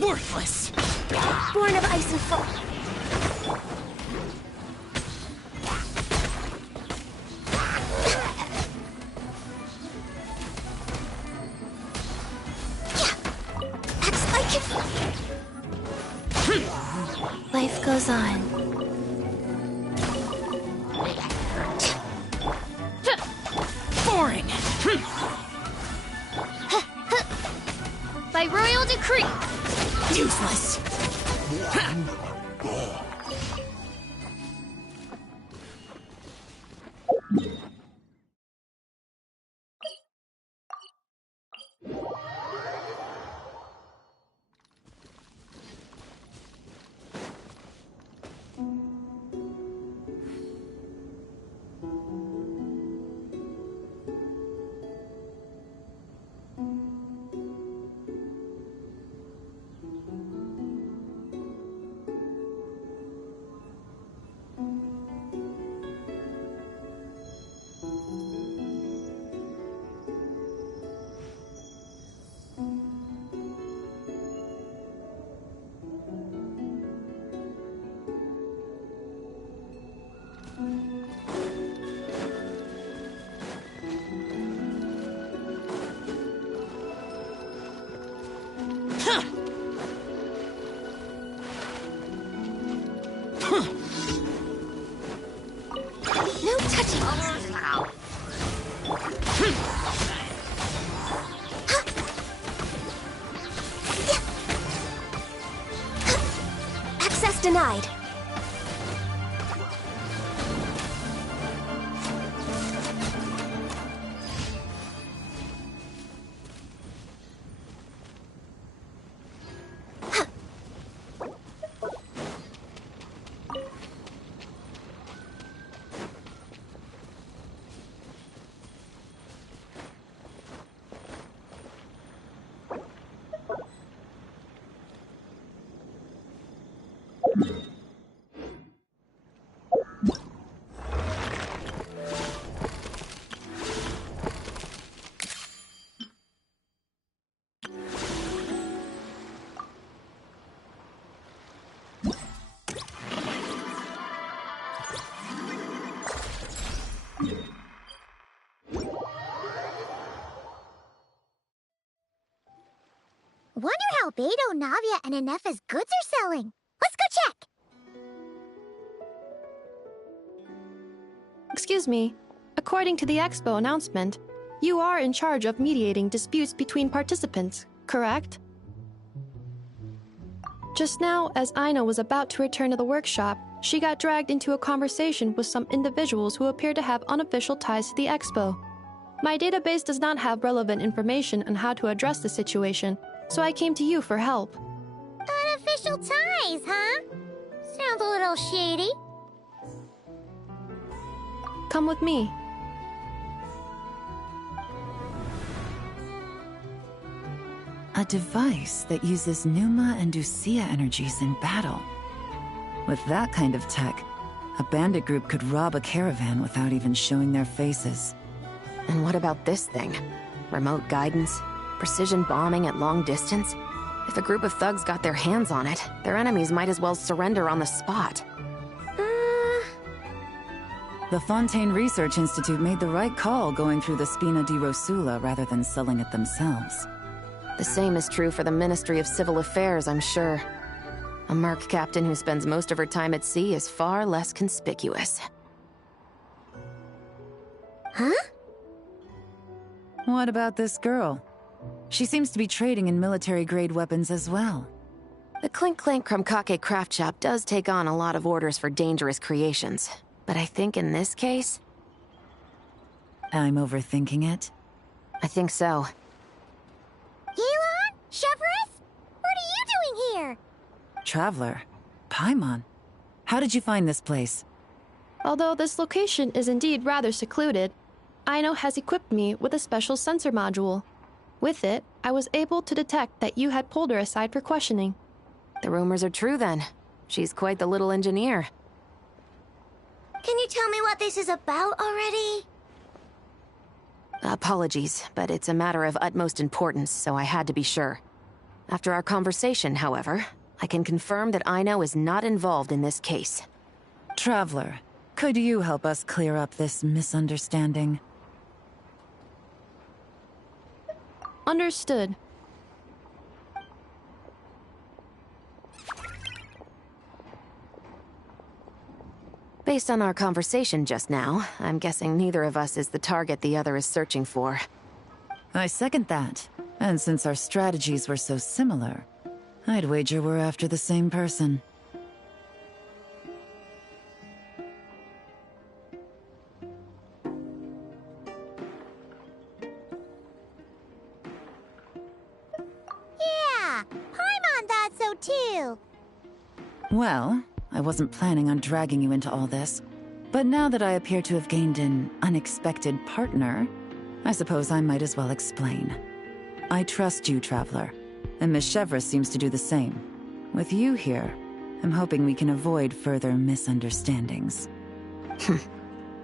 Worthless! Born of ice and fire. Acts like it. Life goes on. Boring! By royal decree. Useless! No touching. Access denied. Wonder how Beto, Navia, and Inefa's goods are selling. Let's go check! Excuse me. According to the expo announcement, you are in charge of mediating disputes between participants, correct? Just now, as Aina was about to return to the workshop, she got dragged into a conversation with some individuals who appear to have unofficial ties to the expo. My database does not have relevant information on how to address the situation, so I came to you for help. Unofficial ties, huh? Sounds a little shady. Come with me. A device that uses Pneuma and Ducia energies in battle. With that kind of tech, a bandit group could rob a caravan without even showing their faces. And what about this thing? Remote guidance? Precision bombing at long distance? If a group of thugs got their hands on it, their enemies might as well surrender on the spot. The Fontaine Research Institute made the right call going through the Spina di Rosula rather than selling it themselves. The same is true for the Ministry of Civil Affairs, I'm sure. A merc captain who spends most of her time at sea is far less conspicuous. Huh? What about this girl? She seems to be trading in military-grade weapons as well. The Clink Clank Krumkake craft shop does take on a lot of orders for dangerous creations. But I think in this case... I'm overthinking it. I think so. Elon? Chevrolet? What are you doing here? Traveler. Paimon. How did you find this place? Although this location is indeed rather secluded, Aino has equipped me with a special sensor module. With it, I was able to detect that you had pulled her aside for questioning. The rumors are true then. She's quite the little engineer. Can you tell me what this is about already? Apologies, but it's a matter of utmost importance, so I had to be sure. After our conversation, however, I can confirm that Aino is not involved in this case. Traveler, could you help us clear up this misunderstanding? Understood. Based on our conversation just now, I'm guessing neither of us is the target the other is searching for. I second that. And since our strategies were so similar, I'd wager we're after the same person. Yeah, Paimon thought so too. Well, I wasn't planning on dragging you into all this, but now that I appear to have gained an unexpected partner, I suppose I might as well explain. I trust you, Traveler, and Miss Chevrolet seems to do the same. With you here, I'm hoping we can avoid further misunderstandings.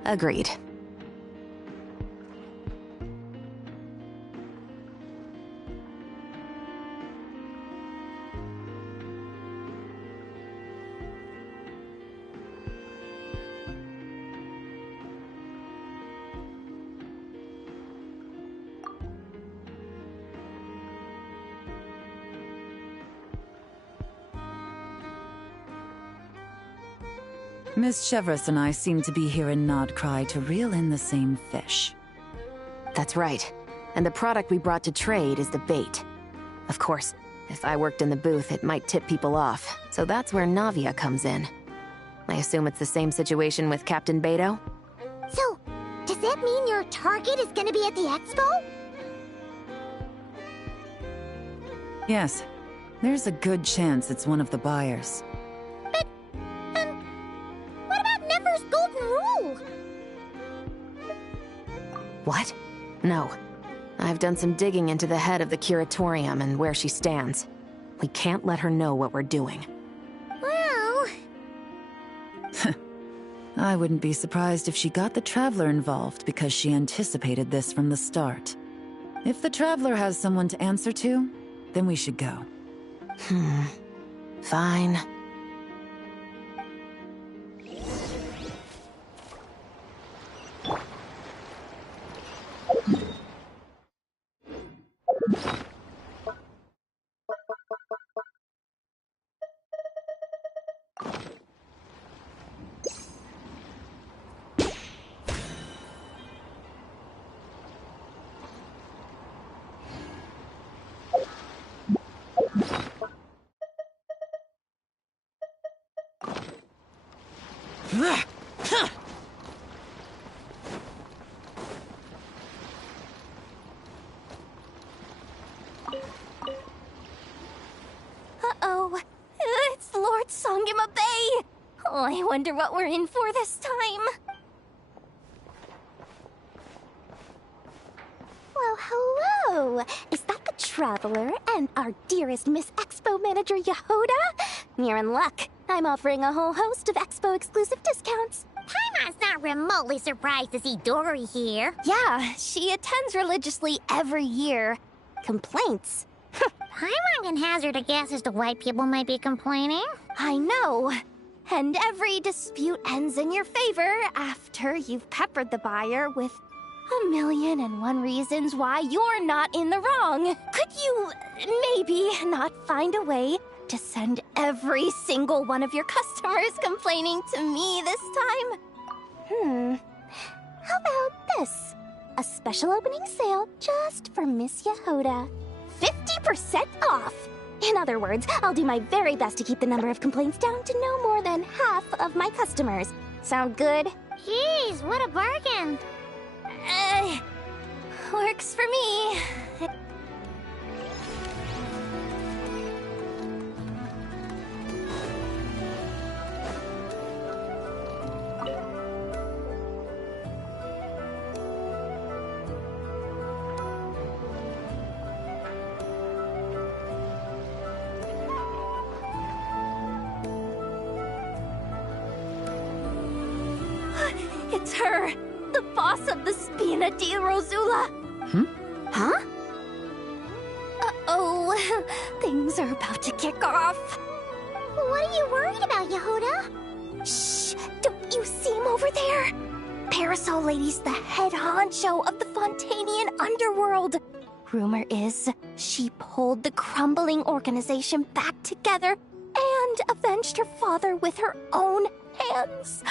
Agreed. Miss Chevrolet and I seem to be here in Nodcry to reel in the same fish. That's right. And the product we brought to trade is the bait. Of course, if I worked in the booth, it might tip people off, so that's where Navia comes in. I assume it's the same situation with Captain Beto? So, does that mean your target is gonna be at the expo? Yes, there's a good chance it's one of the buyers. What about Nefer's golden rule? What? No. I've done some digging into the head of the curatorium and where she stands. We can't let her know what we're doing. Well... I wouldn't be surprised if she got the Traveler involved because she anticipated this from the start. If the Traveler has someone to answer to, then we should go. Fine. Uh-oh. It's Lord Sangima Bay! Oh, I wonder what we're in for this time. Well, hello! Is that the Traveler and our dearest Miss Expo Manager Yehoda? You're in luck. I'm offering a whole host of Expo exclusive discounts. Paimon's not remotely surprised to see Dory here. Yeah, she attends religiously every year. Complaints? Paimon can hazard a guess as to why people might be complaining. I know. And every dispute ends in your favor after you've peppered the buyer with 1,000,001 reasons why you're not in the wrong. Could you maybe not find a way to send every single one of your customers complaining to me this time? How about this? A special opening sale just for Miss Yehoda. 50% off! In other words, I'll do my very best to keep the number of complaints down to no more than half of my customers. Sound good? Jeez, what a bargain! Works for me. It's her! The boss of the Spina di Rosula! Huh? Uh-oh, things are about to kick off. What are you worried about, Yehoda? Shh! Don't you see him over there? Parasol Lady's the head honcho of the Fontanian underworld. Rumor is she pulled the crumbling organization back together and avenged her father with her own hands.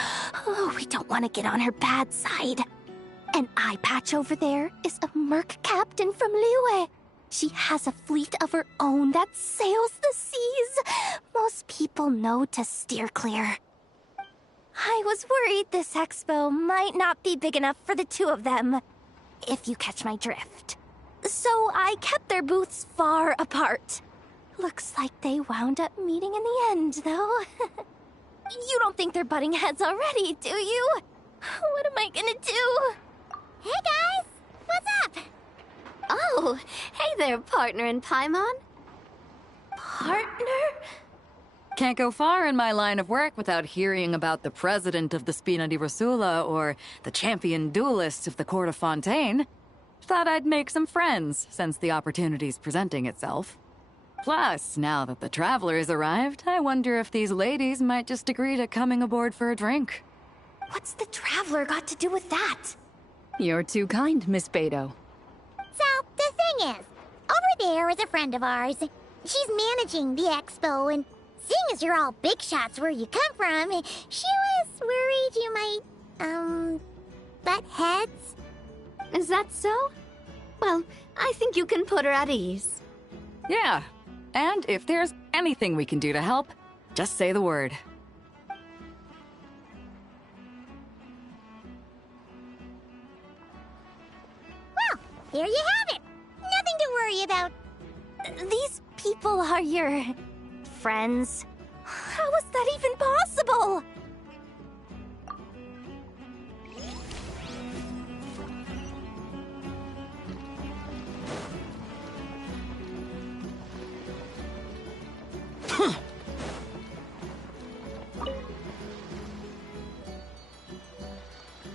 Oh, we don't want to get on her bad side. An eye patch over there is a merc captain from Liyue. She has a fleet of her own that sails the seas. Most people know to steer clear. I was worried this expo might not be big enough for the two of them, if you catch my drift. So I kept their booths far apart. Looks like they wound up meeting in the end, though. You don't think they're butting heads already, do you? What am I gonna do? Hey guys, what's up? Oh, hey there, partner in Paimon. Partner? Can't go far in my line of work without hearing about the president of the Spina di Rosula or the champion duelist of the court of Fontaine. Thought I'd make some friends since the opportunity's presenting itself. Plus, now that the traveler's arrived, I wonder if these ladies might just agree to coming aboard for a drink. What's the traveler got to do with that? You're too kind, Miss Beto. So, the thing is, over there is a friend of ours. She's managing the expo, and seeing as you're all big shots where you come from, she was worried you might, butt heads. Is that so? Well, I think you can put her at ease. Yeah, and if there's anything we can do to help, just say the word. Well, here you have it. Nothing to worry about. These people are your friends? How is that even possible?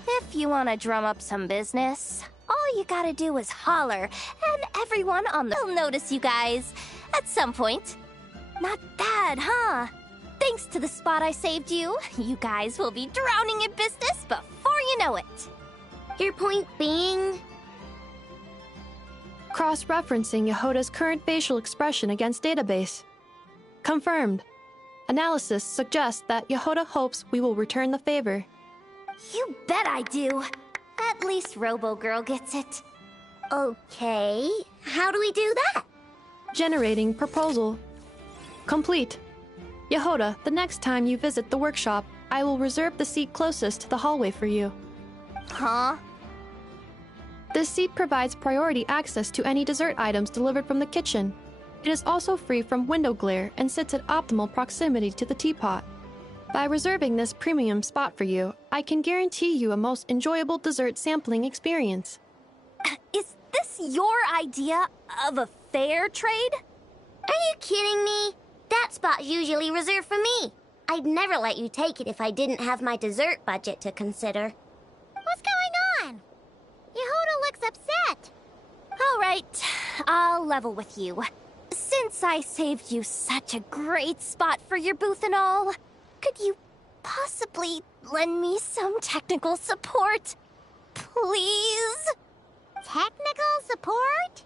If you want to drum up some business, all you gotta do is holler, and everyone on the will notice you guys at some point. Not bad, huh? Thanks to the spot I saved you, you guys will be drowning in business before you know it. Your point being? Cross-referencing Yehoda's current facial expression against database. Confirmed. Analysis suggests that Yehoda hopes we will return the favor. You bet I do. At least Robo-Girl gets it. Okay, how do we do that? Generating proposal. Complete. Yehoda, the next time you visit the workshop, I will reserve the seat closest to the hallway for you. Huh? This seat provides priority access to any dessert items delivered from the kitchen. It is also free from window glare and sits at optimal proximity to the teapot. By reserving this premium spot for you, I can guarantee you a most enjoyable dessert sampling experience. Is this your idea of a fair trade? Are you kidding me? That spot's usually reserved for me. I'd never let you take it if I didn't have my dessert budget to consider. What's going on? Yehoda looks upset. All right, I'll level with you. Since I saved you such a great spot for your booth and all, could you possibly lend me some technical support? Please? Technical support?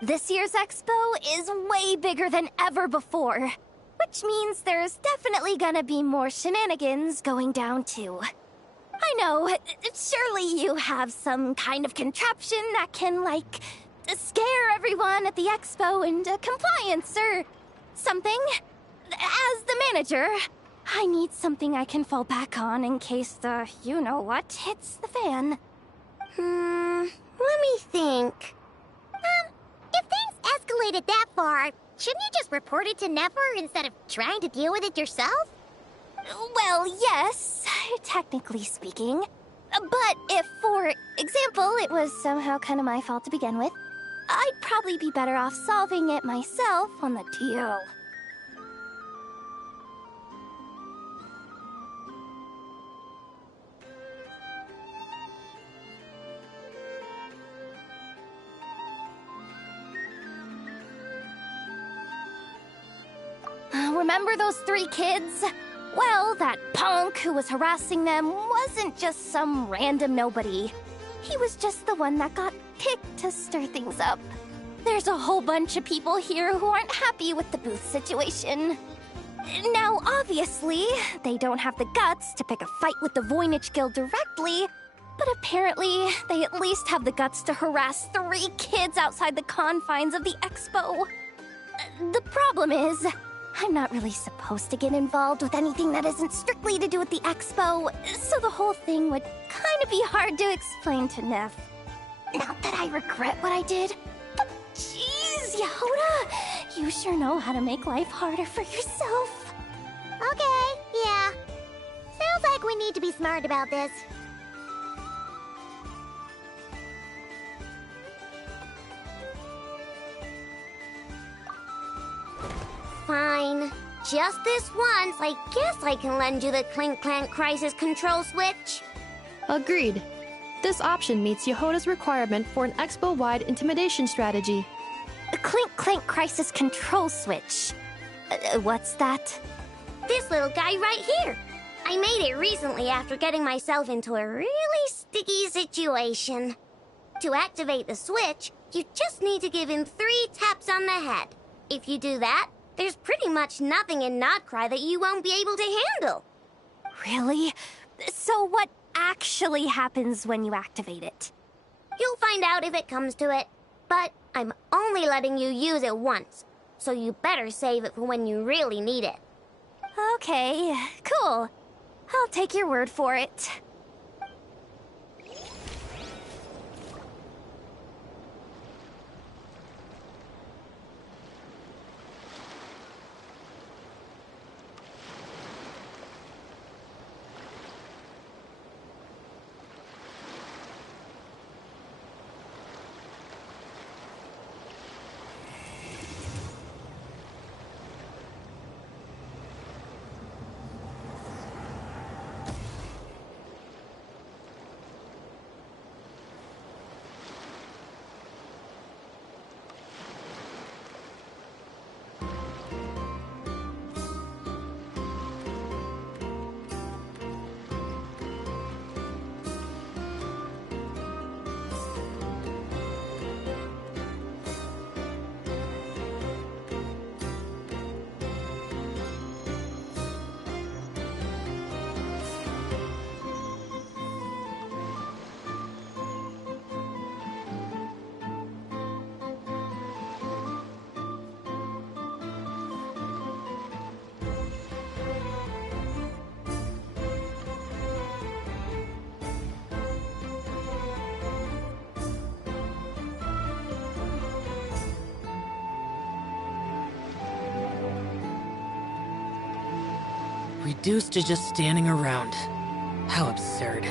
This year's expo is way bigger than ever before, which means there's definitely gonna be more shenanigans going down too. I know, surely you have some kind of contraption that can, like, scare everyone at the expo into compliance or something. As the manager, I need something I can fall back on in case the you-know-what hits the fan. Let me think. If things escalated that far, shouldn't you just report it to Nefer instead of trying to deal with it yourself? Well, yes, technically speaking. But if, for example, it was somehow kind of my fault to begin with, I'd probably be better off solving it myself on the DL. Remember those 3 kids? Well, that punk who was harassing them wasn't just some random nobody. He was just the one that got picked to stir things up. There's a whole bunch of people here who aren't happy with the booth situation. Now, obviously, they don't have the guts to pick a fight with the Voynich Guild directly, but apparently, they at least have the guts to harass 3 kids outside the confines of the expo. The problem is, I'm not really supposed to get involved with anything that isn't strictly to do with the expo, so the whole thing would kind of be hard to explain to Neff. Not that I regret what I did, but jeez, Yehoda, you sure know how to make life harder for yourself. Okay, yeah. Sounds like we need to be smart about this. Fine. Just this once, I guess I can lend you the Clink Clank Crisis Control Switch. Agreed. This option meets Yehoda's requirement for an expo-wide intimidation strategy. A Clink Clank Crisis Control Switch. What's that? This little guy right here. I made it recently after getting myself into a really sticky situation. To activate the switch, you just need to give him 3 taps on the head. If you do that, there's pretty much nothing in Notcry that you won't be able to handle. Really? So what actually happens when you activate it? You'll find out if it comes to it, but I'm only letting you use it once, so you better save it for when you really need it. Okay, cool. I'll take your word for it. Reduced to just standing around. How absurd.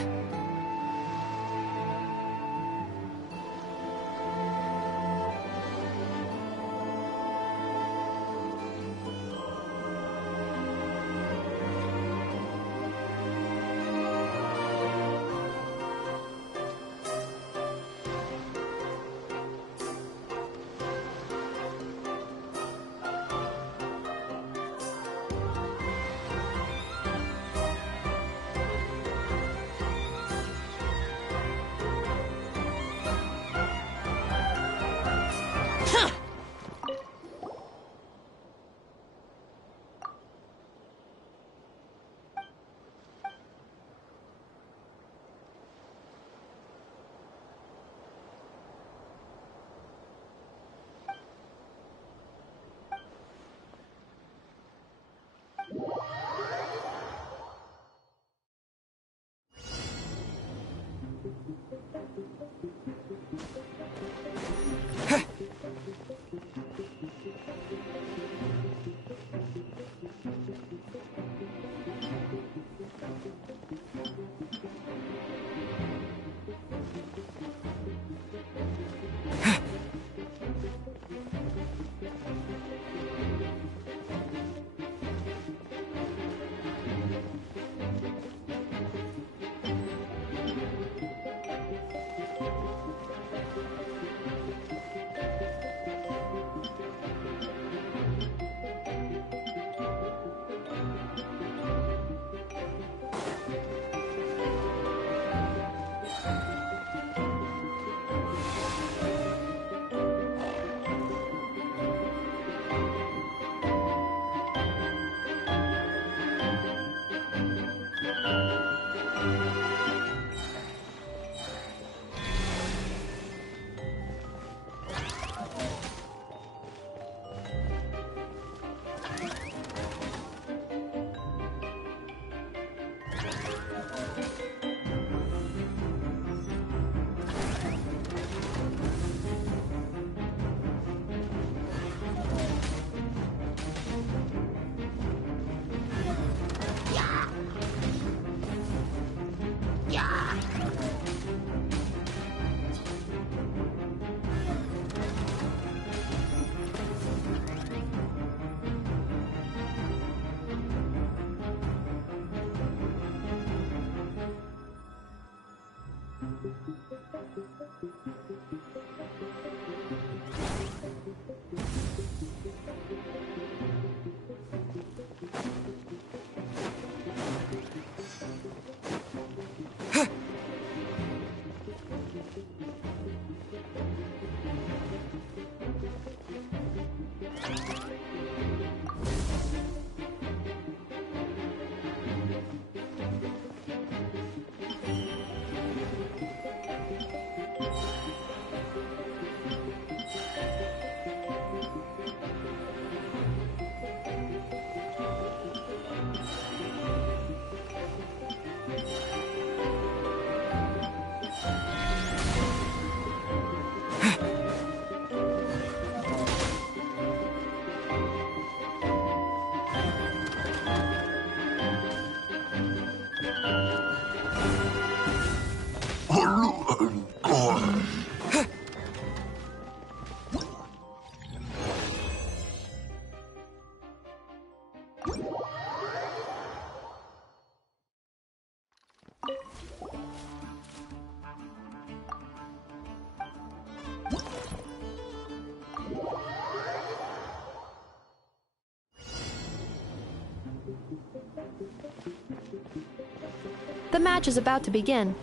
The match is about to begin.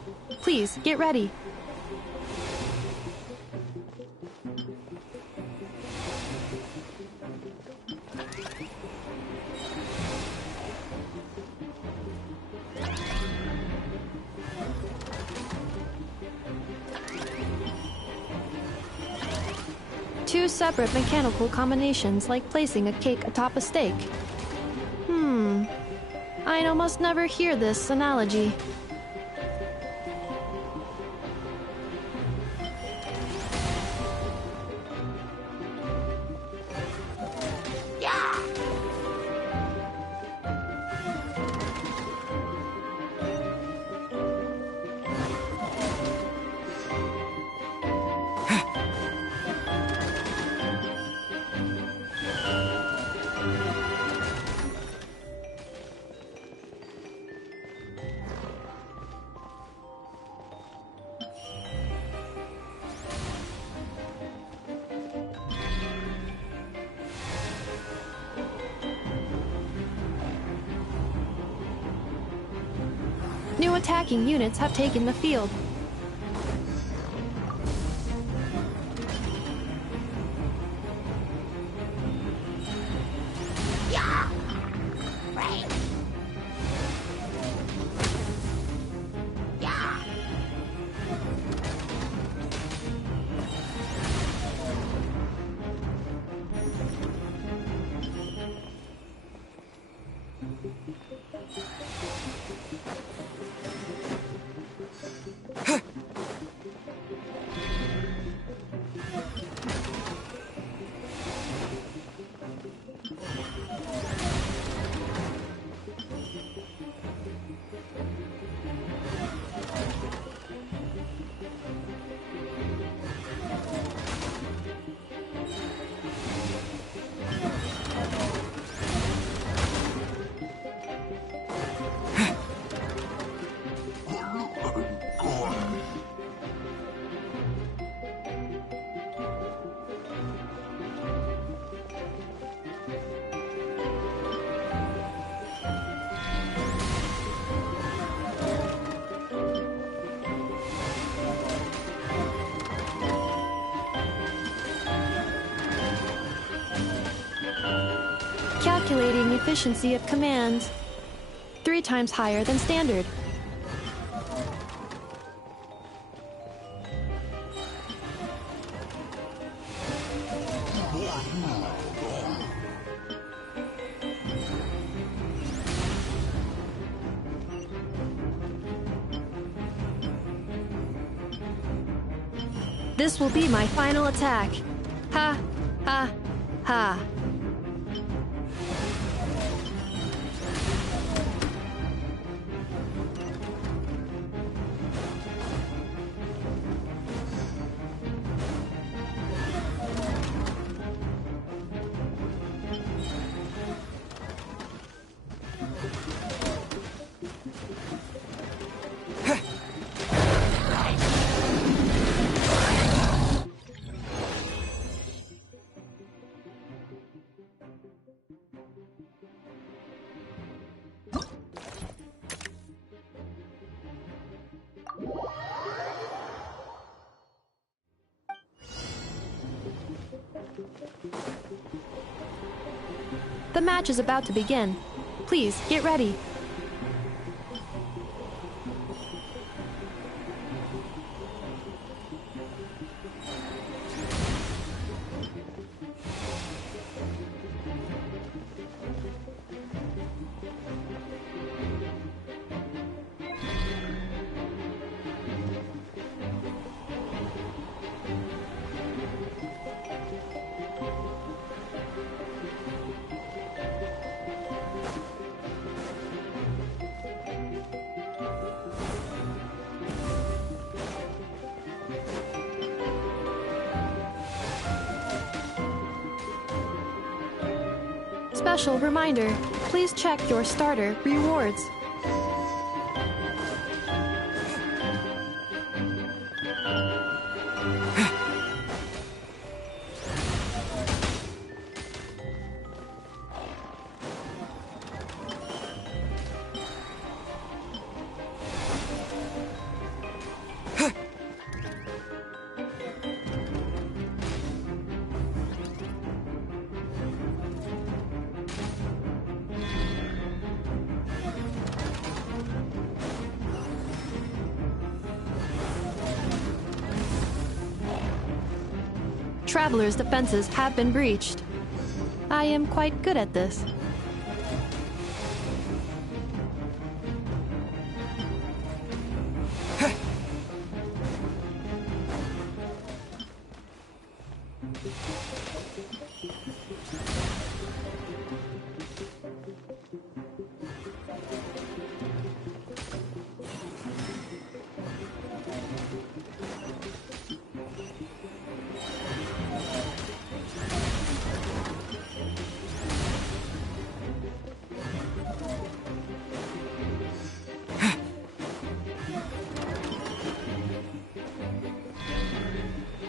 Please, get ready. Two separate mechanical combinations, like placing a cake atop a steak. I almost never hear this analogy. New attacking units have taken the field. Calculating efficiency of commands. 3 times higher than standard. This will be my final attack. Ha, ha, ha. The match is about to begin. Please, get ready. Special reminder, please check your starter rewards. Traveler's defenses have been breached. I am quite good at this.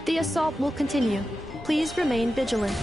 The assault will continue. Please remain vigilant.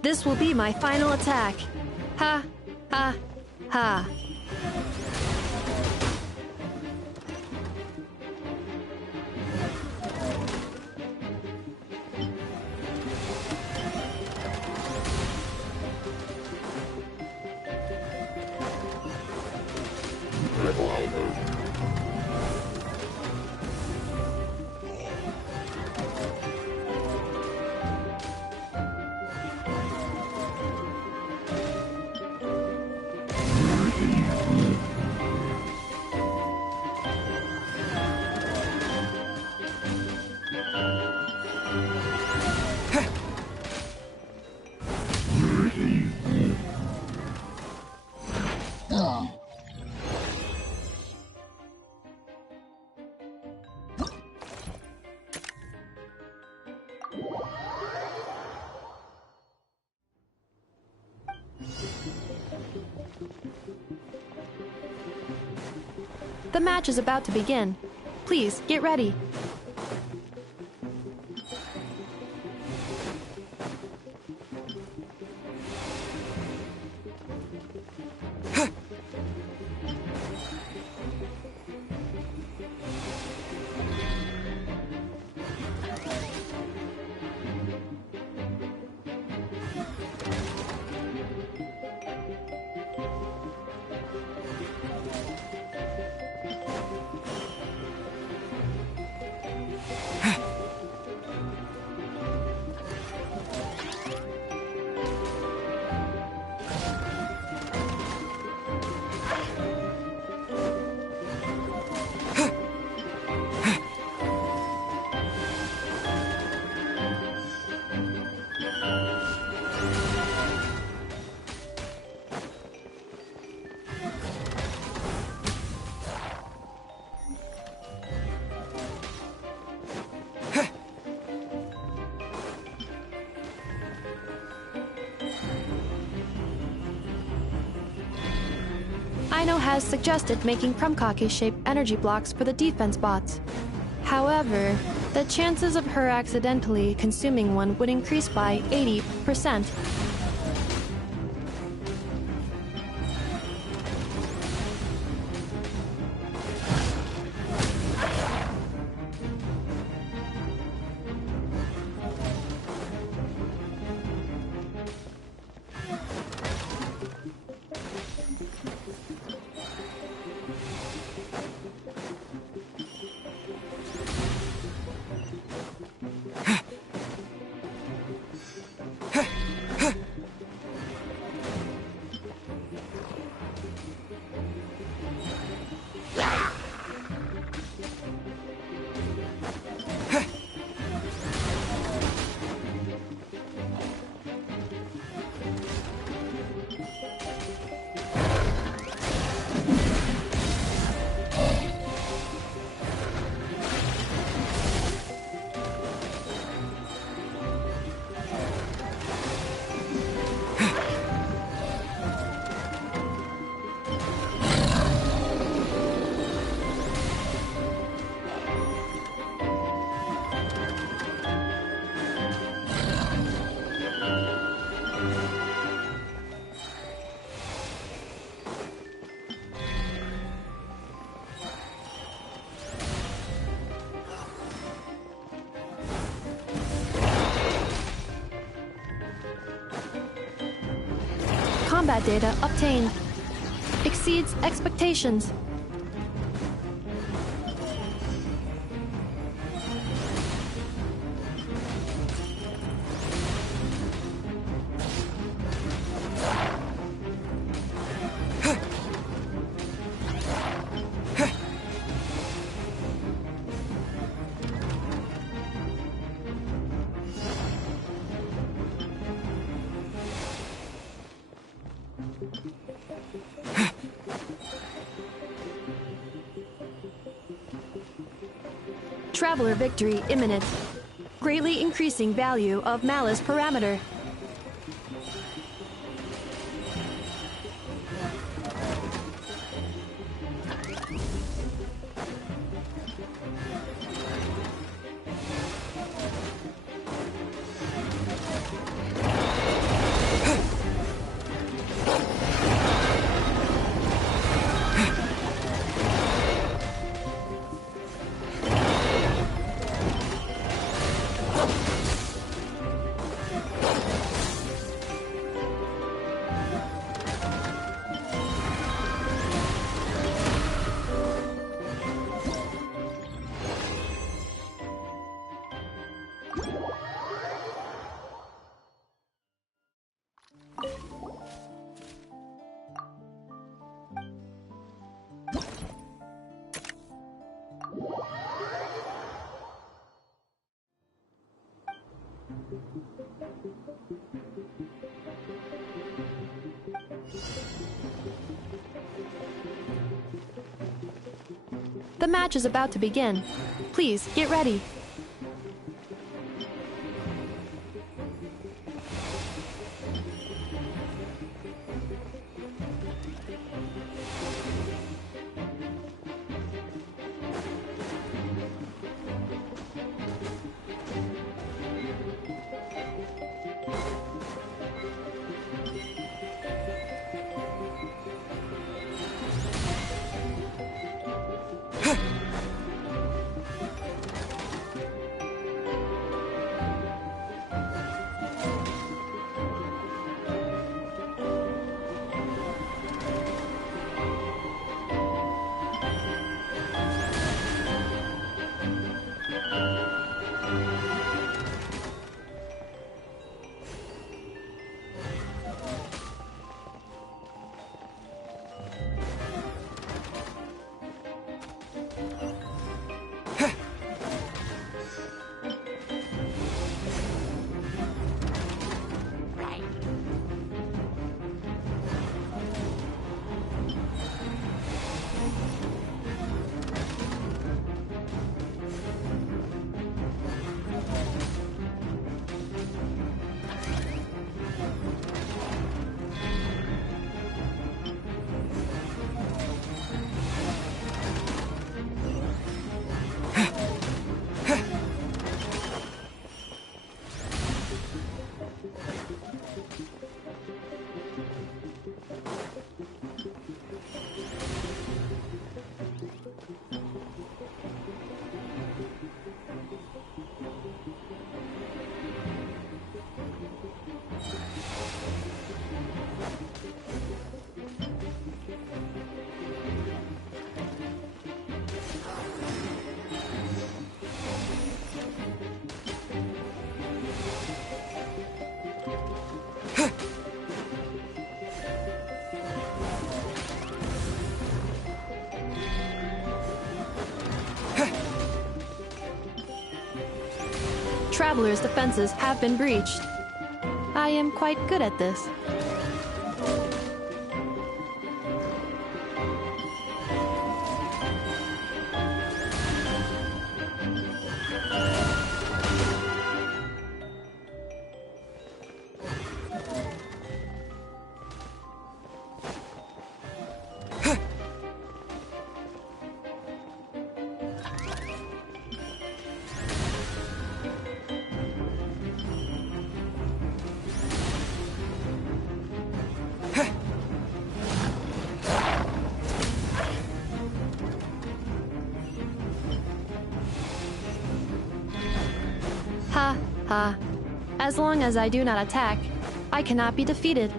This will be my final attack. Ha, ha, ha. The match is about to begin. Please, get ready. Aino has suggested making Krumkake-shaped energy blocks for the defense bots. However, the chances of her accidentally consuming one would increase by 80%. Combat data obtained. Exceeds expectations. Traveler victory imminent. Greatly increasing value of malice parameter. The match is about to begin. Please, get ready. Traveler's defenses have been breached. I am quite good at this. Ha, ha. As long as I do not attack, I cannot be defeated.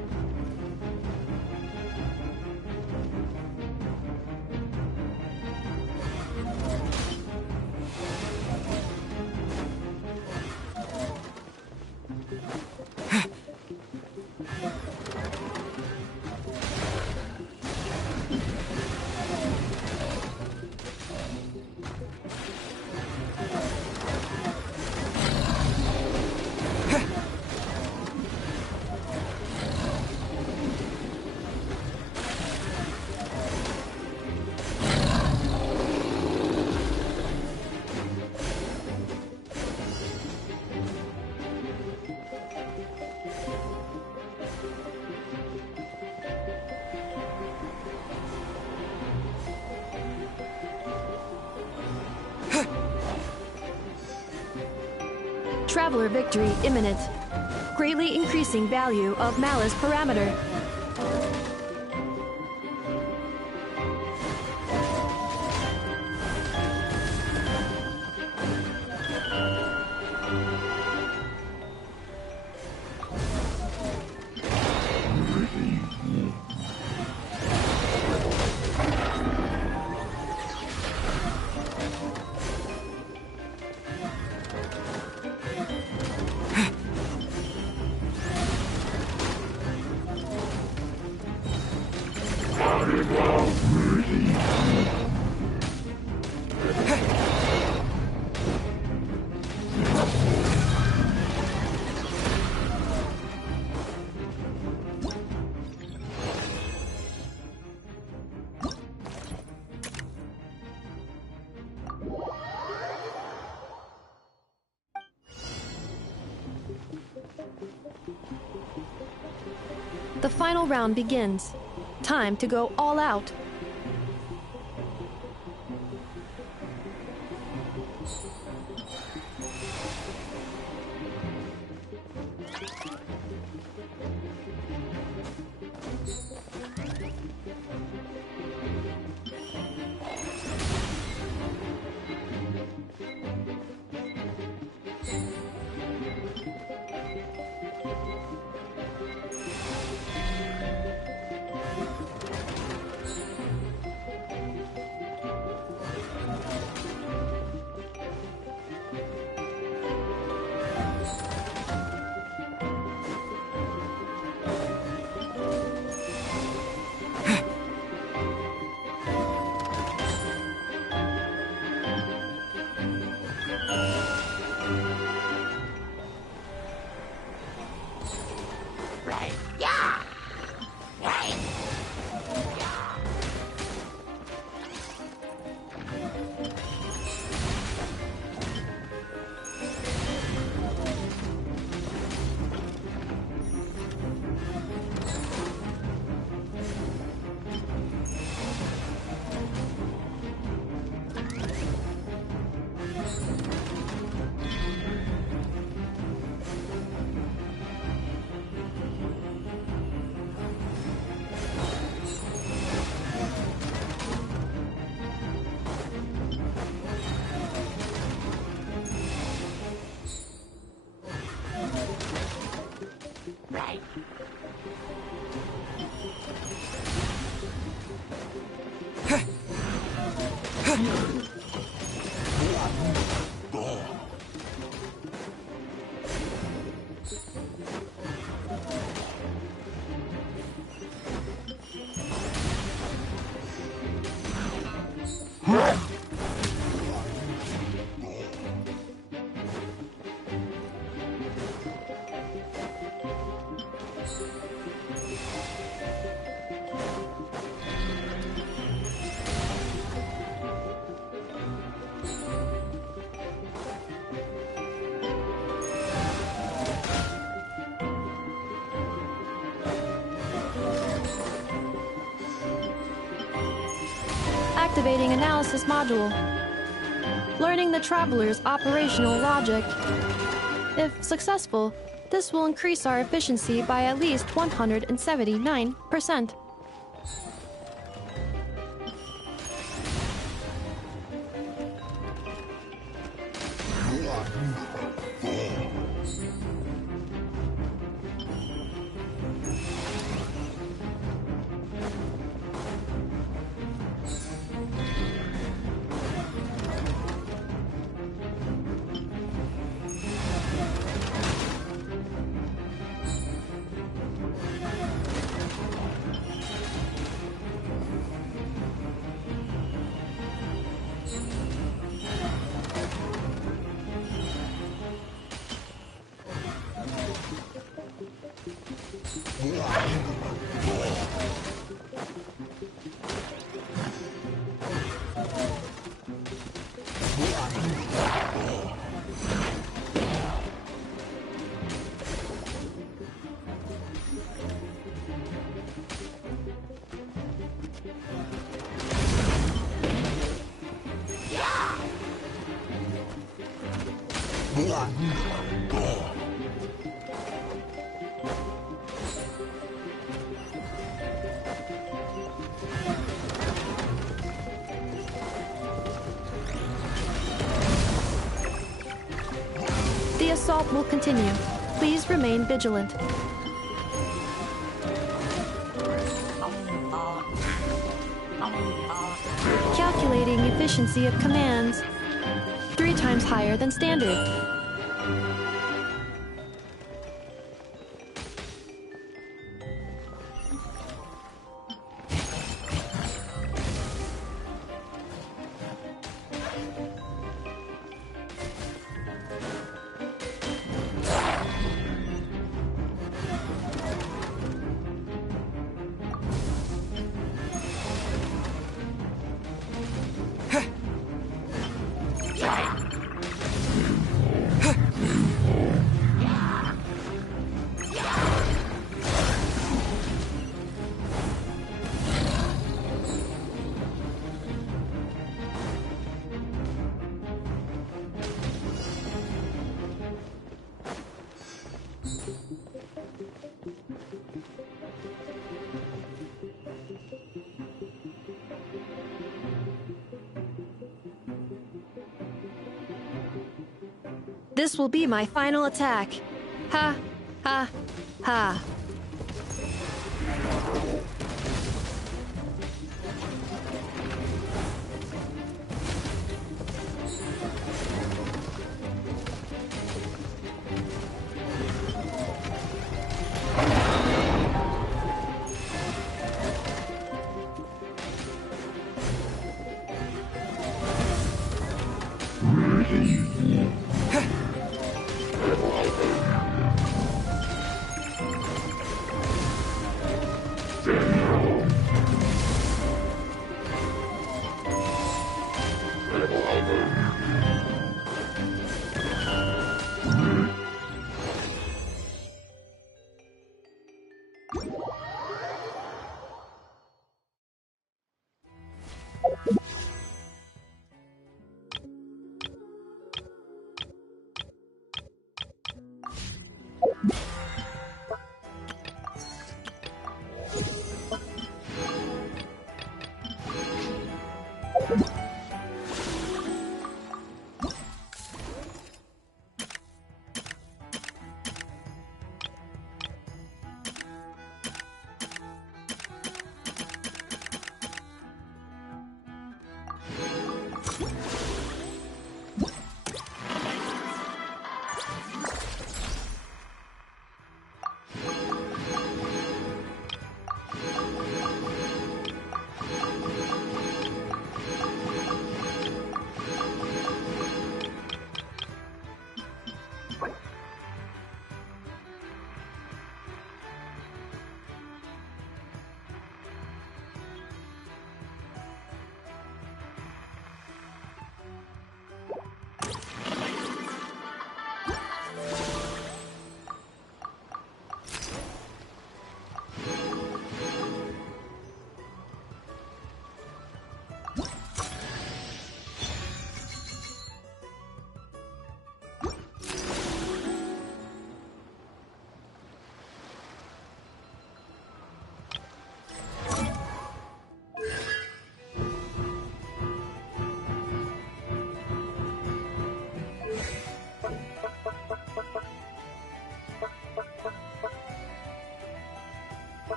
Traveler victory imminent. Greatly increasing value of Malice parameter. The final round begins. Time to go all out. Activating Analysis Module. Learning the Traveler's operational logic. If successful, this will increase our efficiency by at least 179%. The assault will continue. Please remain vigilant. Calculating efficiency of commands. 3 times higher than standard. will be my final attack. Ha, ha, ha.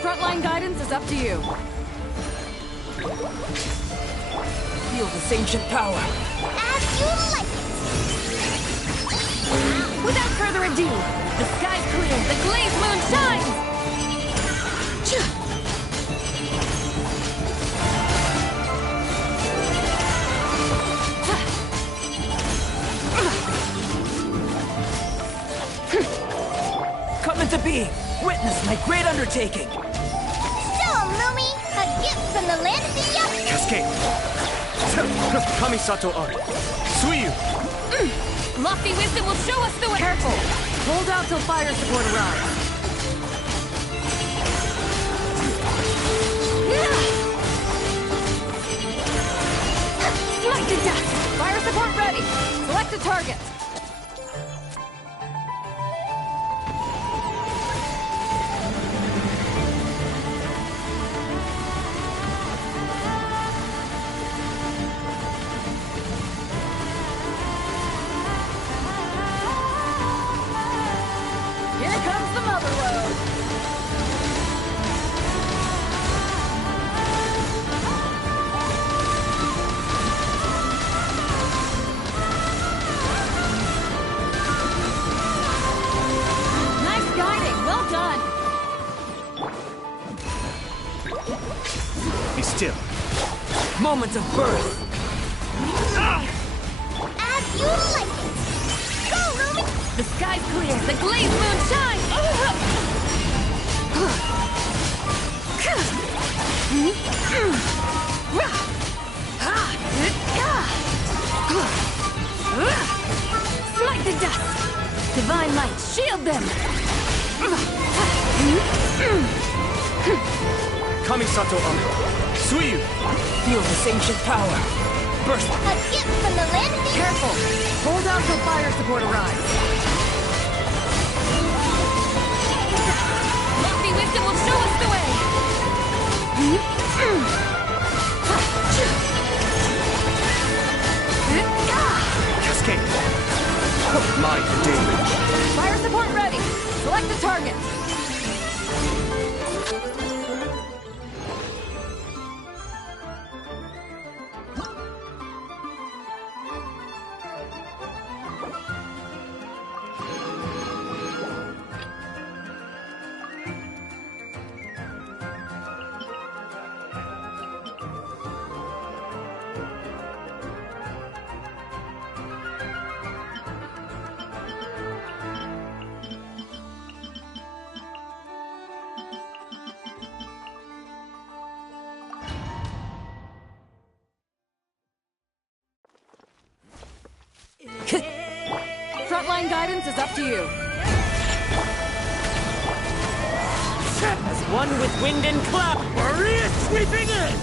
Frontline guidance is up to you. Feel this ancient power. As you like it. Without further ado, the sky's clear, the glazed moon shines! Come into being! Witness my great undertaking! Show 'em, Lumi! A gift from the land of the young! Cascade! Kamisato art! Suiyu! Lofty wisdom will show us the way! Careful! Hold out till fire support arrives. Smite to death! Fire support ready! Select a target! Here comes the mother load! Nice guiding, well done! Be still. Moment of birth! As you like it! Go, Lumi! The sky's clear, the glazed moon shines! Smite the dust! Divine light, shield them! Kamisato art! Suiyu! Feel this ancient power! Burst! A gift from the land of the Careful! Hold out till fire support arrives. Lofty wisdom will show us the way! Cascade! My damage! Fire support ready! Select a target! Frontline guidance is up to you. As one with wind and cloud! Maria sweeping in!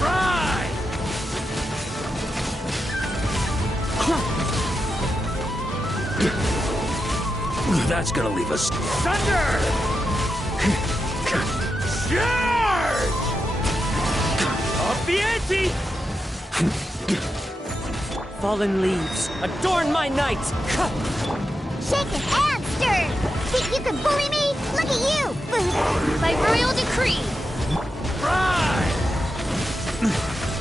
Ride! That's gonna leave us. Thunder! Charge! Off the ante! Fallen leaves, adorn my night! shaken and stirred! Think you can bully me? Look at you! By royal decree! Ride!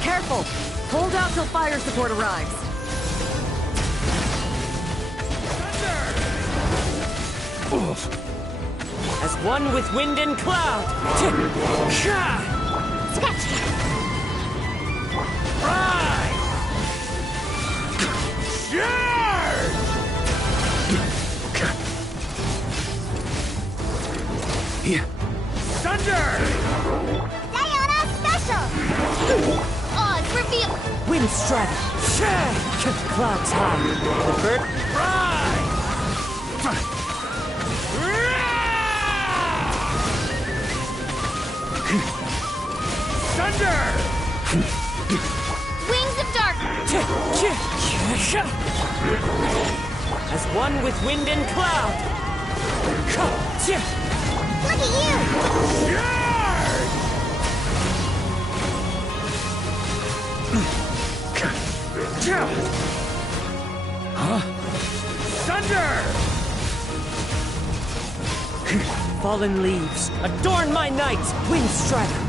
Careful! Hold out till fire support arrives. As one with wind and cloud! Scratch! Ride! Charge! Here. Thunder! Diana Special! Oz reveal! Wind strike! Clouds high! The bird... Ride! Thunder! Wings of darkness! As one with wind and cloud! Look at you! Huh? Thunder! Fallen leaves, adorn my night! Wind strider!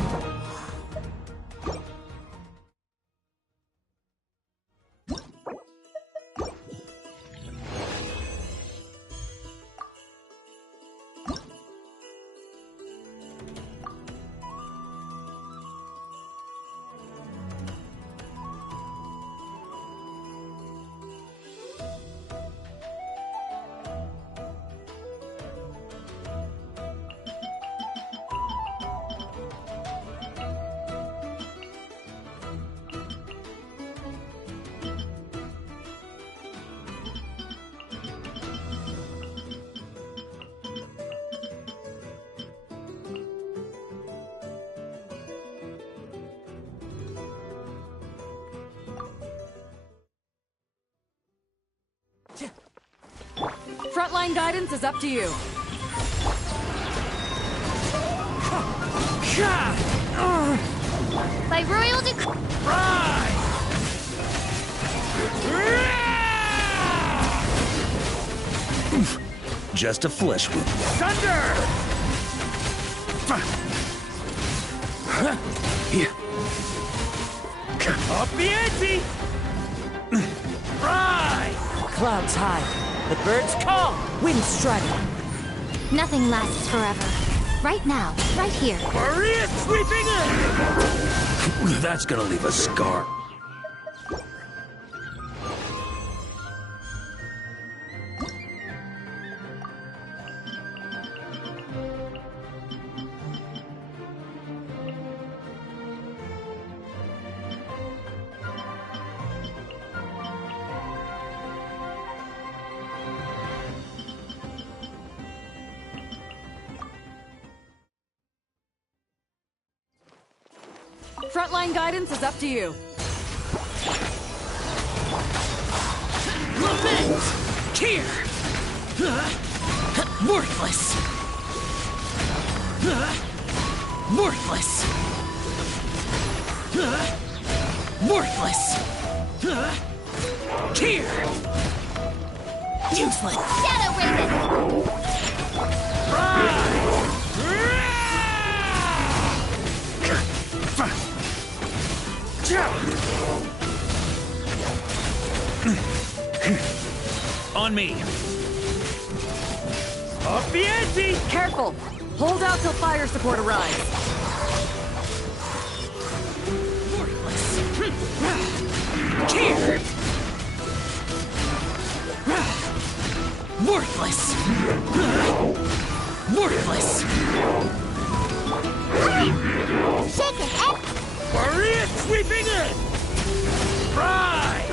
Frontline guidance is up to you. By royal decree. Just a flesh wound. Thunder! Up the ante! Rise! Clouds high. The birds call. Wind strike. Nothing lasts forever. Right now, right here. Maria sweeping in! That's gonna leave a scar. Frontline guidance is up to you. Lament! Tear! Worthless! Worthless! Worthless! Tear! Useless! Shadow Raven! On me. Up the ante! Careful! Hold out till fire support arrives. Worthless! Tear! Worthless! Worthless! Shake it, Ed. Maria sweeping in! Rise!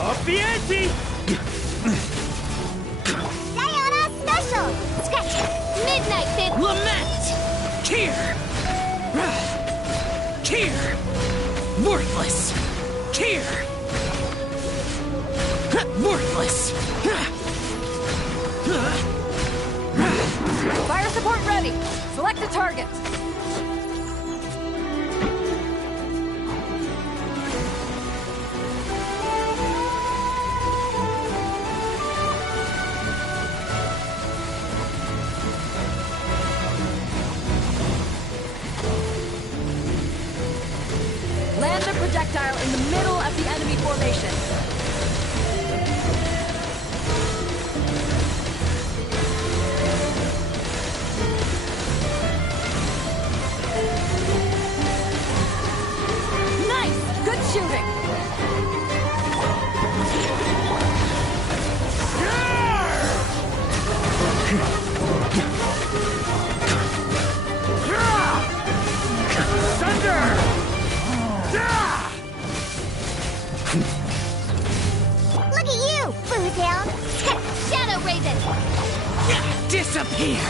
Up the ante! Sayonara special! Scratch! Midnight Fit! Lament! Tear! Tear! Worthless! Tear! Worthless! Fire support ready. Select a target. Land the projectile in the middle of the enemy formation. Nice! Good shooting! Thunder! Look at you, Foodhound! Shadow Raven! Disappear!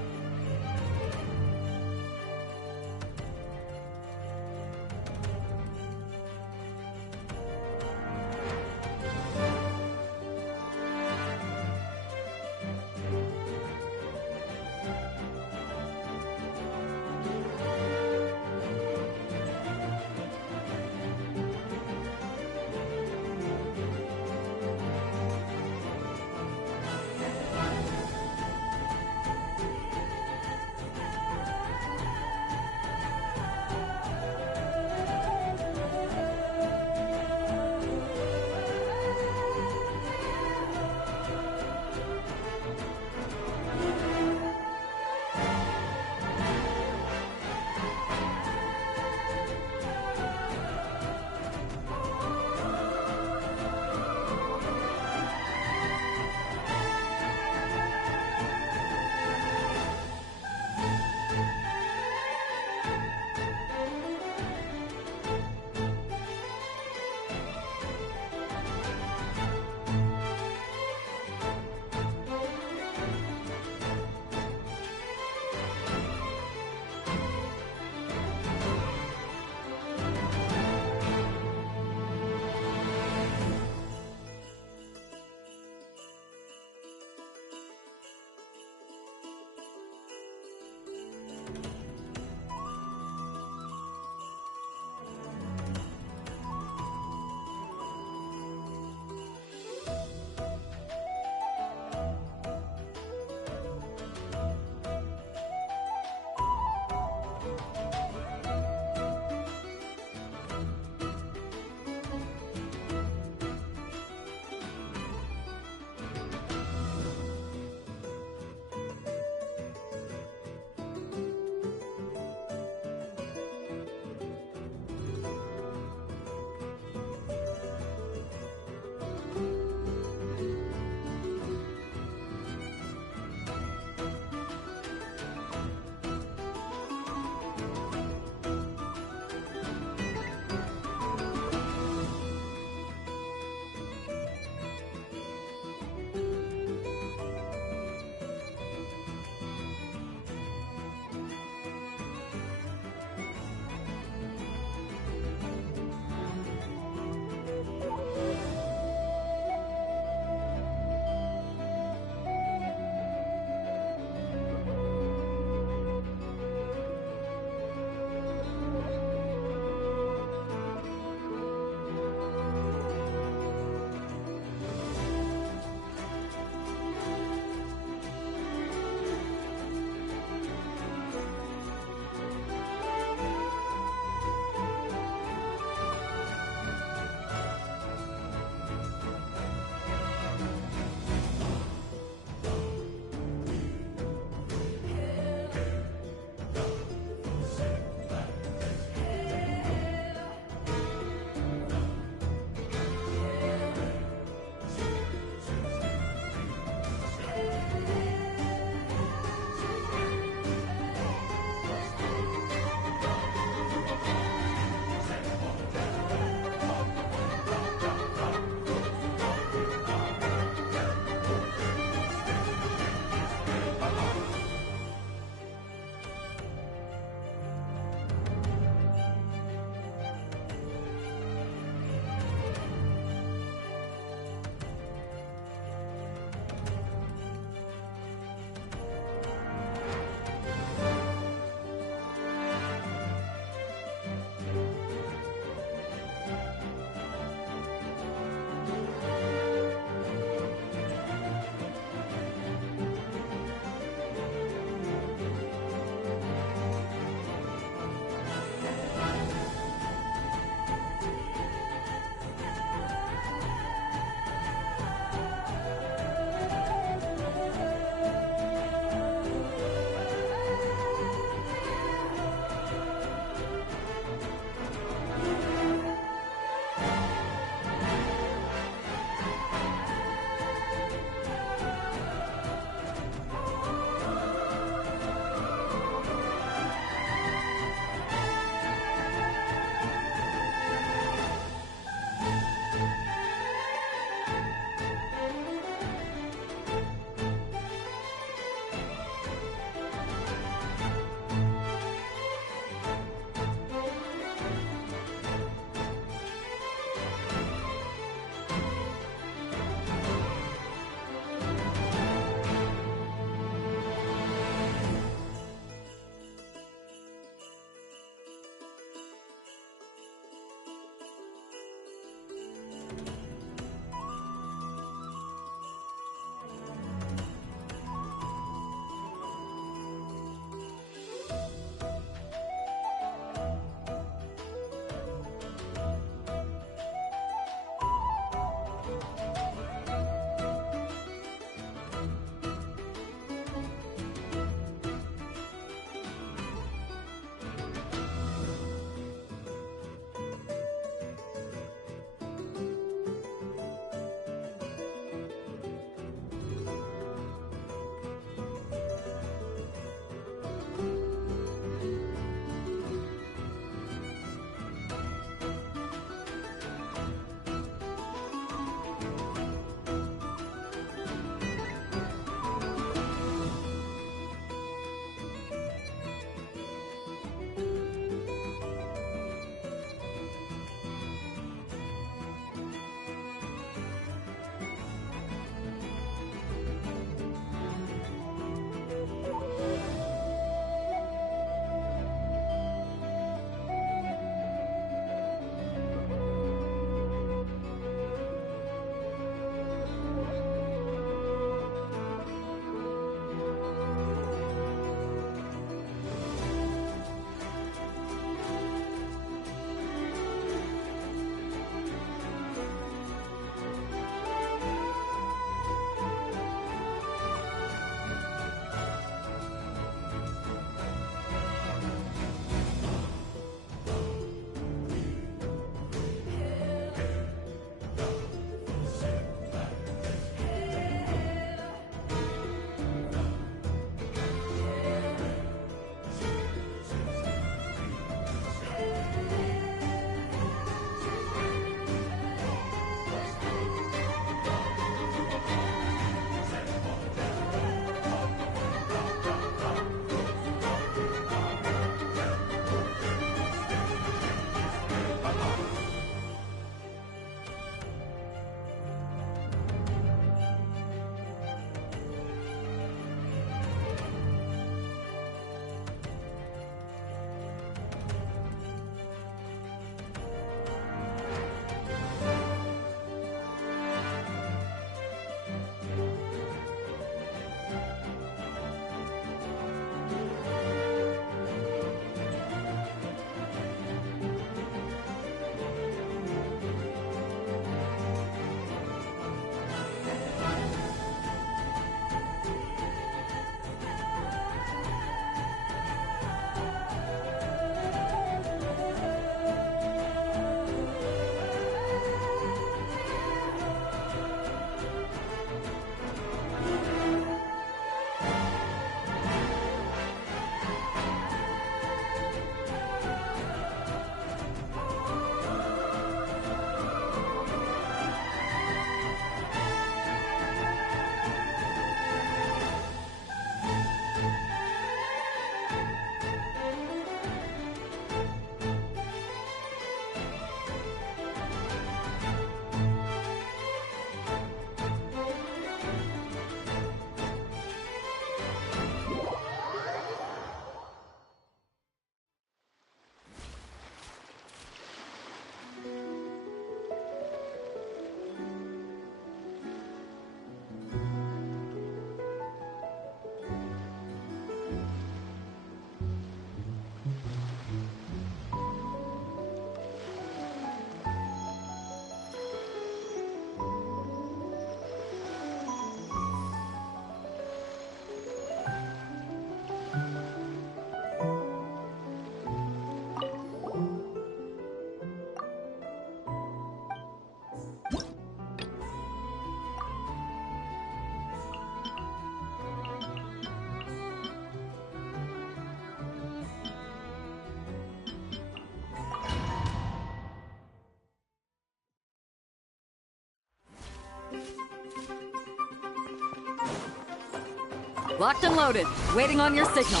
Locked and loaded, waiting on your signal.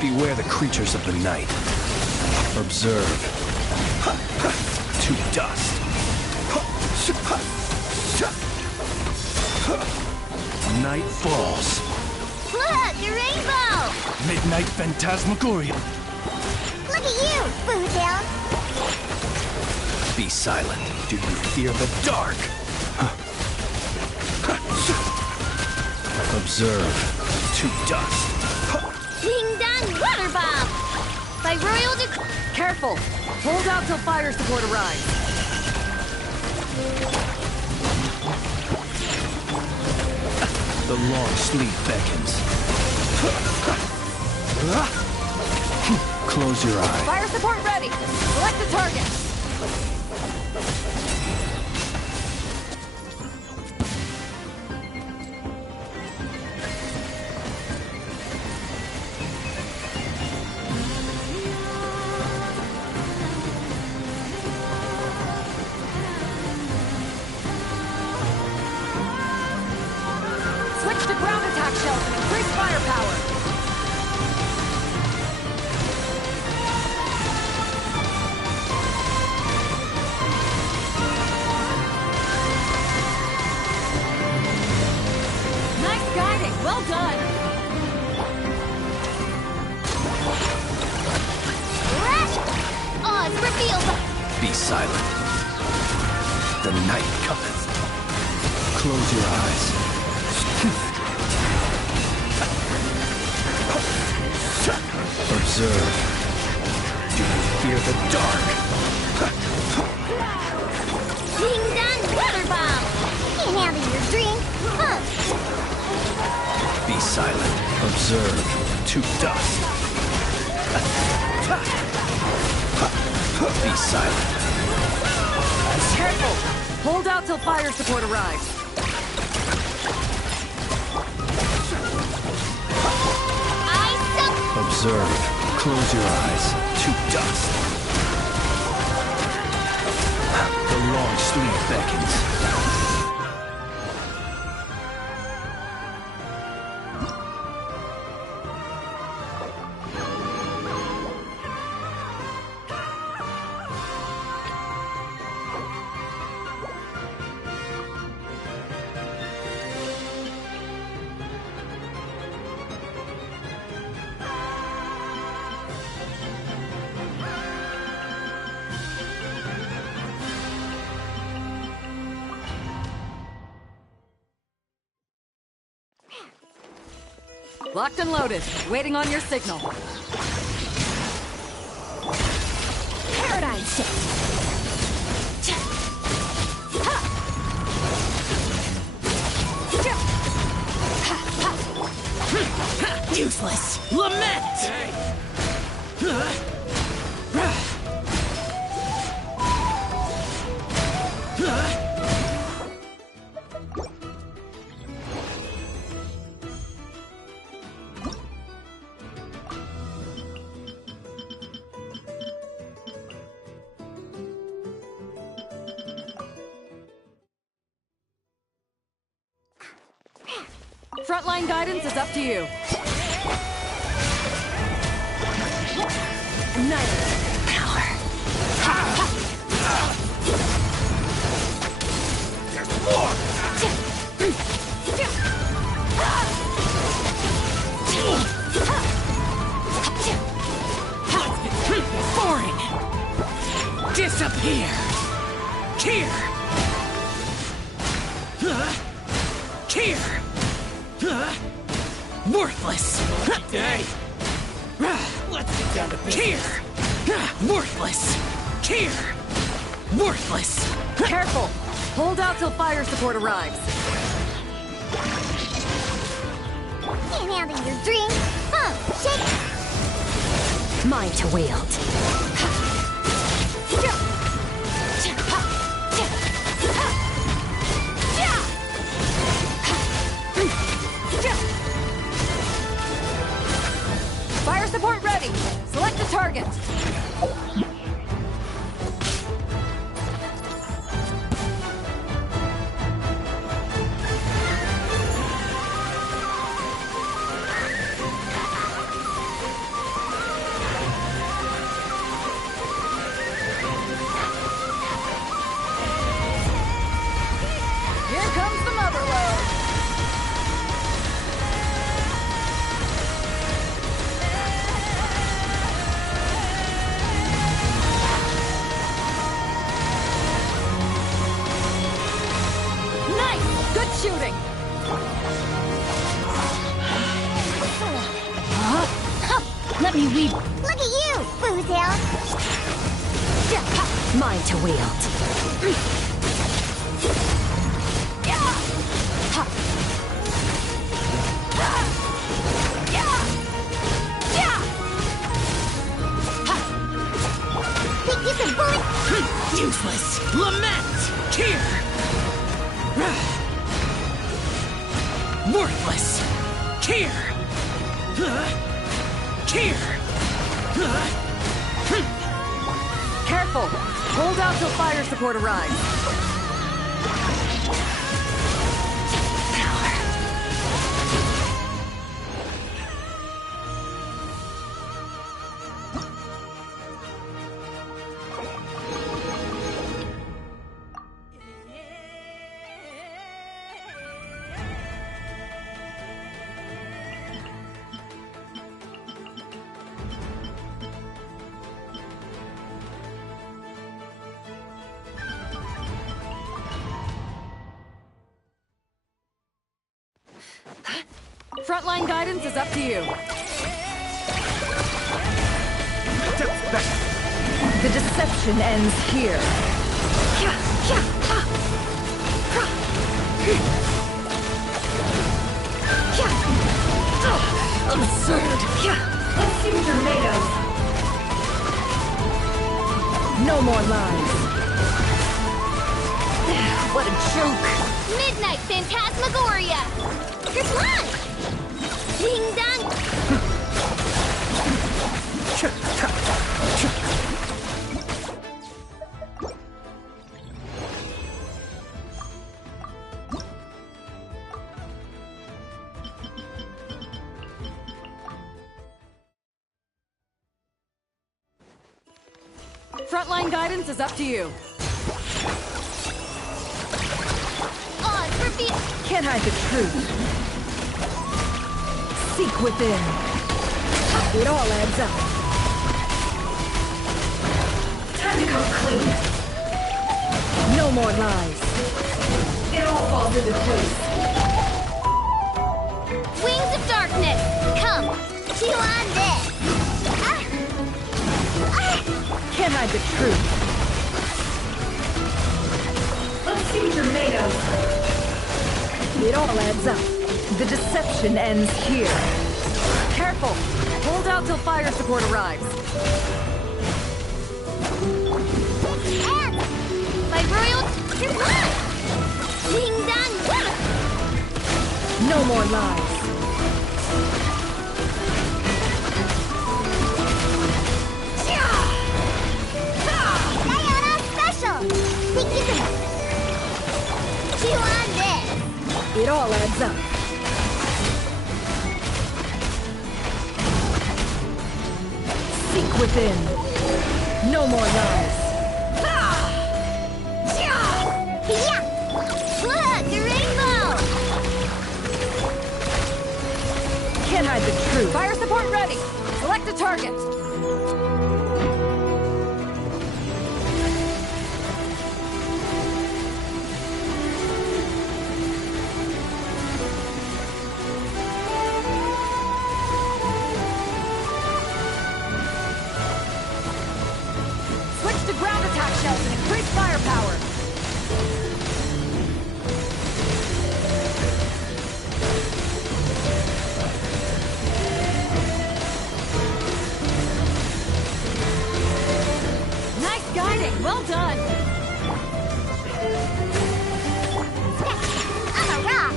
Beware the creatures of the night. Observe. To dust. Night falls. Look, a rainbow! Midnight phantasmagoria. Look at you, Bootown! Be silent. Do you fear the dark? Observe. To dust. Ding dong water bomb! By royal Careful! Hold out till fire support arrives. The long sleep beckons. Close your eyes. Fire support ready! Select the target! Switch to ground attack shells and increase firepower! Nice guiding! Well done! Rush! Oz revealed! Be silent. The night cometh. Close your eyes. Observe. Do you fear the dark? Ding dong water bomb! Can't handle your drink! Huh. Be silent. Observe. To dust. Be silent. Careful! Hold out till fire support arrives. Observe. Close your eyes. To dust. The long sleep beckons. Locked and loaded, waiting on your signal. Paradigm shift! Useless! Lament! Frontline guidance is up to you. Boring! Disappear! Here! Here! Worthless! Hey! Let's get down to business. Here! Worthless! Here! Worthless! Careful! Hold out till fire support arrives. Can't handle your drink! Huh, shake! Mine to wield. Fire support ready. Select the target. Let me weave. Look at you, Foozle! Mine to wield. Think you can bully? Useless! Lament! Here! Worthless! Here! Here! Careful! Hold out till fire support arrives. Frontline guidance is up to you. The deception ends here. Absurd. Let's see what you're made of. No more lies. What a joke. Midnight Phantasmagoria! Here's one! Ding dong! Frontline guidance is up to you. On for feet! Can't hide the truth. Seek within. It all adds up. Time to come clean. No more lies. It all falls into place. Wings of darkness! Come! Chew on this! Can't hide the truth. Let's see what you're made of. It all adds up. The deception ends here. Careful! Hold out till fire support arrives. And my royal one! Ding dong! No more lies. Diana special! Think you can chew on this! It all adds up. Seek within. No more lies. Yeah! Look, the rainbow! Can't hide the truth. Fire support ready. Select a target. Switch to ground attack shells and increase firepower. Nice guiding. Well done. I'm a rock!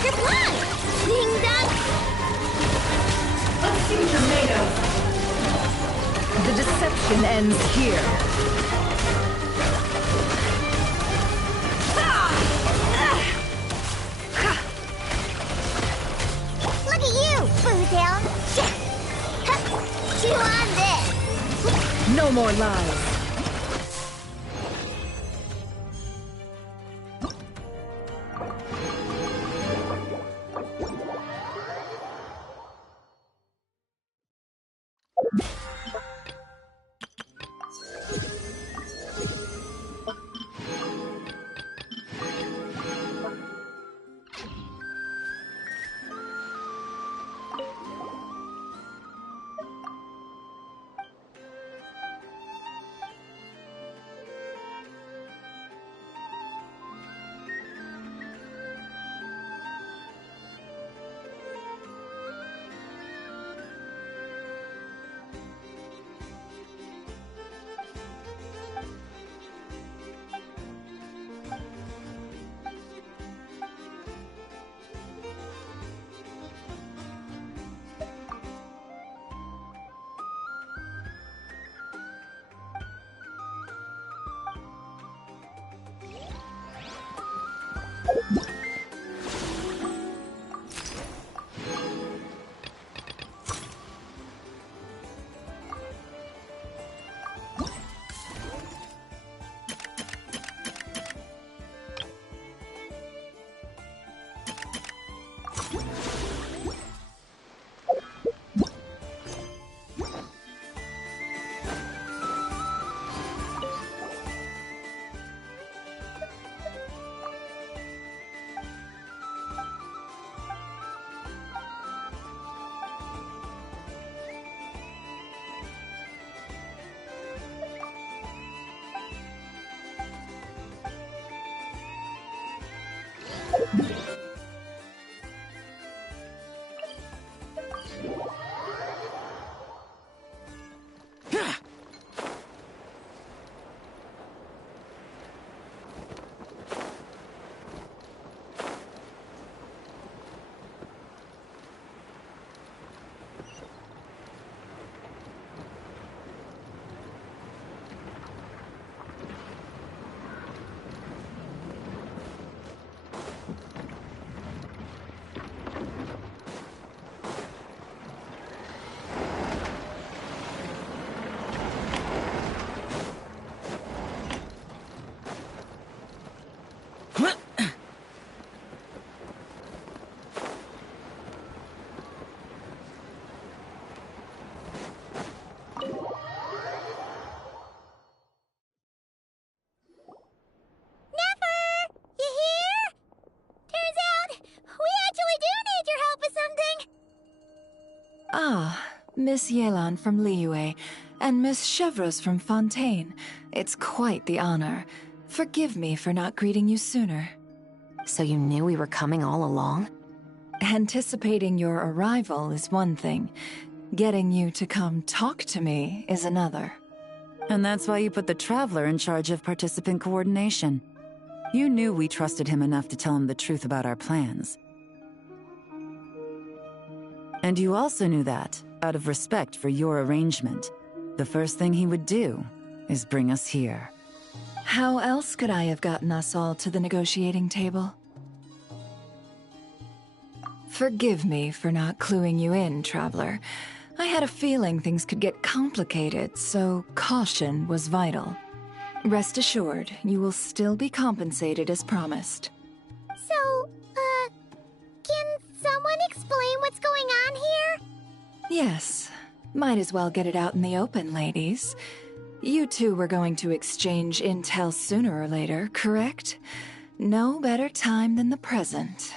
Here's one! Ding dong! Let's see what you're made of. The deception ends here. Look at you, Foozle! Chew on this! No more lies. Ah, Miss Yelan from Liyue, and Miss Chevreuse from Fontaine. It's quite the honor. Forgive me for not greeting you sooner. So you knew we were coming all along? Anticipating your arrival is one thing. Getting you to come talk to me is another. And that's why you put the Traveler in charge of participant coordination. You knew we trusted him enough to tell him the truth about our plans. And you also knew that, out of respect for your arrangement, the first thing he would do is bring us here. How else could I have gotten us all to the negotiating table? Forgive me for not cluing you in, Traveler. I had a feeling things could get complicated, so caution was vital. Rest assured, you will still be compensated as promised. So, can someone explain what's going on here? Yes. Might as well get it out in the open, ladies. You two were going to exchange intel sooner or later, correct? No better time than the present.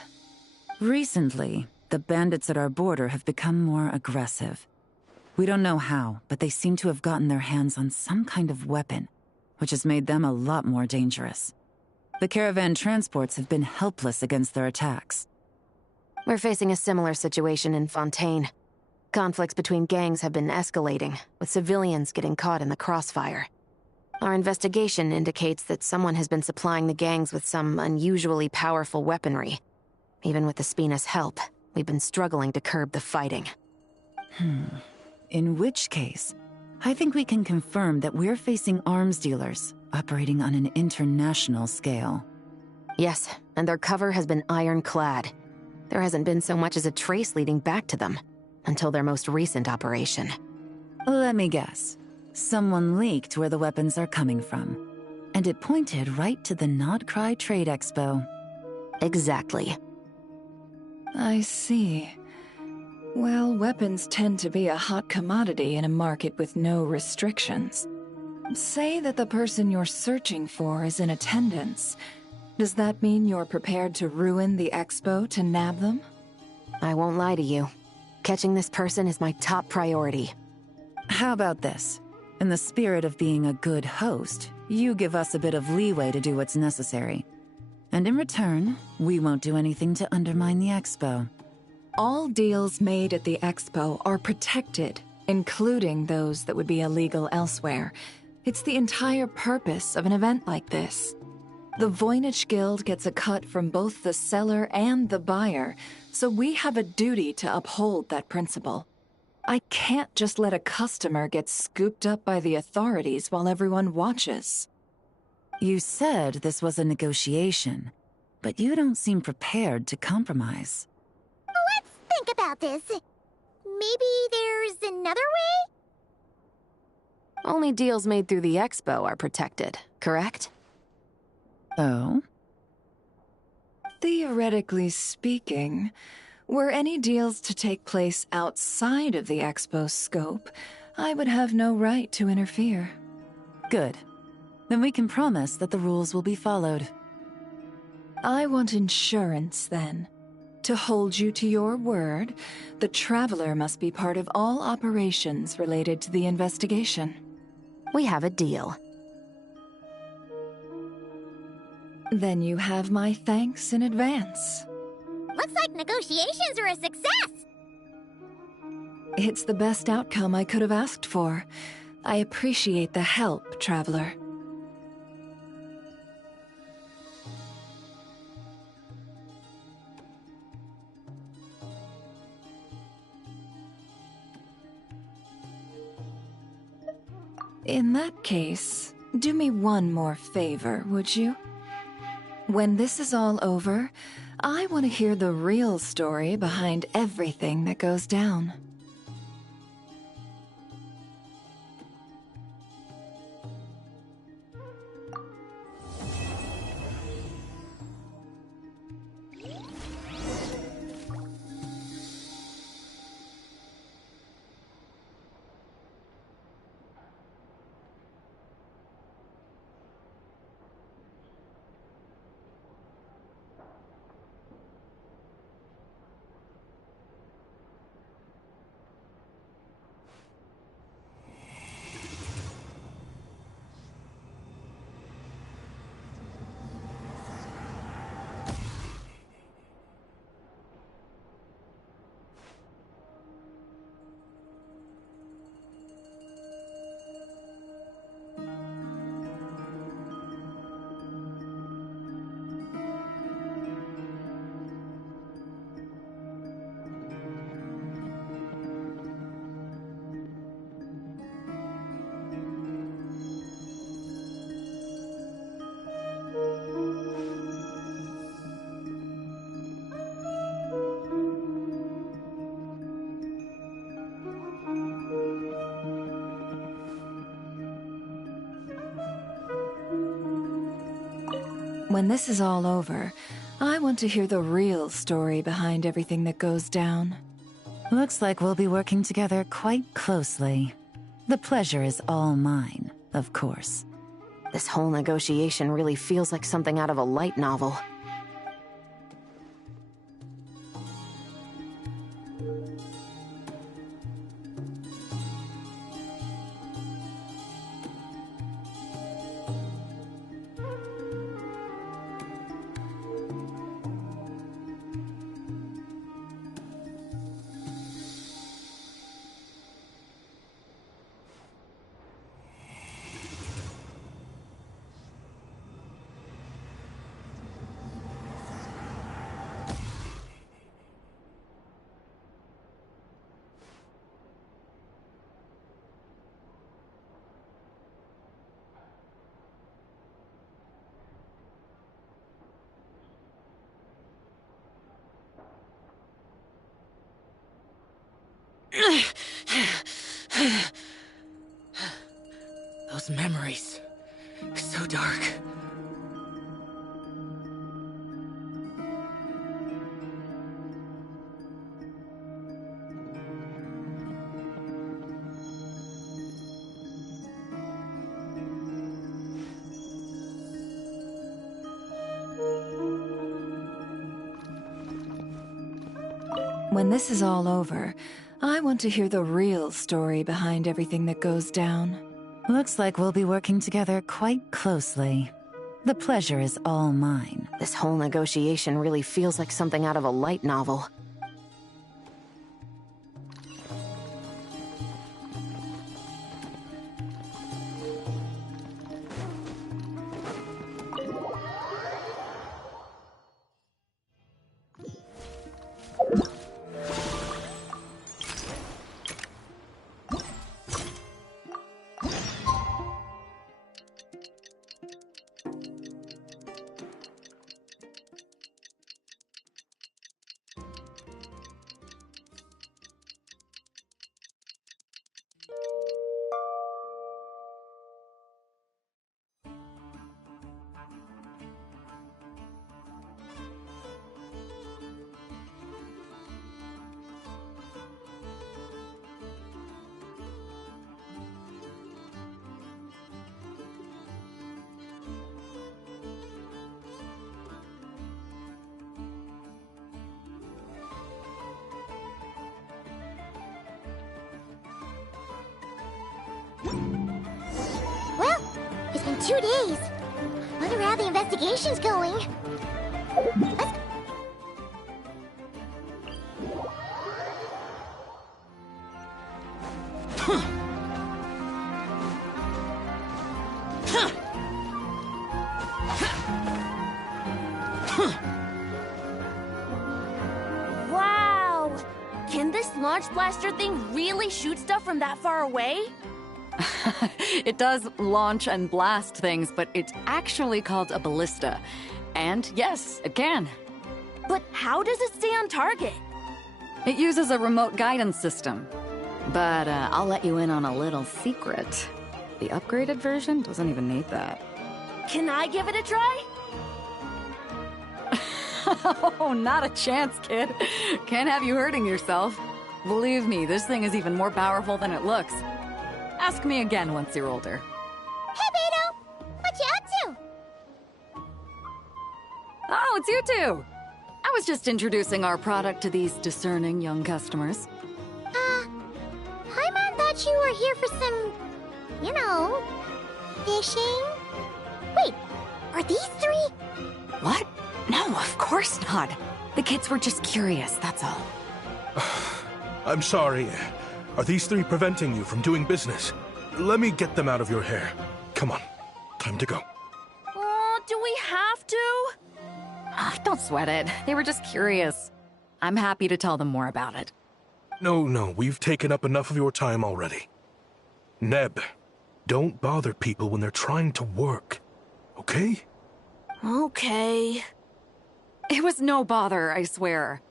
Recently, the bandits at our border have become more aggressive. We don't know how, but they seem to have gotten their hands on some kind of weapon, which has made them a lot more dangerous. The caravan transports have been helpless against their attacks. We're facing a similar situation in Fontaine. Conflicts between gangs have been escalating, with civilians getting caught in the crossfire. Our investigation indicates that someone has been supplying the gangs with some unusually powerful weaponry. Even with the Spina's help, we've been struggling to curb the fighting. In which case, I think we can confirm that we're facing arms dealers operating on an international scale. Yes, and their cover has been ironclad. There hasn't been so much as a trace leading back to them, until their most recent operation. Let me guess. Someone leaked where the weapons are coming from, and it pointed right to the Nodcry Trade Expo. Exactly. I see. Well, weapons tend to be a hot commodity in a market with no restrictions. Say that the person you're searching for is in attendance. Does that mean you're prepared to ruin the expo to nab them? I won't lie to you. Catching this person is my top priority. How about this? In the spirit of being a good host, you give us a bit of leeway to do what's necessary. And in return, we won't do anything to undermine the expo. All deals made at the expo are protected, including those that would be illegal elsewhere. It's the entire purpose of an event like this. The Voynich Guild gets a cut from both the seller and the buyer, so we have a duty to uphold that principle. I can't just let a customer get scooped up by the authorities while everyone watches. You said this was a negotiation, but you don't seem prepared to compromise. Let's think about this. Maybe there's another way? Only deals made through the expo are protected, correct? Oh? Theoretically speaking, were any deals to take place outside of the expo's scope, I would have no right to interfere. Good. Then we can promise that the rules will be followed. I want insurance, then. To hold you to your word, the Traveler must be part of all operations related to the investigation. We have a deal. Then you have my thanks in advance. Looks like negotiations were a success! It's the best outcome I could have asked for. I appreciate the help, Traveler. In that case, do me one more favor, would you? When this is all over, I want to hear the real story behind everything that goes down. When this is all over, I want to hear the real story behind everything that goes down. Looks like we'll be working together quite closely. The pleasure is all mine, of course. This whole negotiation really feels like something out of a light novel. Those memories. So dark. When this is all over, I want to hear the real story behind everything that goes down. Looks like we'll be working together quite closely. The pleasure is all mine. This whole negotiation really feels like something out of a light novel. Well, it's been 2 days. Wonder how the investigation's going. Let's... Wow! Can this launch blaster thing really shoot stuff from that far away? It does launch and blast things, but it's actually called a ballista. And yes, it can. But how does it stay on target? It uses a remote guidance system. But I'll let you in on a little secret. The upgraded version doesn't even need that. Can I give it a try? Oh, not a chance, kid. Can't have you hurting yourself. Believe me, this thing is even more powerful than it looks. Ask me again once you're older. Hey, Beto! What you up to? Oh, it's you two! I was just introducing our product to these discerning young customers. Paimon thought you were here for some, you know, fishing? Wait, are these three? What? No, of course not. The kids were just curious, that's all. I'm sorry. Are these three preventing you from doing business? Let me get them out of your hair. Come on, time to go. Oh, do we have to? Don't sweat it. They were just curious. I'm happy to tell them more about it. No, we've taken up enough of your time already. Neb, don't bother people when they're trying to work, okay? Okay. It was no bother, I swear.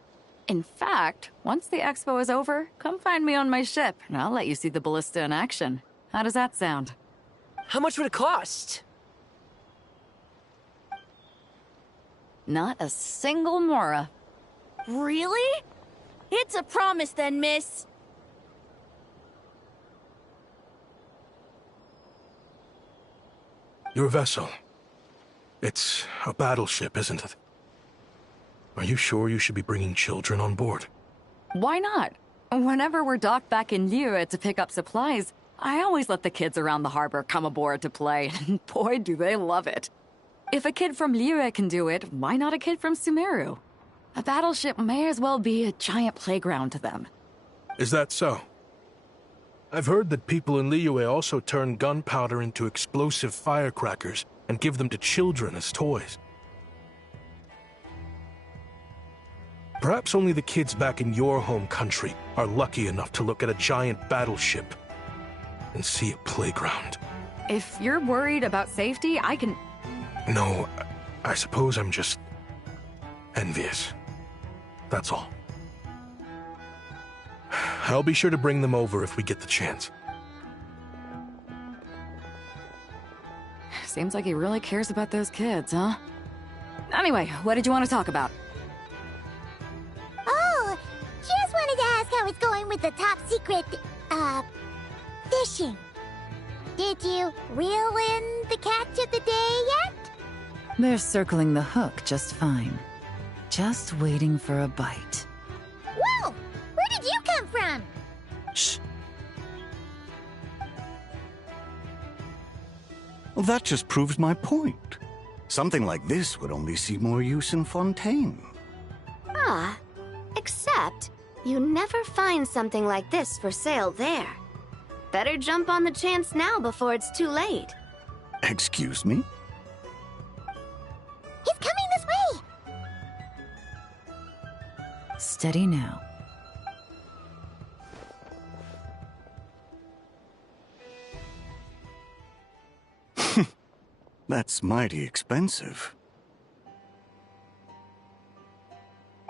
In fact, once the expo is over, come find me on my ship, and I'll let you see the ballista in action. How does that sound? How much would it cost? Not a single mora. Really? It's a promise then, miss. Your vessel. It's a battleship, isn't it? Are you sure you should be bringing children on board? Why not? Whenever we're docked back in Liyue to pick up supplies, I always let the kids around the harbor come aboard to play, and boy, do they love it. If a kid from Liyue can do it, why not a kid from Sumeru? A battleship may as well be a giant playground to them. Is that so? I've heard that people in Liyue also turn gunpowder into explosive firecrackers and give them to children as toys. Perhaps only the kids back in your home country are lucky enough to look at a giant battleship and see a playground. If you're worried about safety, I can... No, I suppose I'm just envious. That's all. I'll be sure to bring them over if we get the chance. Seems like he really cares about those kids, huh? Anyway, what did you want to talk about? Oh, just wanted to ask how it's going with the top secret, fishing. Did you reel in the catch of the day yet? They're circling the hook just fine. Just waiting for a bite. Whoa! Where did you come from? Shh. Well, that just proves my point. Something like this would only see more use in Fontaine. Ah, except you never find something like this for sale there. Better jump on the chance now before it's too late. Excuse me? He's coming this way! Steady now. That's mighty expensive.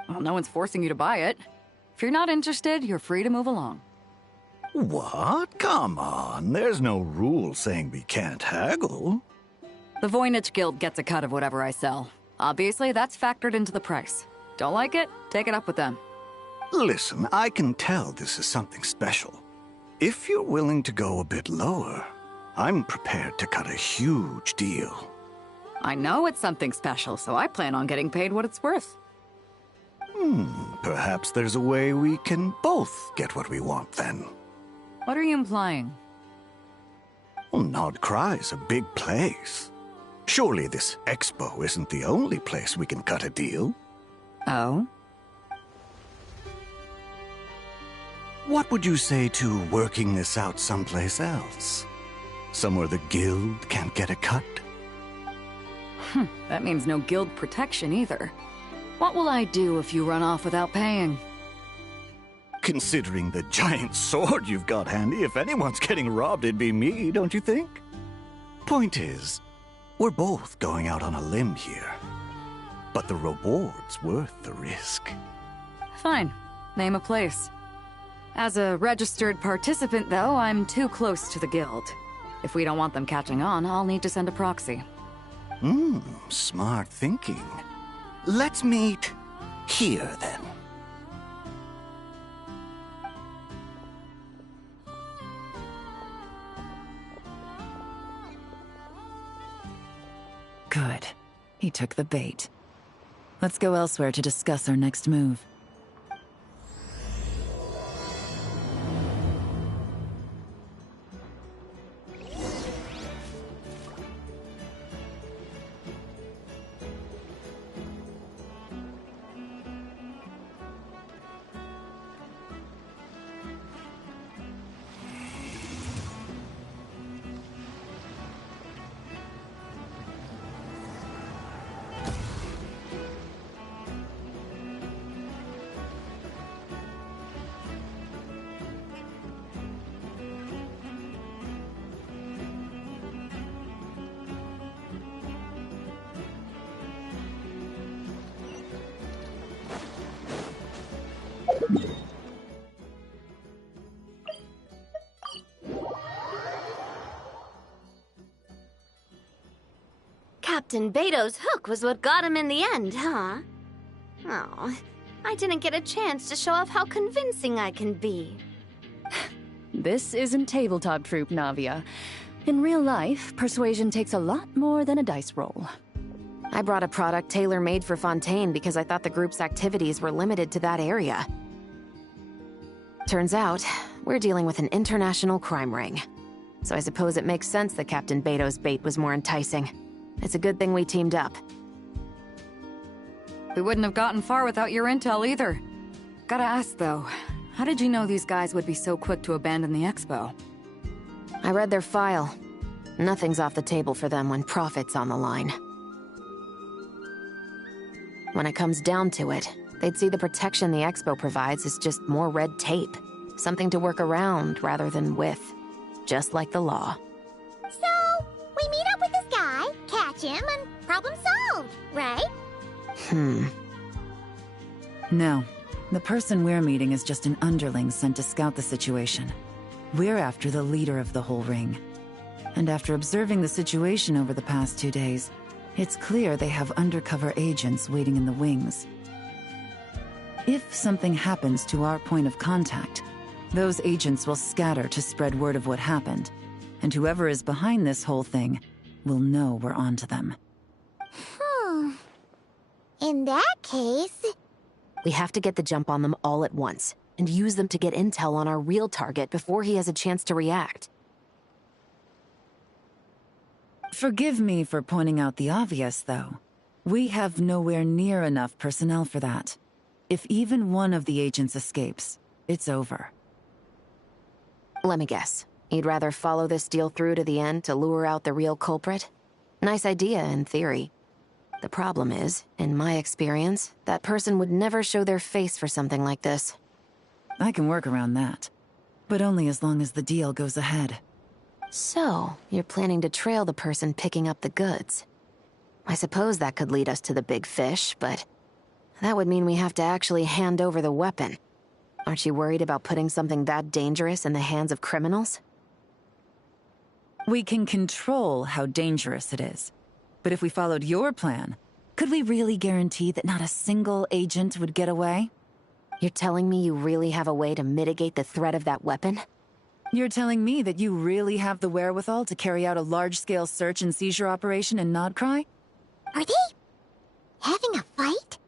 Well, no one's forcing you to buy it. If you're not interested, you're free to move along. What? Come on, there's no rule saying we can't haggle. The Voynich Guild gets a cut of whatever I sell. Obviously, that's factored into the price. Don't like it? Take it up with them. Listen, I can tell this is something special. If you're willing to go a bit lower, I'm prepared to cut a huge deal. I know it's something special, so I plan on getting paid what it's worth. Perhaps there's a way we can both get what we want then. What are you implying? Well, Nod Cry's a big place. Surely this expo isn't the only place we can cut a deal. Oh? What would you say to working this out someplace else? Somewhere the guild can't get a cut? That means no guild protection either. What will I do if you run off without paying? Considering the giant sword you've got handy, if anyone's getting robbed, it'd be me, don't you think? Point is, we're both going out on a limb here. But the reward's worth the risk. Fine. Name a place. As a registered participant, though, I'm too close to the guild. If we don't want them catching on, I'll need to send a proxy. Smart thinking. Let's meet here, then. Good. He took the bait. Let's go elsewhere to discuss our next move. Captain Beto's hook was what got him in the end, huh? Oh, I didn't get a chance to show off how convincing I can be. This isn't tabletop troop, Navia. In real life, persuasion takes a lot more than a dice roll. I brought a product tailor-made for Fontaine because I thought the group's activities were limited to that area. Turns out, we're dealing with an international crime ring. So I suppose it makes sense that Captain Beto's bait was more enticing. It's a good thing we teamed up. We wouldn't have gotten far without your intel either. Gotta ask though, how did you know these guys would be so quick to abandon the expo? I read their file. Nothing's off the table for them when profit's on the line. When it comes down to it, they'd see the protection the expo provides as just more red tape. Something to work around rather than with. Just like the law. So, we meet up with this guy, catch him, and problem solved, right? No. The person we're meeting is just an underling sent to scout the situation. We're after the leader of the whole ring. And after observing the situation over the past 2 days, it's clear they have undercover agents waiting in the wings. If something happens to our point of contact, those agents will scatter to spread word of what happened, and whoever is behind this whole thing will know we're onto them. In that case... We have to get the jump on them all at once, and use them to get intel on our real target before he has a chance to react. Forgive me for pointing out the obvious, though. We have nowhere near enough personnel for that. If even one of the agents escapes, it's over. Let me guess. You'd rather follow this deal through to the end to lure out the real culprit? Nice idea, in theory. The problem is, in my experience, that person would never show their face for something like this. I can work around that. But only as long as the deal goes ahead. So, you're planning to trail the person picking up the goods. I suppose that could lead us to the big fish, but... that would mean we have to actually hand over the weapon. Aren't you worried about putting something that dangerous in the hands of criminals? We can control how dangerous it is. But if we followed your plan, could we really guarantee that not a single agent would get away? You're telling me you really have a way to mitigate the threat of that weapon? You're telling me that you really have the wherewithal to carry out a large-scale search and seizure operation in Nodcry? Are they having a fight?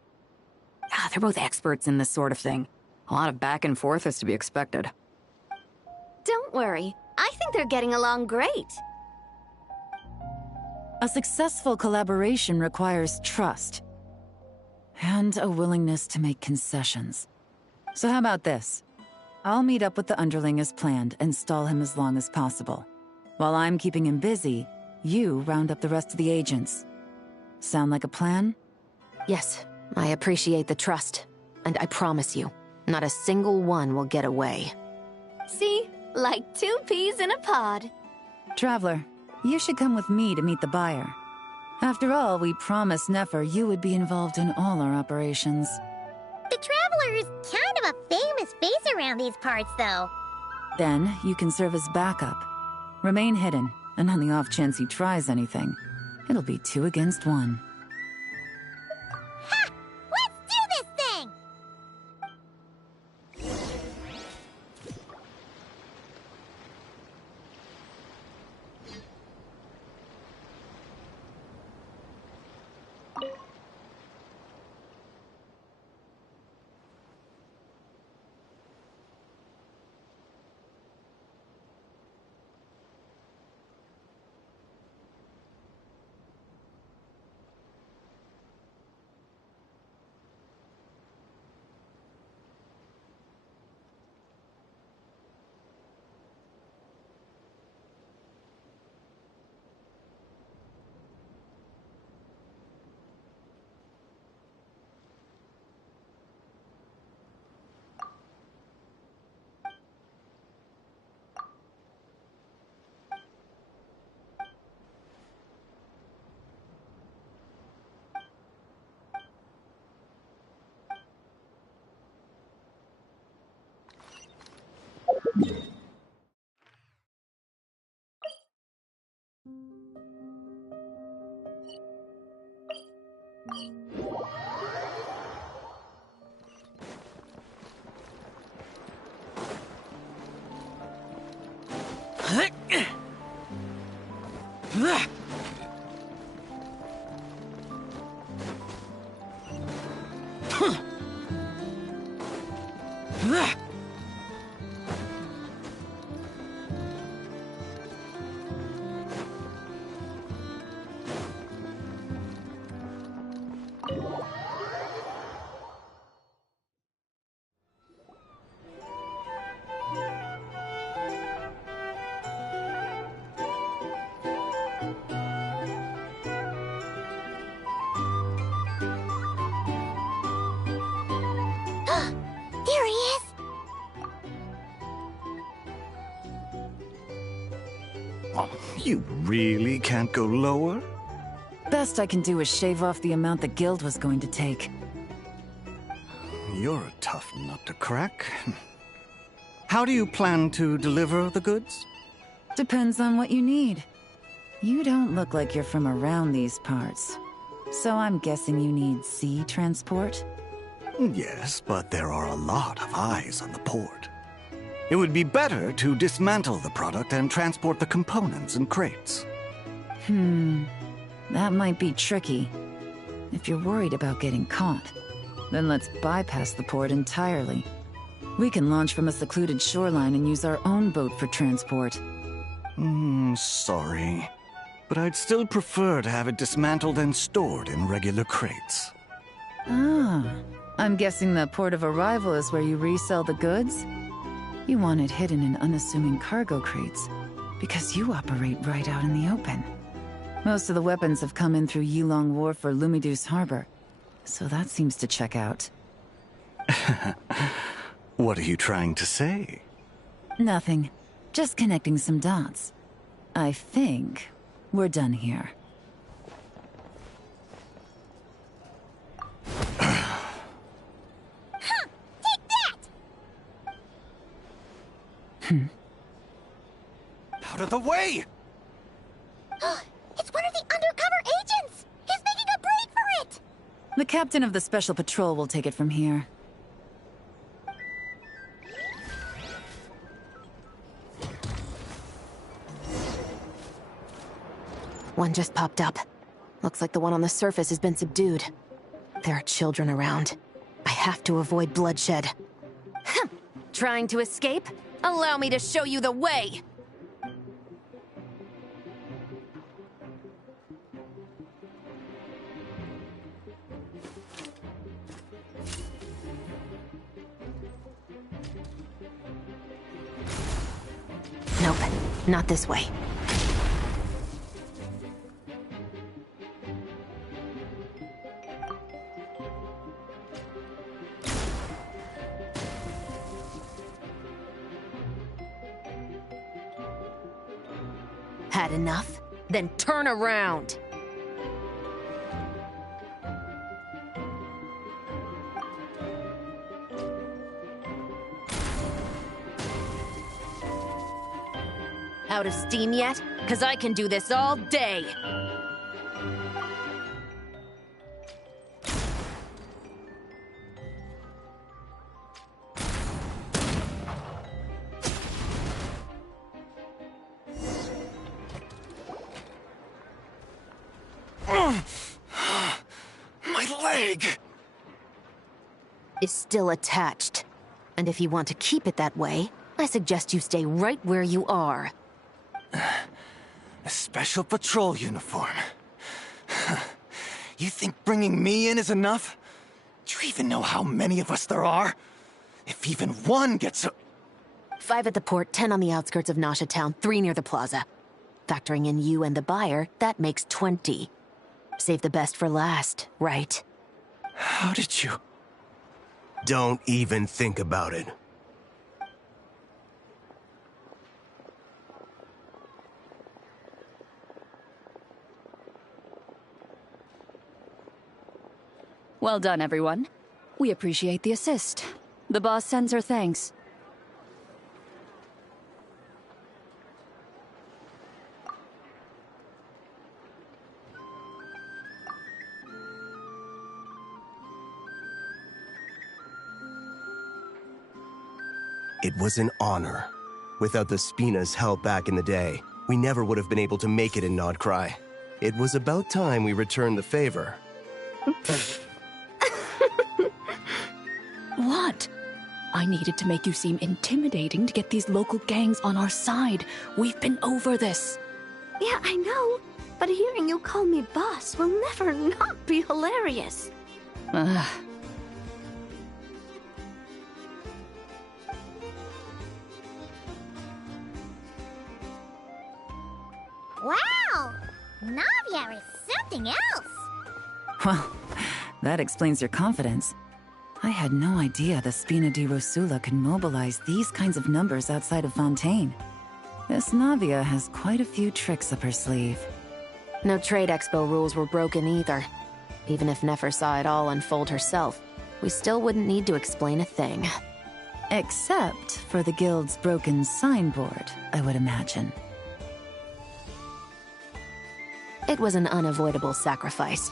They're both experts in this sort of thing. A lot of back and forth is to be expected. Don't worry. I think they're getting along great. A successful collaboration requires trust. And a willingness to make concessions. So how about this? I'll meet up with the underling as planned and stall him as long as possible. While I'm keeping him busy, you round up the rest of the agents. Sound like a plan? Yes, I appreciate the trust. And I promise you, not a single one will get away. See? Like 2 peas in a pod. Traveler, you should come with me to meet the buyer. After all, we promised Nefer you would be involved in all our operations. The Traveler is kind of a famous face around these parts, though. Then, you can serve as backup. Remain hidden, and on the off chance he tries anything, it'll be 2 against 1. Ha! Let's do this thing! There he is! You really can't go lower? Best I can do is shave off the amount the guild was going to take. You're a tough nut to crack. How do you plan to deliver the goods? Depends on what you need. You don't look like you're from around these parts. So I'm guessing you need sea transport? Yes, but there are a lot of eyes on the port. It would be better to dismantle the product and transport the components in crates. That might be tricky. If you're worried about getting caught, then let's bypass the port entirely. We can launch from a secluded shoreline and use our own boat for transport. Sorry. But I'd still prefer to have it dismantled and stored in regular crates. Ah, I'm guessing the port of arrival is where you resell the goods? You want it hidden in unassuming cargo crates, because you operate right out in the open. Most of the weapons have come in through Yilong Wharf or Lumiduce Harbor, so that seems to check out. What are you trying to say? Nothing. Just connecting some dots. I think we're done here. Take that! Out of the way! It's one of the undercover agents! He's making a break for it! The captain of the Special Patrol will take it from here. One just popped up. Looks like the one on the surface has been subdued. There are children around. I have to avoid bloodshed. Trying to escape? Allow me to show you the way! Not this way. Had enough? Then turn around! Out of steam yet? 'Cause I can do this all day! My leg! Is still attached. And if you want to keep it that way, I suggest you stay right where you are. A special patrol uniform. You think bringing me in is enough? Do you even know how many of us there are? If even one gets a... 5 at the port, 10 on the outskirts of Nasha Town, 3 near the plaza. Factoring in you and the buyer, that makes 20. Save the best for last, right? How did you... Don't even think about it. Well done, everyone. We appreciate the assist. The boss sends her thanks. It was an honor. Without the Spina's help back in the day, we never would have been able to make it in Nodcry. It was about time we returned the favor. What? I needed to make you seem intimidating to get these local gangs on our side. We've been over this. Yeah, I know. But hearing you call me boss will never not be hilarious. Ugh. Wow! Navia is something else! Well, that explains your confidence. I had no idea the Spina di Rosula could mobilize these kinds of numbers outside of Fontaine. This Navia has quite a few tricks up her sleeve. No trade expo rules were broken either. Even if Nefer saw it all unfold herself, we still wouldn't need to explain a thing. Except for the guild's broken signboard, I would imagine. It was an unavoidable sacrifice.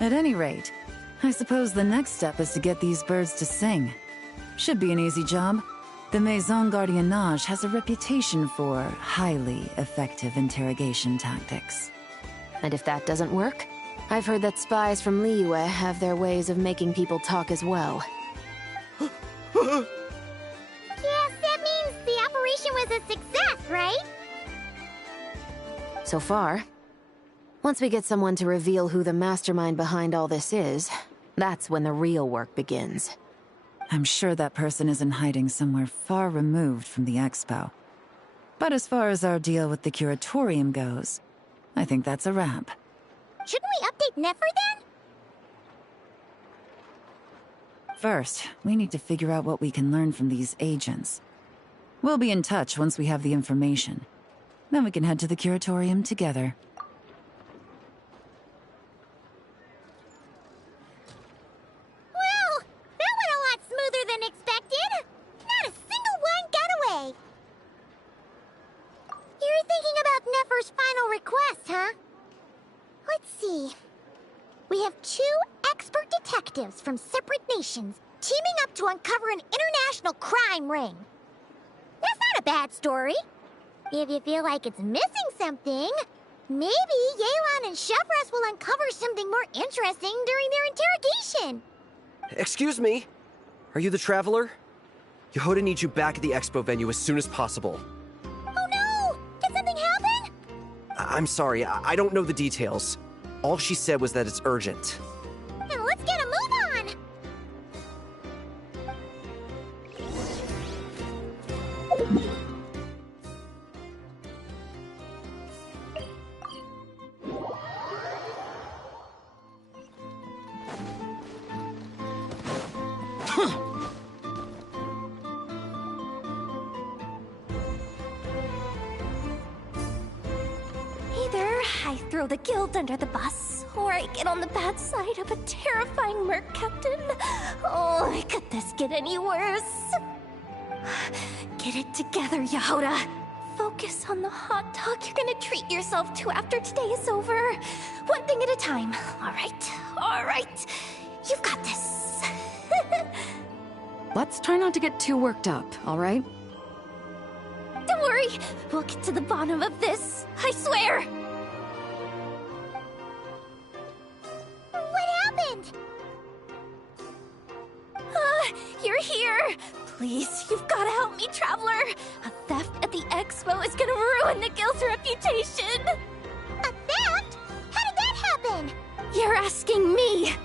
At any rate, I suppose the next step is to get these birds to sing. Should be an easy job. The Maison Gardiennage has a reputation for highly effective interrogation tactics. And if that doesn't work, I've heard that spies from Liyue have their ways of making people talk as well. Yes, that means the operation was a success, right? So far. Once we get someone to reveal who the mastermind behind all this is, that's when the real work begins. I'm sure that person is in hiding somewhere far removed from the expo. But as far as our deal with the curatorium goes, I think that's a wrap. Shouldn't we update Nefer then? First, we need to figure out what we can learn from these agents. We'll be in touch once we have the information. Then we can head to the curatorium together. Well, that went a lot smoother than expected. Not a single one got away. You're thinking about Nefer's final request, huh? Let's see. We have 2 expert detectives from separate nations teaming up to uncover an international crime ring. That's not a bad story. If you feel like it's missing something, maybe Yelan and Chevres will uncover something more interesting during their interrogation. Excuse me? Are you the Traveler? Yehoda needs you back at the expo venue as soon as possible. Oh no! Did something happen? I'm sorry, I don't know the details. All she said was that it's urgent. Then let's get a move on! I throw the guild under the bus, or I get on the bad side of a terrifying merc captain. Oh, could this get any worse? Get it together, Yehoda. Focus on the hot dog you're gonna treat yourself to after today is over. One thing at a time. All right. You've got this. Let's try not to get too worked up, all right? Don't worry, we'll get to the bottom of this. I swear. What happened? You're here. Please, you've got to help me, Traveler. A theft at the expo is gonna ruin the guild's reputation. A theft? How did that happen? You're asking me.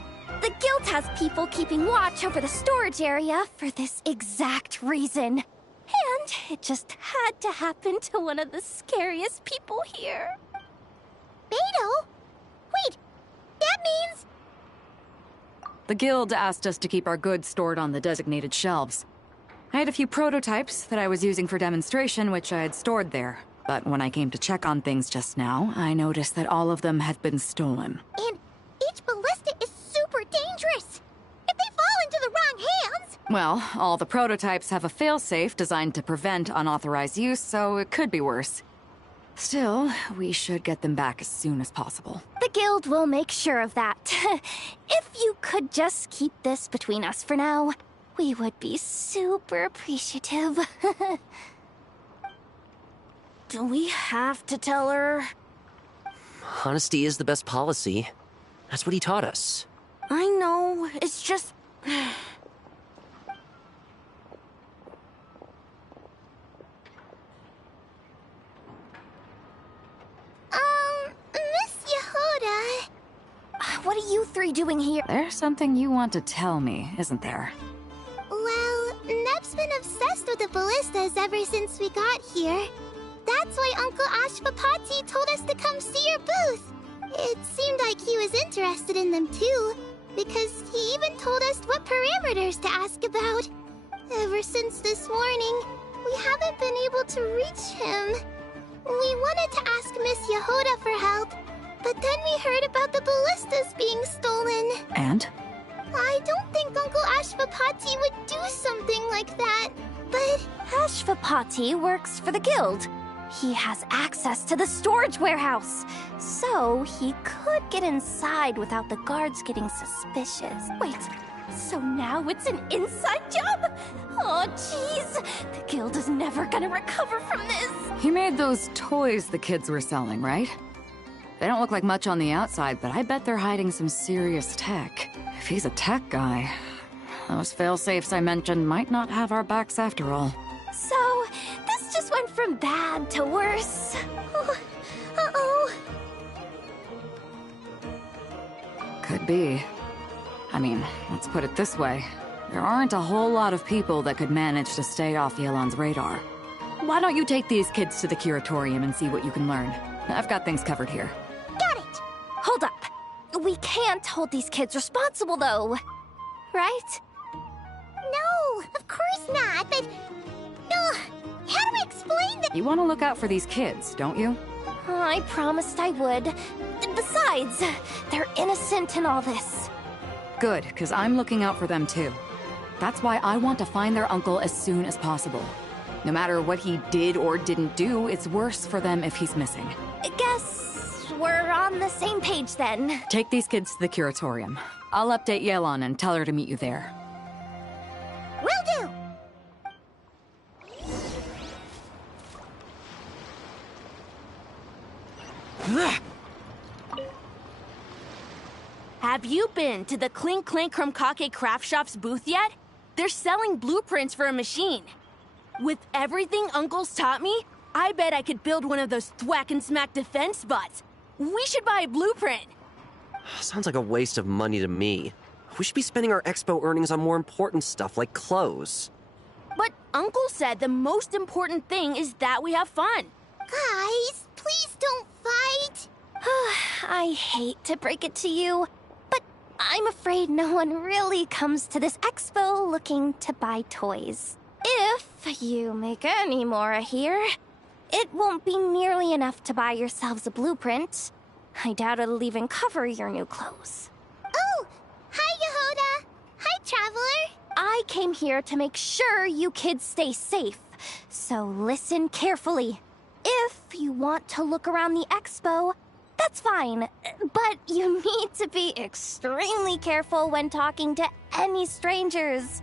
The guild has people keeping watch over the storage area for this exact reason. And it just had to happen to one of the scariest people here. Beto? Wait, that means... The guild asked us to keep our goods stored on the designated shelves. I had a few prototypes that I was using for demonstration, which I had stored there. But when I came to check on things just now, I noticed that all of them had been stolen. And each ballista is super dangerous. If they fall into the wrong hands... Well, all the prototypes have a failsafe designed to prevent unauthorized use, so it could be worse. Still, we should get them back as soon as possible. The guild will make sure of that. If you could just keep this between us for now, we would be super appreciative. Do we have to tell her? Honesty is the best policy. That's what he taught us. I know, it's just... Miss Yehoda... What are you three doing here? There's something you want to tell me, isn't there? Well, Neb's been obsessed with the ballistas ever since we got here. That's why Uncle Ashvapati told us to come see your booth. It seemed like he was interested in them too, because he even told us what parameters to ask about. Ever since this morning, we haven't been able to reach him. We wanted to ask Miss Yehoda for help, but then we heard about the ballistas being stolen. And? I don't think Uncle Ashvapati would do something like that, but... Ashvapati works for the guild. He has access to the storage warehouse, so he could get inside without the guards getting suspicious. Wait, so now it's an inside job? Oh, jeez. The guild is never gonna recover from this. He made those toys the kids were selling, right? They don't look like much on the outside, but I bet they're hiding some serious tech. If he's a tech guy, those fail-safes I mentioned might not have our backs after all. So, this just went from bad to worse. Oh, uh-oh. Could be. I mean, let's put it this way. There aren't a whole lot of people that could manage to stay off Yelan's radar. Why don't you take these kids to the curatorium and see what you can learn? I've got things covered here. Got it! Hold up. We can't hold these kids responsible, though. Right? No, of course not, but... how do we explain that? You want to look out for these kids, don't you? I promised I would. Besides, they're innocent in all this. Good, because I'm looking out for them too. That's why I want to find their uncle as soon as possible. No matter what he did or didn't do, it's worse for them if he's missing. Guess we're on the same page then. Take these kids to the curatorium. I'll update Yelan and tell her to meet you there. Will do! Have you been to the Clink Clink Krumkake Craft Shop's booth yet? They're selling blueprints for a machine. With everything Uncle's taught me, I bet I could build one of those thwack and smack defense bots. We should buy a blueprint. Sounds like a waste of money to me. We should be spending our expo earnings on more important stuff like clothes. But Uncle said the most important thing is that we have fun. Guys, please don't fight. I hate to break it to you, but I'm afraid no one really comes to this expo looking to buy toys. If you make any more here, It won't be nearly enough to buy yourselves a blueprint. I doubt it'll even cover your new clothes. Oh! Hi, Yehoda! Hi, Traveler! I came here to make sure you kids stay safe, so listen carefully. If you want to look around the expo, that's fine, but you need to be extremely careful when talking to any strangers.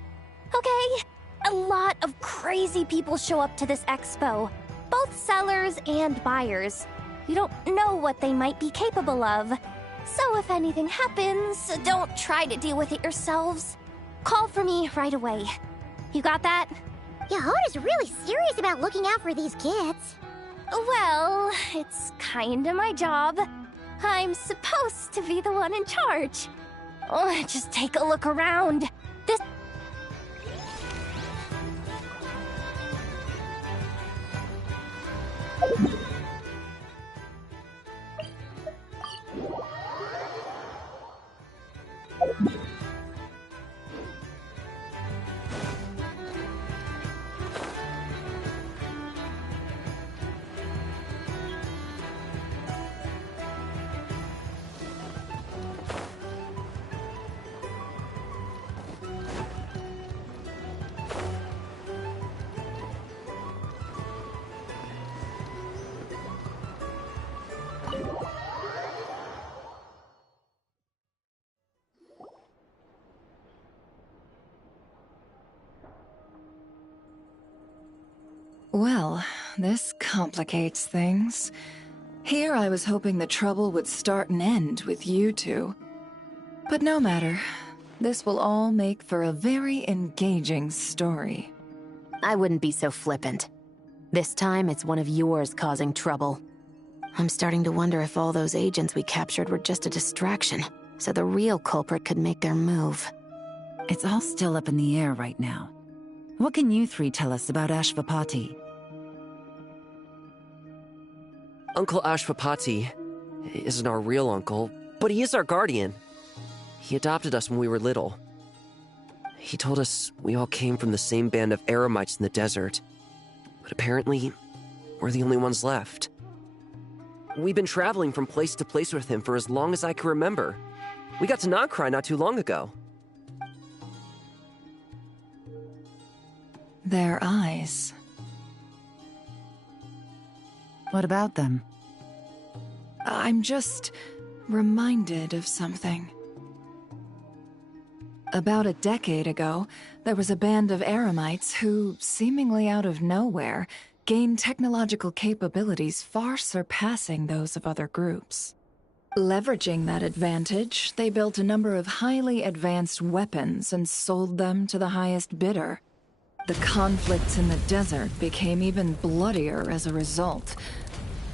Okay? A lot of crazy people show up to this expo, both sellers and buyers. You don't know what they might be capable of. So if anything happens, don't try to deal with it yourselves. Call for me right away. You got that? Yehoda's really serious about looking out for these kids. Well, it's kinda my job. I'm supposed to be the one in charge. Oh, just take a look around. This... Well, this complicates things. Here I was hoping the trouble would start and end with you two. But no matter. This will all make for a very engaging story. I wouldn't be so flippant. This time, it's one of yours causing trouble. I'm starting to wonder if all those agents we captured were just a distraction, so the real culprit could make their move. It's all still up in the air right now. What can you three tell us about Ashvapati? Uncle Ashvapati isn't our real uncle, but he is our guardian. He adopted us when we were little. He told us we all came from the same band of eremites in the desert. But apparently, we're the only ones left. We've been traveling from place to place with him for as long as I can remember. We got to Nagcry not too long ago. Their eyes. What about them? I'm just reminded of something. About a decade ago, there was a band of eremites who, seemingly out of nowhere, gained technological capabilities far surpassing those of other groups. Leveraging that advantage, they built a number of highly advanced weapons and sold them to the highest bidder. The conflicts in the desert became even bloodier as a result.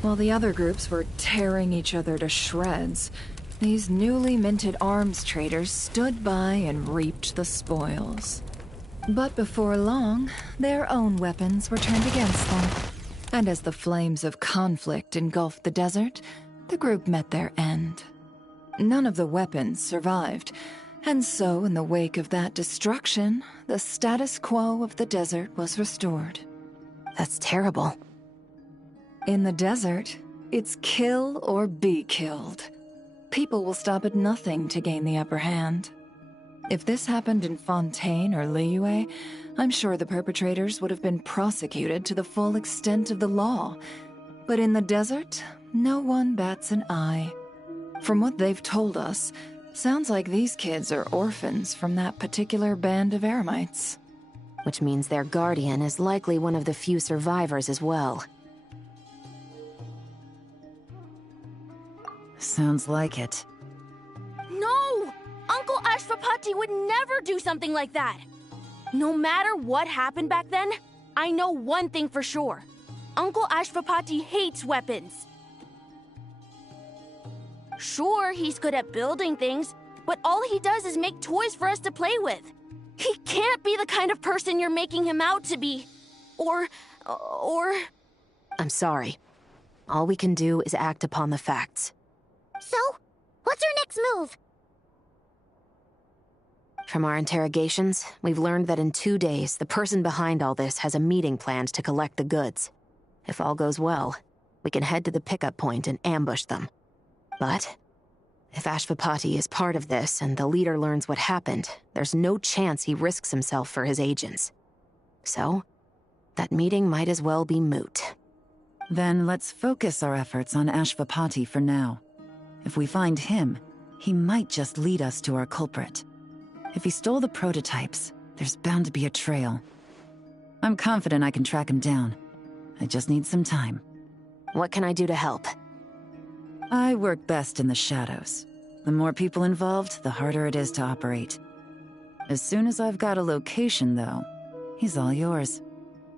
While the other groups were tearing each other to shreds, these newly minted arms traders stood by and reaped the spoils. But before long, their own weapons were turned against them. And as the flames of conflict engulfed the desert, the group met their end. None of the weapons survived, and so in the wake of that destruction, the status quo of the desert was restored. That's terrible. In the desert, it's kill or be killed. People will stop at nothing to gain the upper hand. If this happened in Fontaine or Liyue, I'm sure the perpetrators would have been prosecuted to the full extent of the law. But in the desert, no one bats an eye. From what they've told us, sounds like these kids are orphans from that particular band of eremites. Which means their guardian is likely one of the few survivors as well. Sounds like it. No! Uncle Ashvapati would never do something like that! No matter what happened back then, I know one thing for sure. Uncle Ashvapati hates weapons. Sure, he's good at building things, but all he does is make toys for us to play with. He can't be the kind of person you're making him out to be. Or... I'm sorry. All we can do is act upon the facts. So, what's our next move? From our interrogations, we've learned that in 2 days, the person behind all this has a meeting planned to collect the goods. If all goes well, we can head to the pickup point and ambush them. But if Ashvapati is part of this and the leader learns what happened, there's no chance he risks himself for his agents. So, that meeting might as well be moot. Then let's focus our efforts on Ashvapati for now. If we find him, he might just lead us to our culprit. If he stole the prototypes, there's bound to be a trail. I'm confident I can track him down. I just need some time. What can I do to help? I work best in the shadows. The more people involved, the harder it is to operate. As soon as I've got a location, though, he's all yours.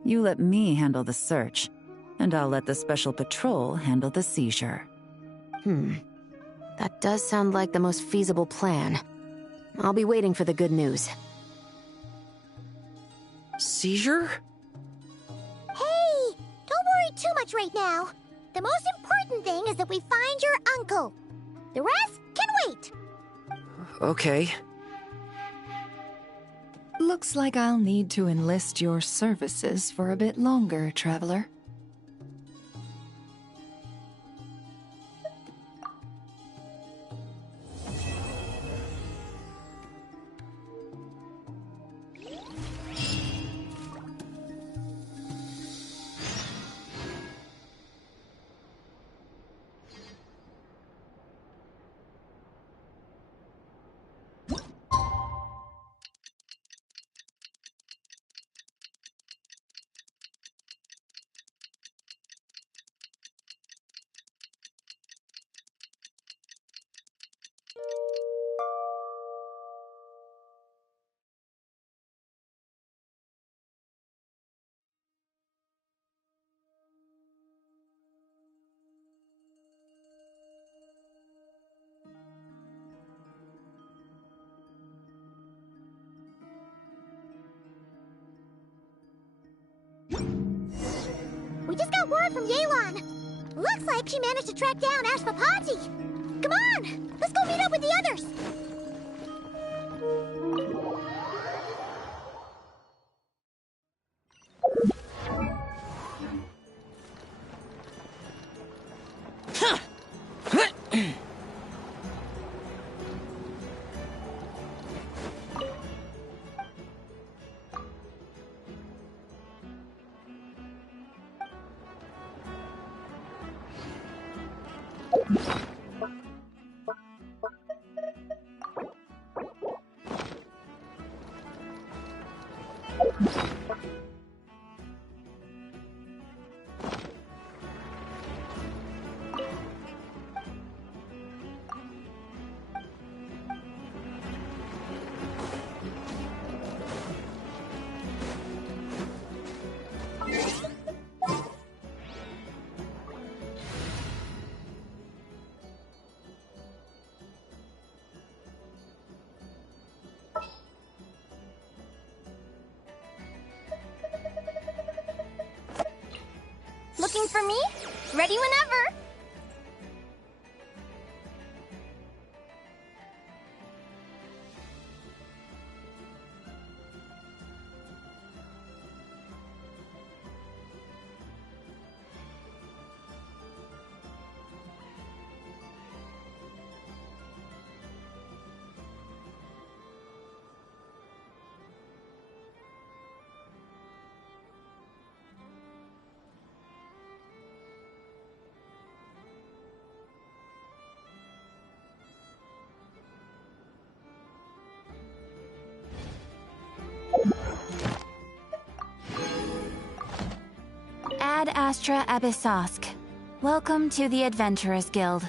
You let me handle the search, and I'll let the Special Patrol handle the seizure. That does sound like the most feasible plan. I'll be waiting for the good news. Seizure? Hey! Don't worry too much right now. The most important thing is that we find your uncle. The rest can wait. Okay. Looks like I'll need to enlist your services for a bit longer, Traveler. We just got word from Yelan. Looks like she managed to track down Ashvapati. Come on, let's go meet up with the others. Looking for me? Ready whenever! Ad Astra Abyssosk. Welcome to the Adventurers Guild.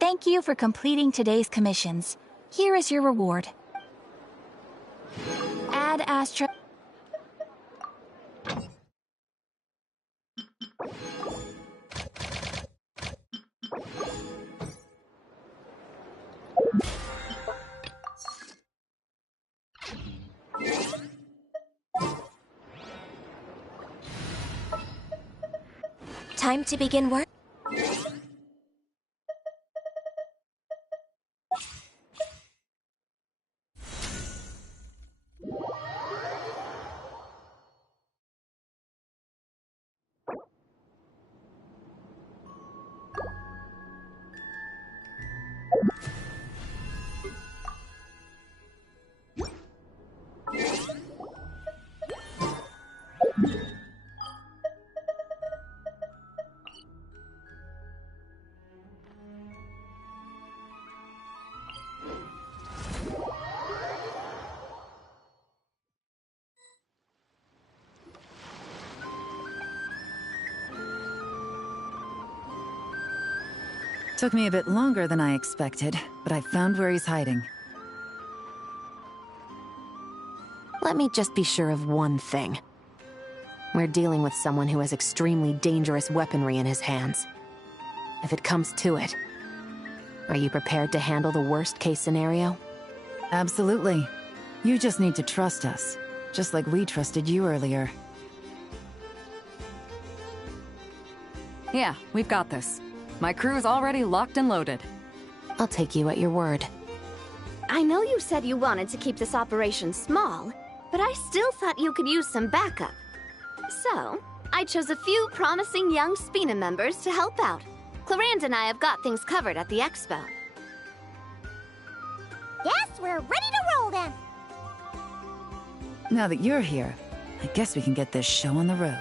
Thank you for completing today's commissions. Here is your reward. Ad Astra... Time to begin work? Took me a bit longer than I expected, but I found where he's hiding. Let me just be sure of one thing. We're dealing with someone who has extremely dangerous weaponry in his hands. If it comes to it, are you prepared to handle the worst-case scenario? Absolutely. You just need to trust us, just like we trusted you earlier. Yeah, we've got this. My crew's already locked and loaded. I'll take you at your word. I know you said you wanted to keep this operation small, but I still thought you could use some backup. So, I chose a few promising young Spina members to help out. Clarande and I have got things covered at the expo. Guess we're ready to roll then. Now that you're here, I guess we can get this show on the road.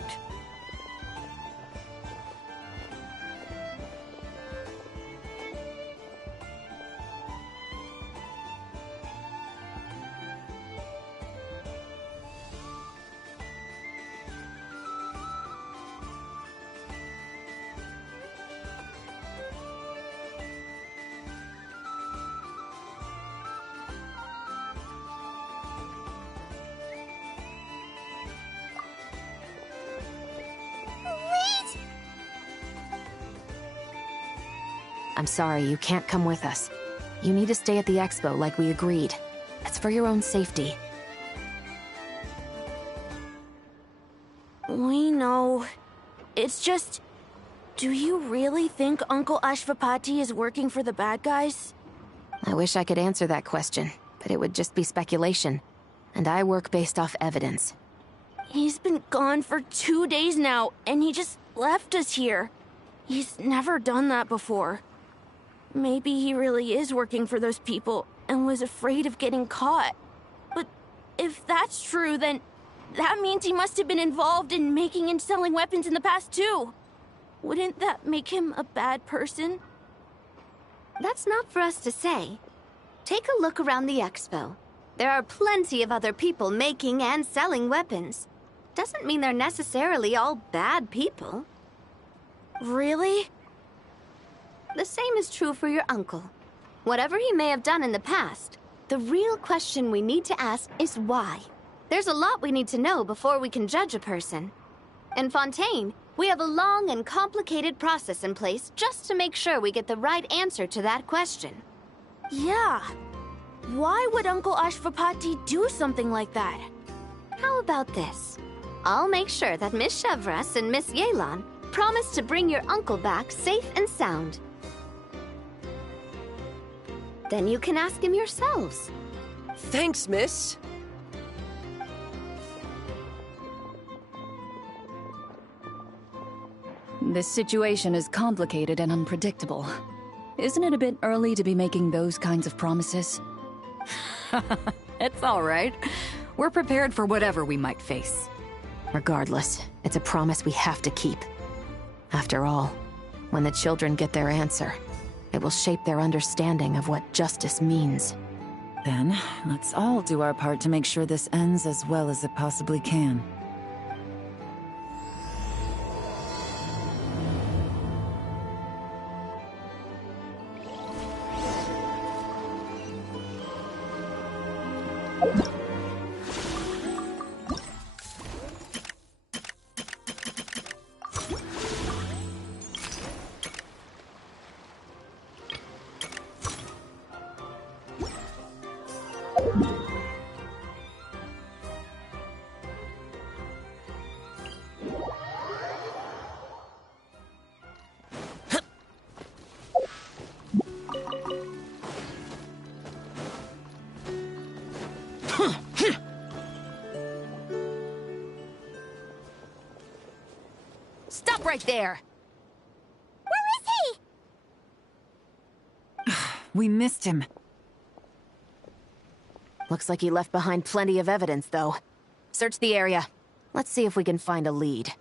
I'm sorry, you can't come with us. You need to stay at the expo like we agreed. It's for your own safety. We know. It's just... Do you really think Uncle Ashvapati is working for the bad guys? I wish I could answer that question, but it would just be speculation. And I work based off evidence. He's been gone for 2 days now, and he just left us here. He's never done that before. Maybe he really is working for those people and was afraid of getting caught. But if that's true, then that means he must have been involved in making and selling weapons in the past too. Wouldn't that make him a bad person? That's not for us to say. Take a look around the expo. There are plenty of other people making and selling weapons. Doesn't mean they're necessarily all bad people. Really? The same is true for your uncle. Whatever he may have done in the past, the real question we need to ask is why. There's a lot we need to know before we can judge a person. In Fontaine, we have a long and complicated process in place just to make sure we get the right answer to that question. Yeah. Why would Uncle Ashvapati do something like that? How about this? I'll make sure that Miss Chevras and Miss Yelan promise to bring your uncle back safe and sound. Then you can ask him yourselves. Thanks, miss. This situation is complicated and unpredictable. Isn't it a bit early to be making those kinds of promises? It's all right. We're prepared for whatever we might face. Regardless, it's a promise we have to keep. After all, when the children get their answer, it will shape their understanding of what justice means. Then, let's all do our part to make sure this ends as well as it possibly can. Stop right there! Where is he? We missed him. Looks like he left behind plenty of evidence, though. Search the area. Let's see if we can find a lead.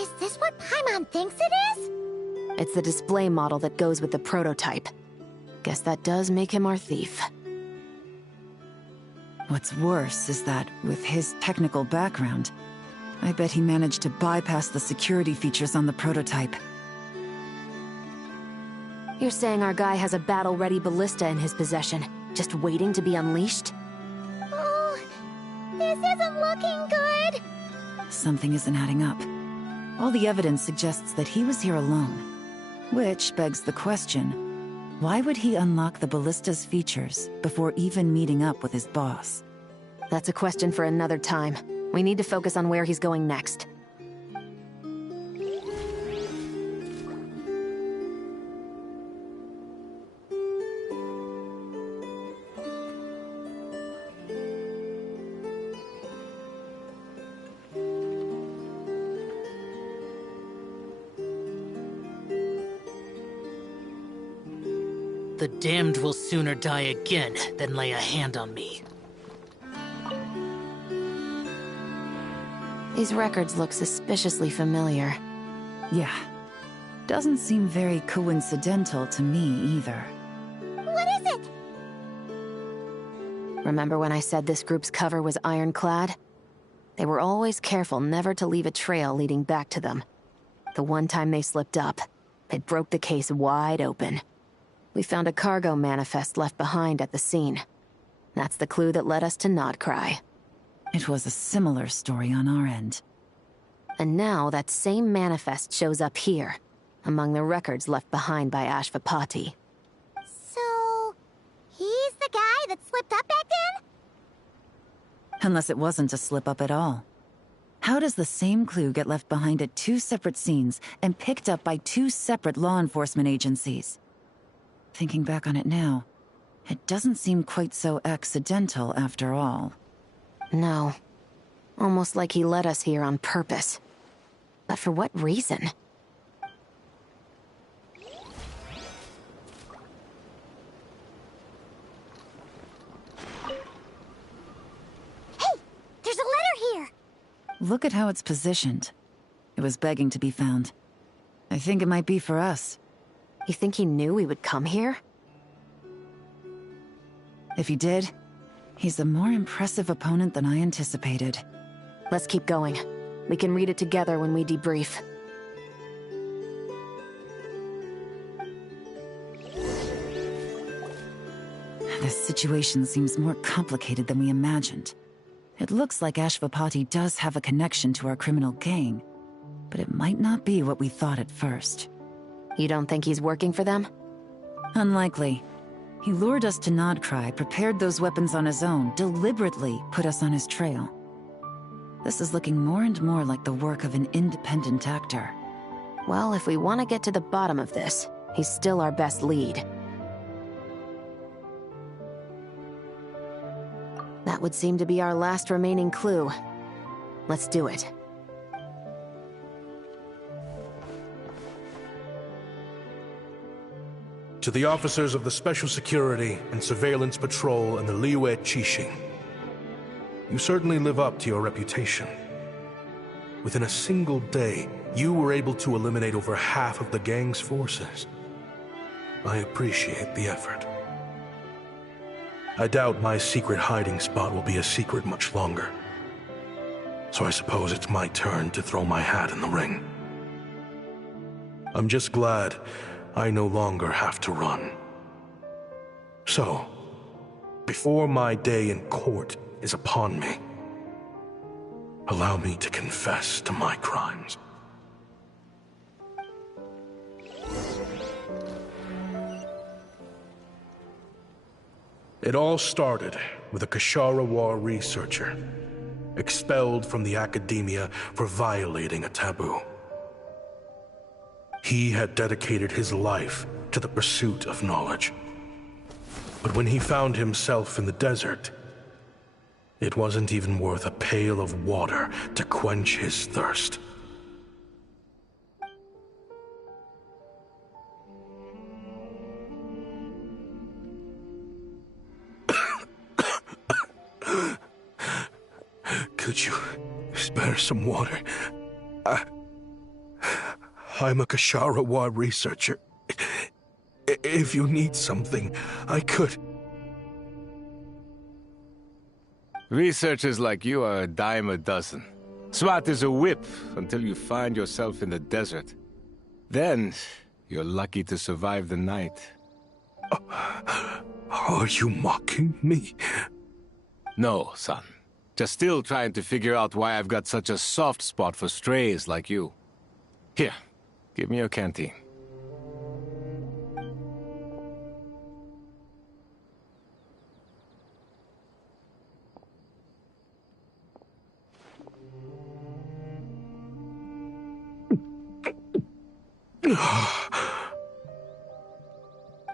Is this what Paimon thinks it is? It's the display model that goes with the prototype. Guess that does make him our thief. What's worse is that, with his technical background, I bet he managed to bypass the security features on the prototype. You're saying our guy has a battle-ready ballista in his possession, just waiting to be unleashed? Oh, this isn't looking good. Something isn't adding up. All the evidence suggests that he was here alone. Which begs the question, why would he unlock the ballista's features before even meeting up with his boss? That's a question for another time. We need to focus on where he's going next. The damned will sooner die again than lay a hand on me. These records look suspiciously familiar. Yeah. Doesn't seem very coincidental to me either. What is it? Remember when I said this group's cover was ironclad? They were always careful never to leave a trail leading back to them. The one time they slipped up, it broke the case wide open. We found a cargo manifest left behind at the scene. That's the clue that led us to Nodcry. It was a similar story on our end. And now that same manifest shows up here, among the records left behind by Ashvapati. So, he's the guy that slipped up back then? Unless it wasn't a slip-up at all. How does the same clue get left behind at two separate scenes and picked up by two separate law enforcement agencies? Thinking back on it now, it doesn't seem quite so accidental after all. No. Almost like he led us here on purpose. But for what reason? Hey! There's a letter here! Look at how it's positioned. It was begging to be found. I think it might be for us. You think he knew we would come here? If he did, he's a more impressive opponent than I anticipated. Let's keep going. We can read it together when we debrief. This situation seems more complicated than we imagined. It looks like Ashvapati does have a connection to our criminal gang, but it might not be what we thought at first. You don't think he's working for them? Unlikely. He lured us to Nodcry, prepared those weapons on his own, deliberately put us on his trail. This is looking more and more like the work of an independent actor. Well, if we want to get to the bottom of this, he's still our best lead. That would seem to be our last remaining clue. Let's do it. To the officers of the Special Security and Surveillance Patrol and the Liyue Qixing, you certainly live up to your reputation. Within a single day, you were able to eliminate over half of the gang's forces. I appreciate the effort. I doubt my secret hiding spot will be a secret much longer. So I suppose it's my turn to throw my hat in the ring. I'm just glad I no longer have to run. So, before my day in court is upon me, allow me to confess to my crimes. It all started with a Kashara War researcher, expelled from the academia for violating a taboo. He had dedicated his life to the pursuit of knowledge. But when he found himself in the desert, it wasn't even worth a pail of water to quench his thirst. Could you spare some water? I'm a Kashara War researcher. If you need something, I could. Researchers like you are a dime a dozen. Smart as a whip until you find yourself in the desert. Then, you're lucky to survive the night. Are you mocking me? No, son. Just still trying to figure out why I've got such a soft spot for strays like you. Here, give me your canteen.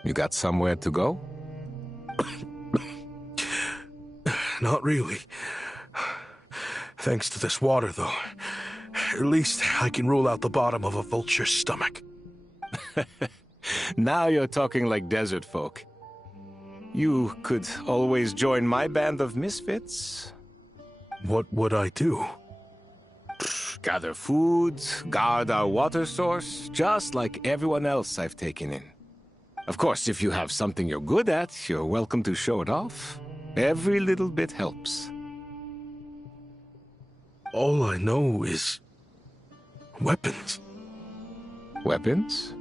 You got somewhere to go? Not really. Thanks to this water, though. At least I can rule out the bottom of a vulture's stomach. Now you're talking like desert folk. You could always join my band of misfits. What would I do? Gather food, guard our water source, just like everyone else I've taken in. Of course, if you have something you're good at, you're welcome to show it off. Every little bit helps. All I know is weapons. Weapons?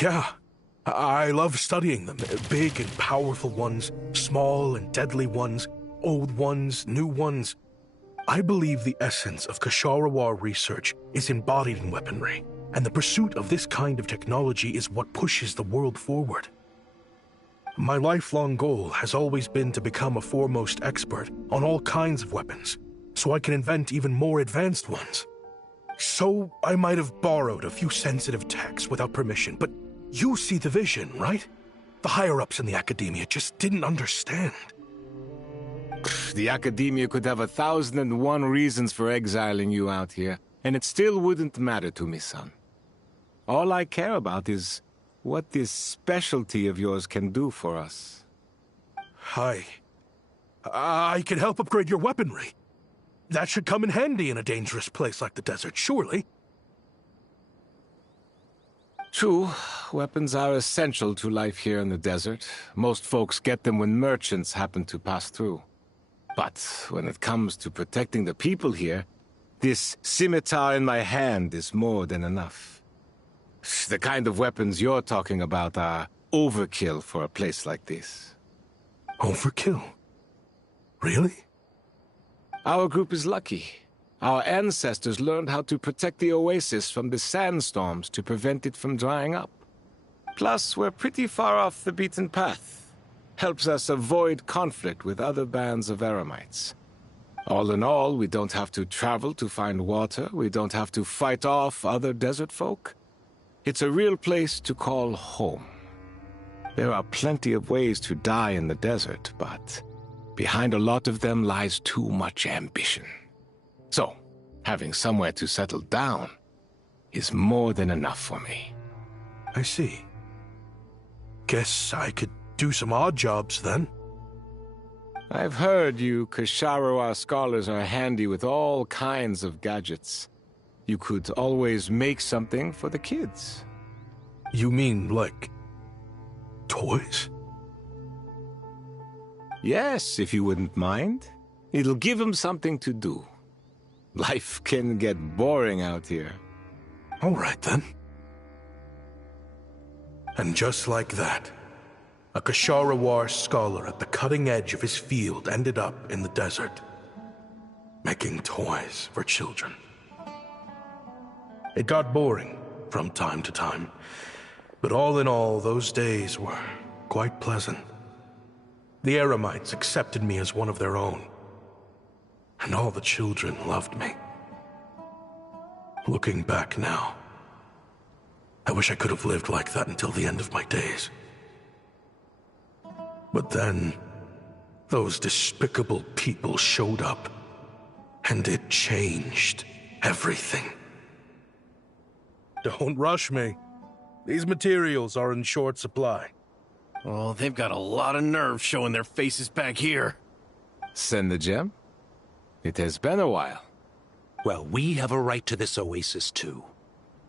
Yeah. I love studying them. Big and powerful ones, small and deadly ones, old ones, new ones. I believe the essence of Kashara War research is embodied in weaponry, and the pursuit of this kind of technology is what pushes the world forward. My lifelong goal has always been to become a foremost expert on all kinds of weapons, so I can invent even more advanced ones. So I might have borrowed a few sensitive techs without permission, but you see the vision, right? The higher-ups in the academia just didn't understand. The academia could have 1,001 reasons for exiling you out here, and it still wouldn't matter to me, son. All I care about is what this specialty of yours can do for us. I can help upgrade your weaponry. That should come in handy in a dangerous place like the desert, surely. True, weapons are essential to life here in the desert. Most folks get them when merchants happen to pass through. But when it comes to protecting the people here, this scimitar in my hand is more than enough. The kind of weapons you're talking about are overkill for a place like this. Overkill? Really? Our group is lucky. Our ancestors learned how to protect the oasis from the sandstorms to prevent it from drying up. Plus, we're pretty far off the beaten path. Helps us avoid conflict with other bands of Eremites. All in all, we don't have to travel to find water. We don't have to fight off other desert folk. It's a real place to call home. There are plenty of ways to die in the desert, but behind a lot of them lies too much ambition. So, having somewhere to settle down is more than enough for me. I see. Guess I could do some odd jobs then. I've heard you Kashara scholars are handy with all kinds of gadgets. You could always make something for the kids. You mean, like, toys? Yes, if you wouldn't mind. It'll give them something to do. Life can get boring out here. All right, then. And just like that, A Kashara War scholar at the cutting edge of his field ended up in the desert, making toys for children. It got boring from time to time, but all in all, those days were quite pleasant. The Eremites accepted me as one of their own, and all the children loved me. Looking back now, I wish I could have lived like that until the end of my days. But then, those despicable people showed up, and it changed everything. Don't rush me. These materials are in short supply. Oh, they've got a lot of nerve showing their faces back here. Send the gem? It has been a while. Well, we have a right to this oasis too.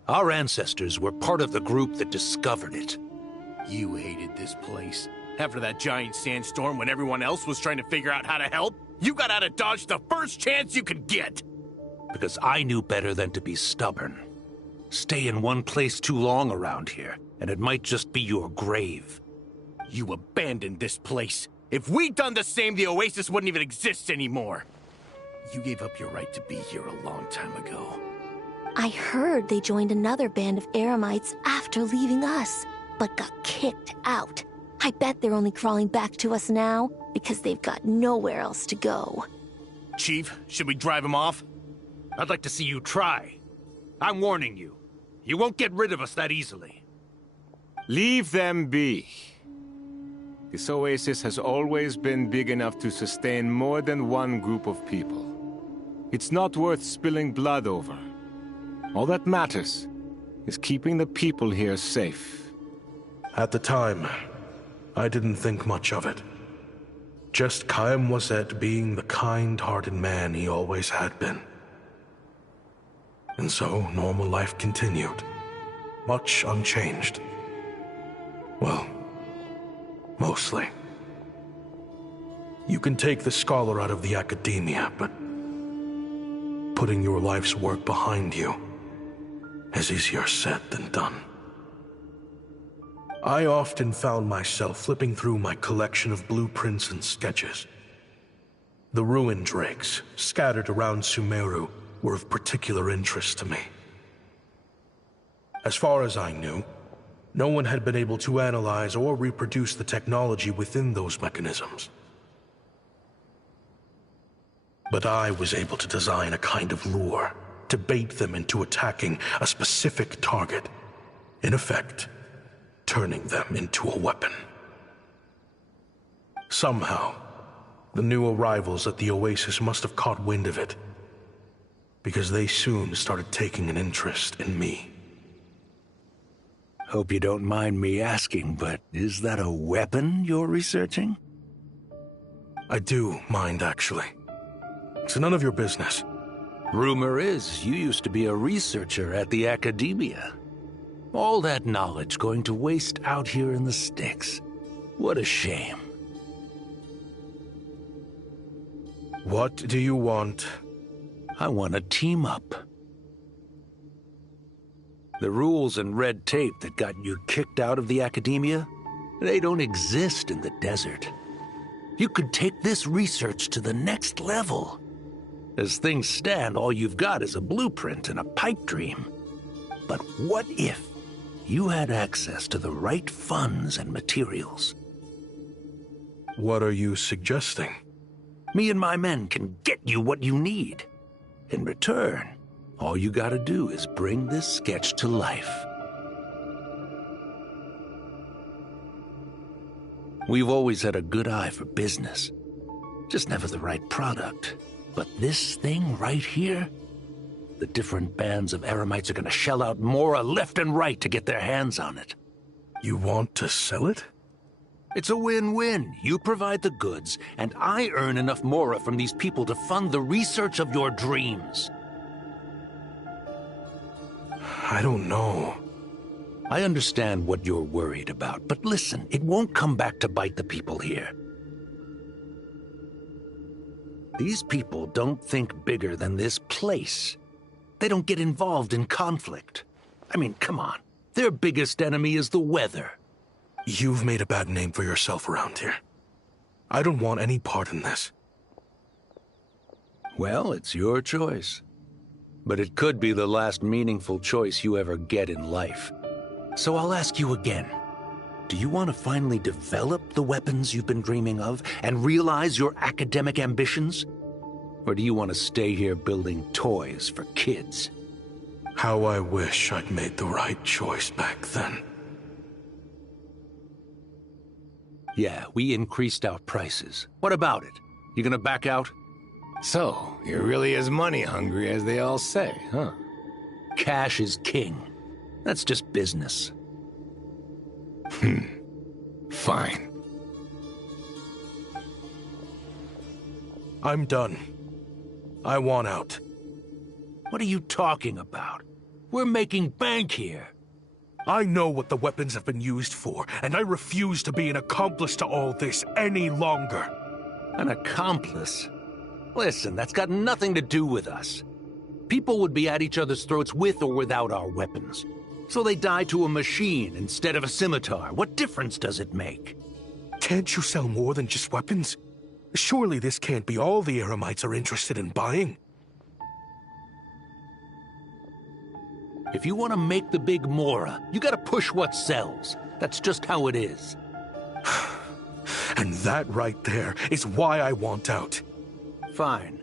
Our ancestors were part of the group that discovered it. You hated this place. After that giant sandstorm when everyone else was trying to figure out how to help, you got out of Dodge the first chance you could get! Because I knew better than to be stubborn. Stay in one place too long around here, and it might just be your grave. You abandoned this place. If we'd done the same, the Oasis wouldn't even exist anymore. You gave up your right to be here a long time ago. I heard they joined another band of Eremites after leaving us, but got kicked out. I bet they're only crawling back to us now because they've got nowhere else to go. Chief, should we drive him off? I'd like to see you try. I'm warning you. You won't get rid of us that easily. Leave them be. This oasis has always been big enough to sustain more than one group of people. It's not worth spilling blood over. All that matters is keeping the people here safe. At the time, I didn't think much of it. Just Chaim Wazet being the kind-hearted man he always had been. And so, normal life continued, much unchanged. Well, mostly. You can take the scholar out of the academia, but putting your life's work behind you is easier said than done. I often found myself flipping through my collection of blueprints and sketches. The ruin drakes scattered around Sumeru were of particular interest to me. As far as I knew, no one had been able to analyze or reproduce the technology within those mechanisms. But I was able to design a kind of lure to bait them into attacking a specific target, in effect, turning them into a weapon. Somehow, the new arrivals at the Oasis must have caught wind of it, because they soon started taking an interest in me. Hope you don't mind me asking, but is that a weapon you're researching? I do mind, actually. It's none of your business. Rumor is you used to be a researcher at the academia. All that knowledge going to waste out here in the sticks. What a shame. What do you want? I want to team up. The rules and red tape that got you kicked out of the academia, they don't exist in the desert. You could take this research to the next level. As things stand, all you've got is a blueprint and a pipe dream. But what if you had access to the right funds and materials? What are you suggesting? Me and my men can get you what you need. In return, all you gotta do is bring this sketch to life. We've always had a good eye for business. Just never the right product. But this thing right here, the different bands of Eremites are gonna shell out Mora left and right to get their hands on it. You want to sell it? It's a win-win. You provide the goods, and I earn enough Mora from these people to fund the research of your dreams. I don't know. I understand what you're worried about, but listen, it won't come back to bite the people here. These people don't think bigger than this place. They don't get involved in conflict. I mean, come on. Their biggest enemy is the weather. You've made a bad name for yourself around here. I don't want any part in this. Well, it's your choice. But it could be the last meaningful choice you ever get in life. So I'll ask you again. Do you want to finally develop the weapons you've been dreaming of and realize your academic ambitions? Or do you want to stay here building toys for kids? How I wish I'd made the right choice back then. Yeah, we increased our prices. What about it? You gonna back out? So, you're really as money hungry as they all say, huh? Cash is king. That's just business. Fine. I'm done. I want out. What are you talking about? We're making bank here. I know what the weapons have been used for, and I refuse to be an accomplice to all this any longer. An accomplice? Listen, that's got nothing to do with us. People would be at each other's throats with or without our weapons. So they die to a machine instead of a scimitar. What difference does it make? Can't you sell more than just weapons? Surely this can't be all the Eremites are interested in buying. If you want to make the big Mora, you gotta push what sells. That's just how it is. And that right there is why I want out. Fine.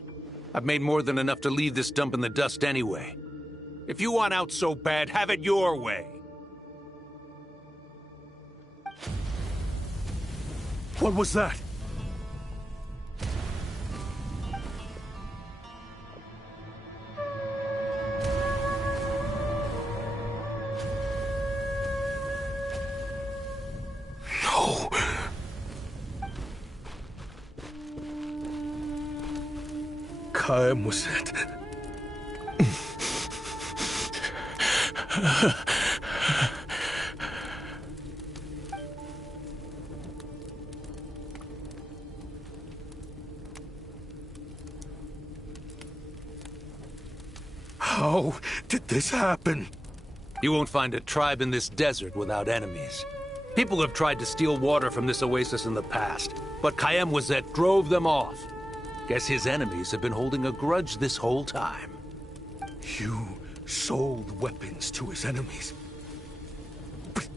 I've made more than enough to leave this dump in the dust anyway. If you want out so bad, have it your way. What was that? No. Kaem was it? How did this happen? You won't find a tribe in this desert without enemies. People have tried to steal water from this oasis in the past, but Kaemwazet drove them off. Guess his enemies have been holding a grudge this whole time. You sold weapons to his enemies. But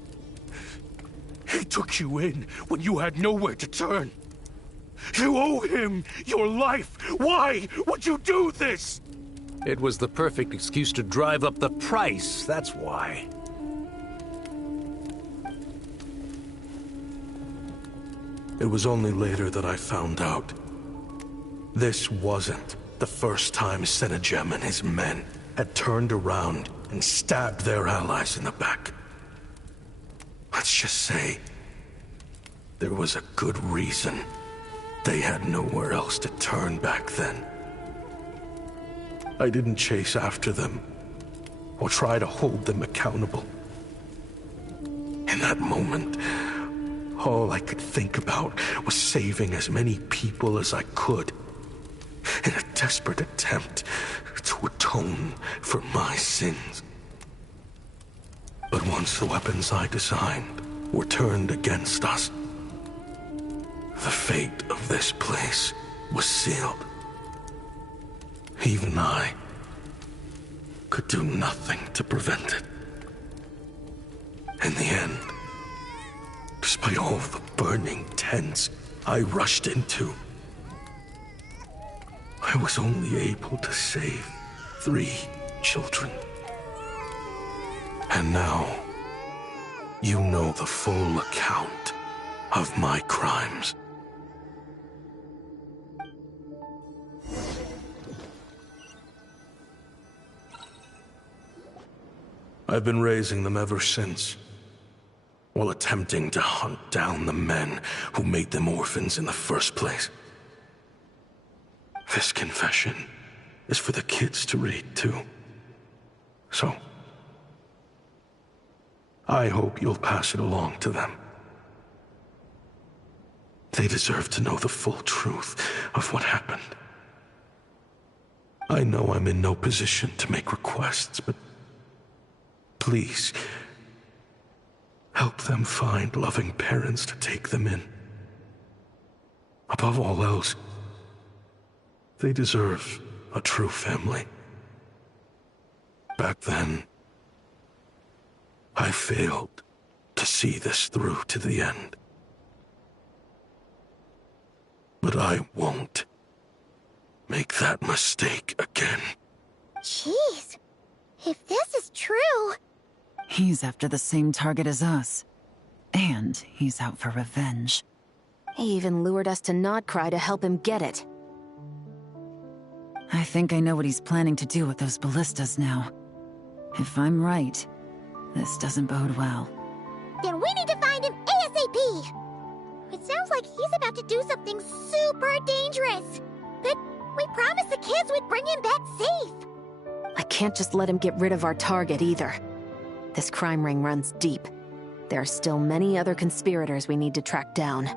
he took you in when you had nowhere to turn. You owe him your life. Why would you do this? It was the perfect excuse to drive up the price, that's why. It was only later that I found out. This wasn't the first time Senegem and his men had turned around and stabbed their allies in the back. Let's just say there was a good reason they had nowhere else to turn back then. I didn't chase after them or try to hold them accountable. In that moment, all I could think about was saving as many people as I could in a desperate attempt to atone for my sins. But once the weapons I designed were turned against us, the fate of this place was sealed. Even I could do nothing to prevent it. In the end, despite all the burning tents I rushed into, I was only able to save 3 children. And now, you know the full account of my crimes. I've been raising them ever since, while attempting to hunt down the men who made them orphans in the first place. This confession is for the kids to read, too. So, I hope you'll pass it along to them. They deserve to know the full truth of what happened. I know I'm in no position to make requests, but please, Help them find loving parents to take them in. Above all else, they deserve a true family. Back then, I failed to see this through to the end. But I won't make that mistake again. Jeez. If this is true... He's after the same target as us. And he's out for revenge. He even lured us to Nodcry to help him get it. I think I know what he's planning to do with those ballistas now. If I'm right, this doesn't bode well. Then we need to find him ASAP! It sounds like he's about to do something super dangerous. But we promised the kids we'd bring him back safe. I can't just let him get rid of our target either. This crime ring runs deep. There are still many other conspirators we need to track down.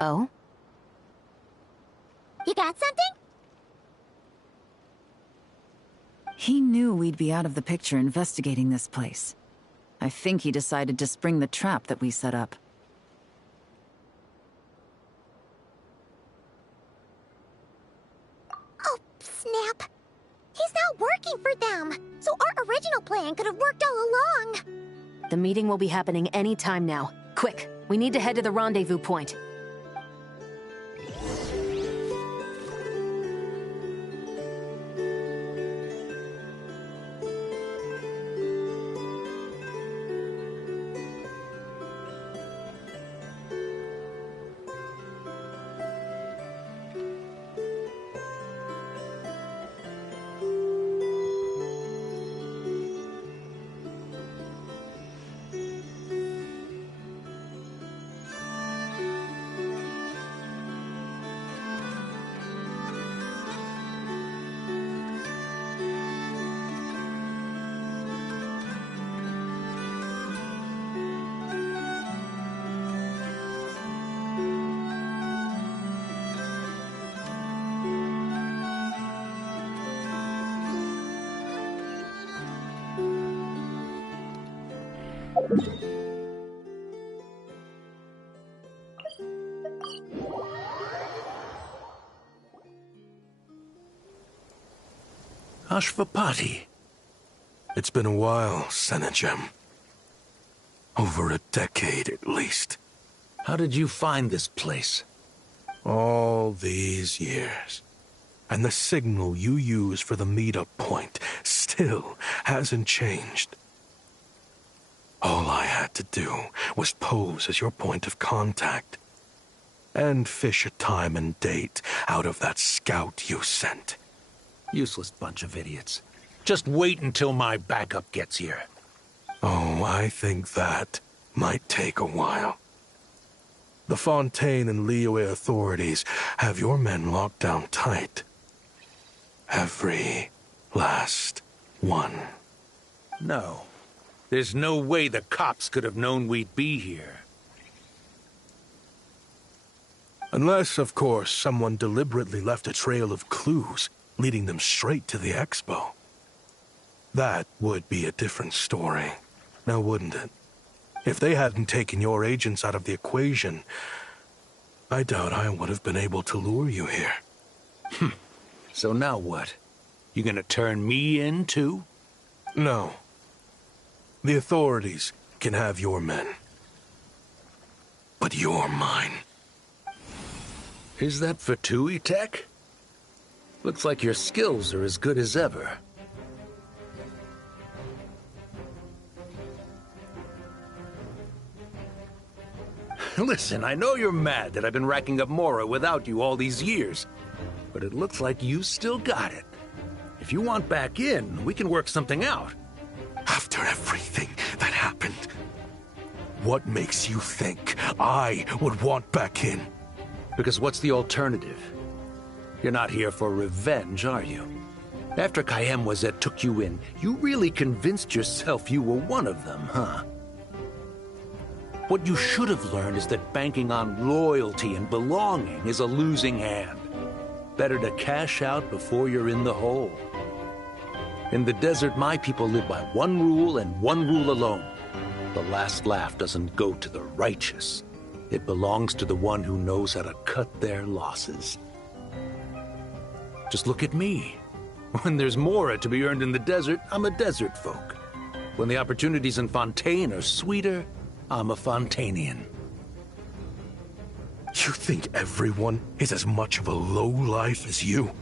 Oh? You got something? He knew we'd be out of the picture investigating this place. I think he decided to spring the trap that we set up. Oh, snap. He's not working for them, so our original plan could have worked all along. The meeting will be happening any time now. Quick, we need to head to the rendezvous point. Ashvapati. It's been a while, Senegem. Over a decade, at least. How did you find this place? All these years. And the signal you use for the meetup point still hasn't changed. All I had to do was pose as your point of contact. And fish a time and date out of that scout you sent. Useless bunch of idiots. Just wait until my backup gets here. Oh, I think that might take a while. The Fontaine and Liyue authorities have your men locked down tight. Every last one. No. There's no way the cops could have known we'd be here. Unless, of course, someone deliberately left a trail of clues, leading them straight to the expo. That would be a different story, now wouldn't it? If they hadn't taken your agents out of the equation, I doubt I would have been able to lure you here. So now what? You gonna turn me in, too? No. The authorities can have your men. But you're mine. Is that Fatui tech? Looks like your skills are as good as ever. Listen, I know you're mad that I've been racking up Mora without you all these years, but it looks like you still got it. If you want back in, we can work something out. After everything that happened, what makes you think I would want back in? Because what's the alternative? You're not here for revenge, are you? After Kayem took you in, you really convinced yourself you were one of them, huh? What you should have learned is that banking on loyalty and belonging is a losing hand. Better to cash out before you're in the hole. In the desert, my people live by one rule and one rule alone. The last laugh doesn't go to the righteous. It belongs to the one who knows how to cut their losses. Just look at me. When there's Mora to be earned in the desert, I'm a desert folk. When the opportunities in Fontaine are sweeter, I'm a Fontanian. You think everyone is as much of a lowlife as you?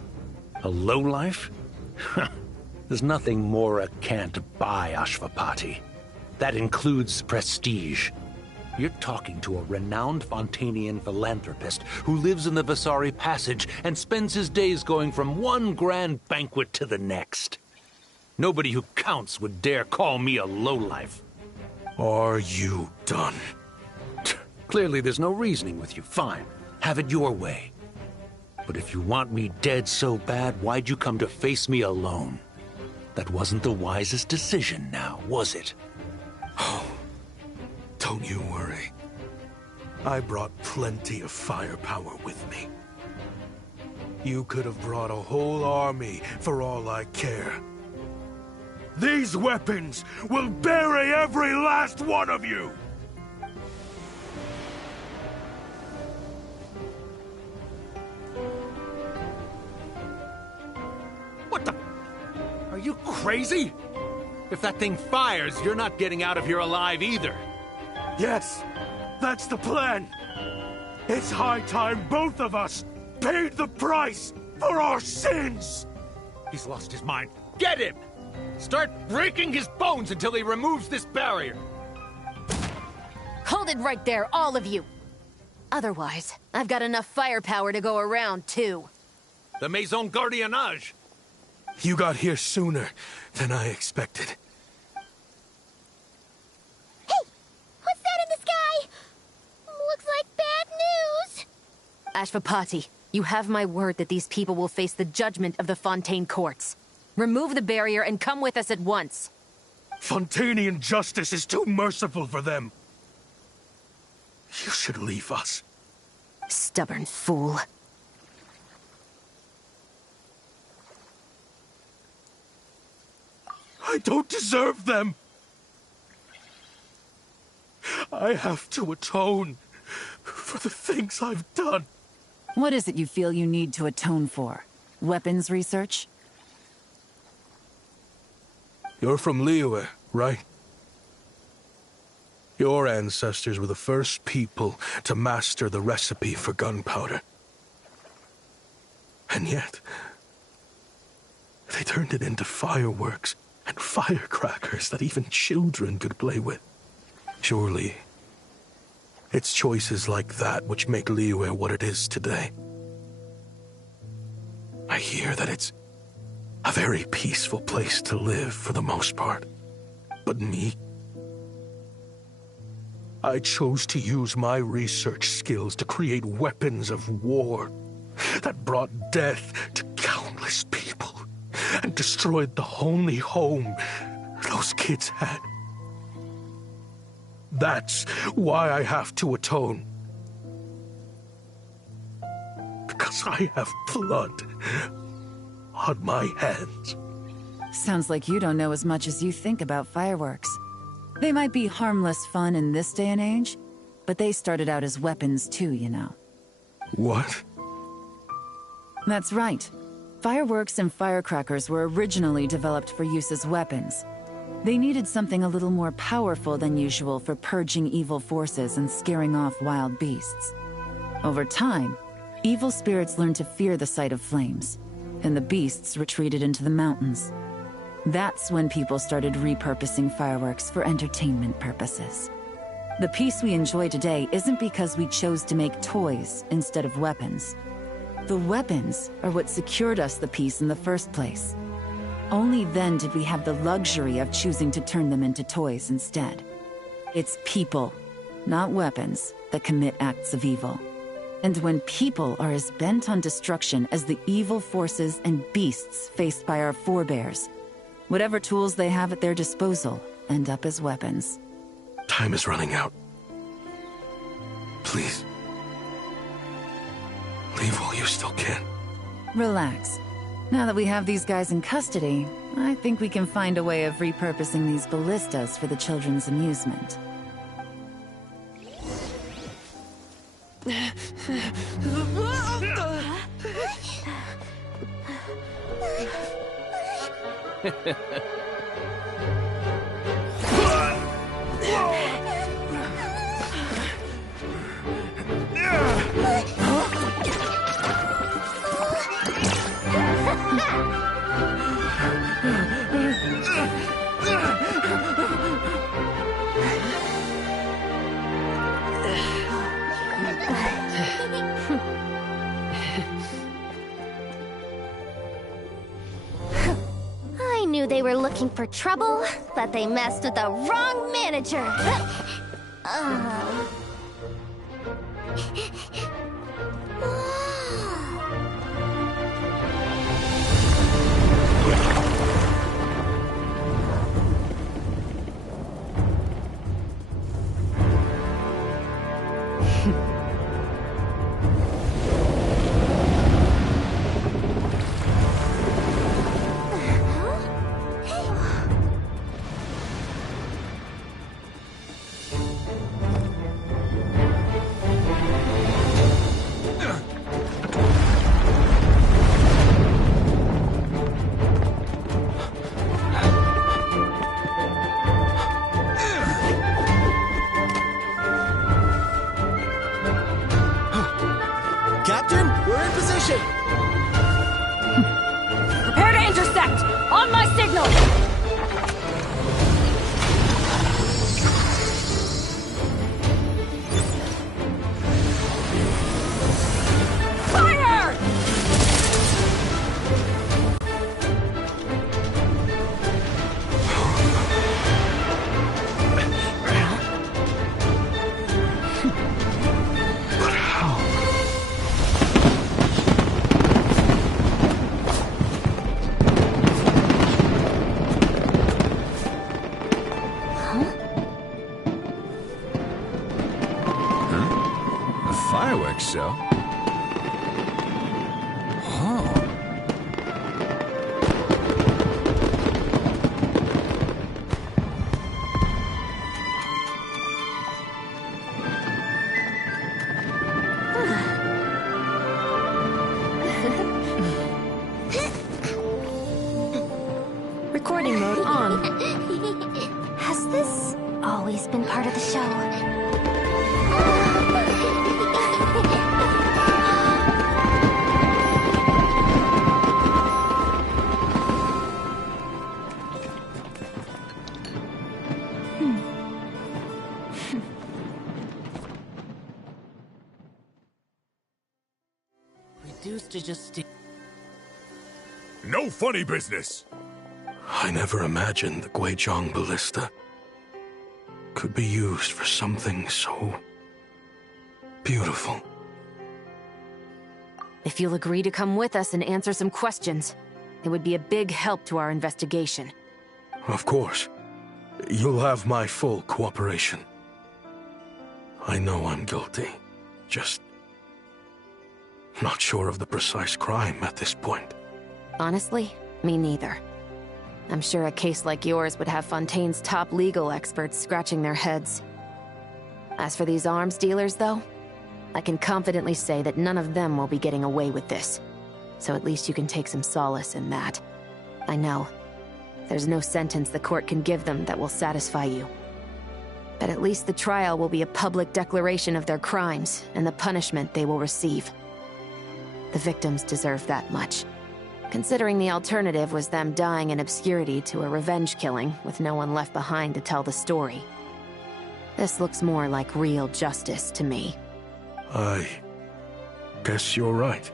A lowlife? There's nothing Mora can't buy, Ashvapati. That includes prestige. You're talking to a renowned Fontanian philanthropist who lives in the Vasari Passage and spends his days going from one grand banquet to the next. Nobody who counts would dare call me a lowlife. Are you done? Clearly there's no reasoning with you. Fine. Have it your way. But if you want me dead so bad, why'd you come to face me alone? That wasn't the wisest decision now, was it? Oh, Don't you worry. I brought plenty of firepower with me. You could have brought a whole army for all I care. These weapons will bury every last one of you! What the? Are you crazy? If that thing fires, you're not getting out of here alive either. Yes, that's the plan. It's high time both of us paid the price for our sins! He's lost his mind. Get him! Start breaking his bones until he removes this barrier. Hold it right there, all of you! Otherwise, I've got enough firepower to go around, too. The Maison Gardiennage! You got here sooner than I expected. Hey! What's that in the sky? Looks like bad news! Ashvapati, you have my word that these people will face the judgment of the Fontaine courts. Remove the barrier and come with us at once. Fontanian justice is too merciful for them. You should leave us. Stubborn fool. I don't deserve them. I have to atone for the things I've done. What is it you feel you need to atone for? Weapons research? You're from Liyue, right? Your ancestors were the first people to master the recipe for gunpowder. And yet, they turned it into fireworks and firecrackers that even children could play with. Surely, it's choices like that which make Liyue what it is today. I hear that it's a very peaceful place to live for the most part. But me? I chose to use my research skills to create weapons of war that brought death to countless people and destroyed the only home those kids had. That's why I have to atone. Because I have blood on my hands. Sounds like you don't know as much as you think about fireworks. They might be harmless fun in this day and age, but they started out as weapons too, you know. What? That's right. Fireworks and firecrackers were originally developed for use as weapons. They needed something a little more powerful than usual for purging evil forces and scaring off wild beasts. Over time, evil spirits learned to fear the sight of flames, and the beasts retreated into the mountains. That's when people started repurposing fireworks for entertainment purposes. The peace we enjoy today isn't because we chose to make toys instead of weapons. The weapons are what secured us the peace in the first place. Only then did we have the luxury of choosing to turn them into toys instead. It's people, not weapons, that commit acts of evil. And when people are as bent on destruction as the evil forces and beasts faced by our forebears, whatever tools they have at their disposal end up as weapons. Time is running out. Please. Leave while you still can. Relax. Now that we have these guys in custody, I think we can find a way of repurposing these ballistas for the children's amusement. I knew they were looking for trouble, but they messed with the wrong manager. Impact! On my signal! Fire! But how? A fireworks show? Oh. Recording mode on. Has this always been part of the show? Reduced to just... No funny business! I never imagined the Guizhong ballista could be used for something so beautiful. If you'll agree to come with us and answer some questions, it would be a big help to our investigation. Of course. You'll have my full cooperation. I know I'm guilty. Just not sure of the precise crime at this point. Honestly, me neither. I'm sure a case like yours would have Fontaine's top legal experts scratching their heads. As for these arms dealers, though, I can confidently say that none of them will be getting away with this. So at least you can take some solace in that. I know. There's no sentence the court can give them that will satisfy you. But at least the trial will be a public declaration of their crimes and the punishment they will receive. The victims deserve that much. Considering the alternative was them dying in obscurity to a revenge killing with no one left behind to tell the story. This looks more like real justice to me. I guess you're right.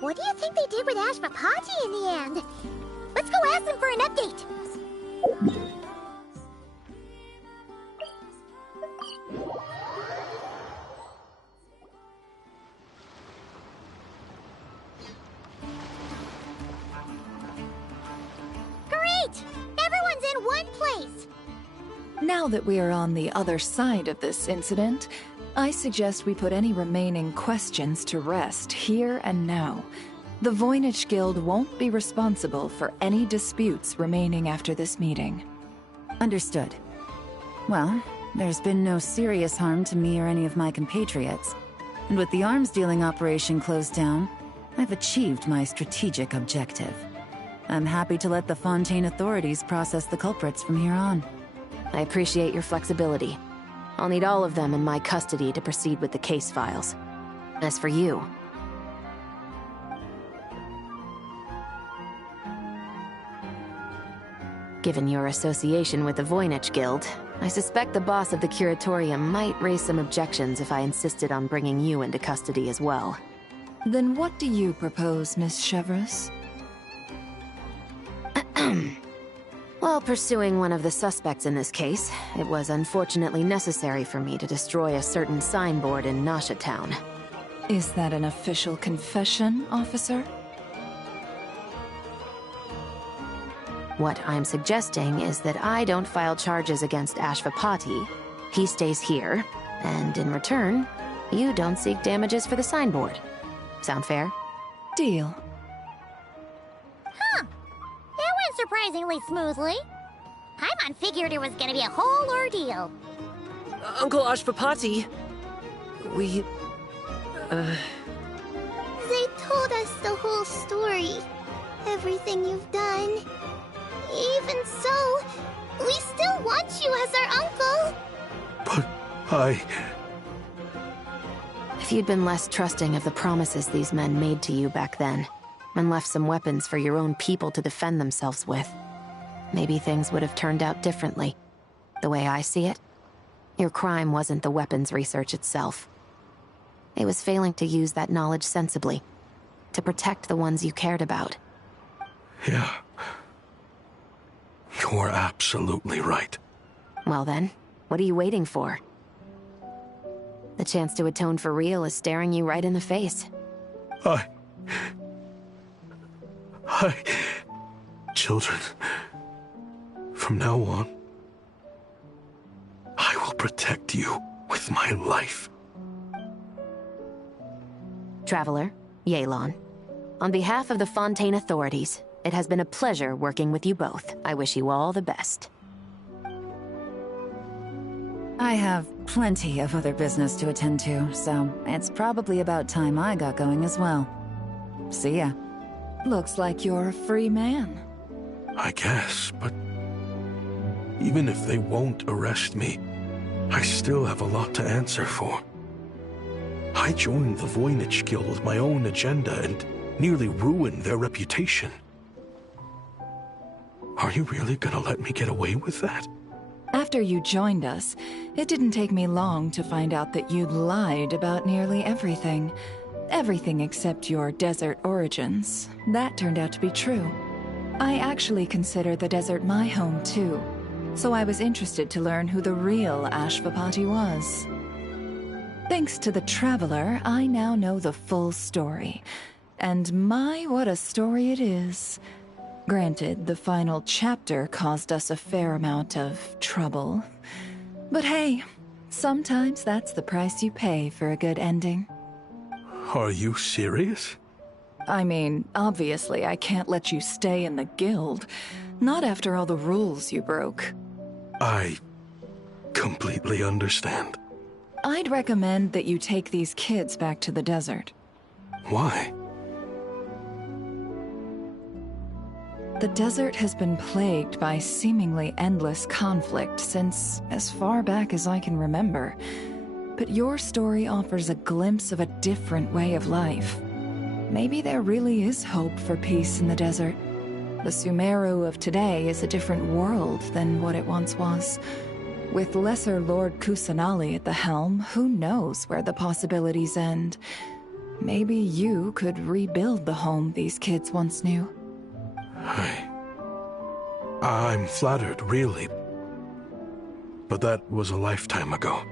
What do you think they did with Ashpapati in the end? Let's go ask them for an update. Great! Everyone's in one place! Now that we are on the other side of this incident, I suggest we put any remaining questions to rest here and now. The Voynich Guild won't be responsible for any disputes remaining after this meeting. Understood. Well, there's been no serious harm to me or any of my compatriots. And with the arms dealing operation closed down, I've achieved my strategic objective. I'm happy to let the Fontaine authorities process the culprits from here on. I appreciate your flexibility. I'll need all of them in my custody to proceed with the case files. As for you... Given your association with the Voynich Guild, I suspect the boss of the Curatorium might raise some objections if I insisted on bringing you into custody as well. Then what do you propose, Miss Chevreuse? While pursuing one of the suspects in this case, it was unfortunately necessary for me to destroy a certain signboard in Nasha Town. Is that an official confession, officer? What I'm suggesting is that I don't file charges against Ashvapati. He stays here, and in return, you don't seek damages for the signboard. Sound fair? Deal. Huh. That went surprisingly smoothly. Paimon figured it was gonna be a whole ordeal. Uncle Ashvapati, we... They told us the whole story. Everything you've done. Even so, we still want you as our uncle. But If you'd been less trusting of the promises these men made to you back then, and left some weapons for your own people to defend themselves with, maybe things would have turned out differently. The way I see it, your crime wasn't the weapons research itself. It was failing to use that knowledge sensibly, to protect the ones you cared about. Yeah. You're absolutely right. Well then, what are you waiting for? The chance to atone for real is staring you right in the face. Children, from now on, I will protect you with my life. Traveler, Yelan, on behalf of the Fontaine authorities, it has been a pleasure working with you both. I wish you all the best. I have plenty of other business to attend to, so it's probably about time I got going as well. See ya. Looks like you're a free man. I guess, but even if they won't arrest me, I still have a lot to answer for. I joined the Voynich Guild with my own agenda and nearly ruined their reputation. Are you really gonna let me get away with that? After you joined us, it didn't take me long to find out that you'd lied about nearly everything. Everything except your desert origins. That turned out to be true. I actually consider the desert my home too, so I was interested to learn who the real Ashvapati was. Thanks to the Traveler, I now know the full story. And my, what a story it is. Granted, the final chapter caused us a fair amount of trouble. But hey, sometimes that's the price you pay for a good ending. Are you serious? I mean, obviously I can't let you stay in the guild. Not after all the rules you broke. I completely understand. I'd recommend that you take these kids back to the desert. Why? The desert has been plagued by seemingly endless conflict since as far back as I can remember. But your story offers a glimpse of a different way of life. Maybe there really is hope for peace in the desert. The Sumeru of today is a different world than what it once was. With Lesser Lord Kusanali at the helm, who knows where the possibilities end? Maybe you could rebuild the home these kids once knew. I'm flattered, really. But that was a lifetime ago.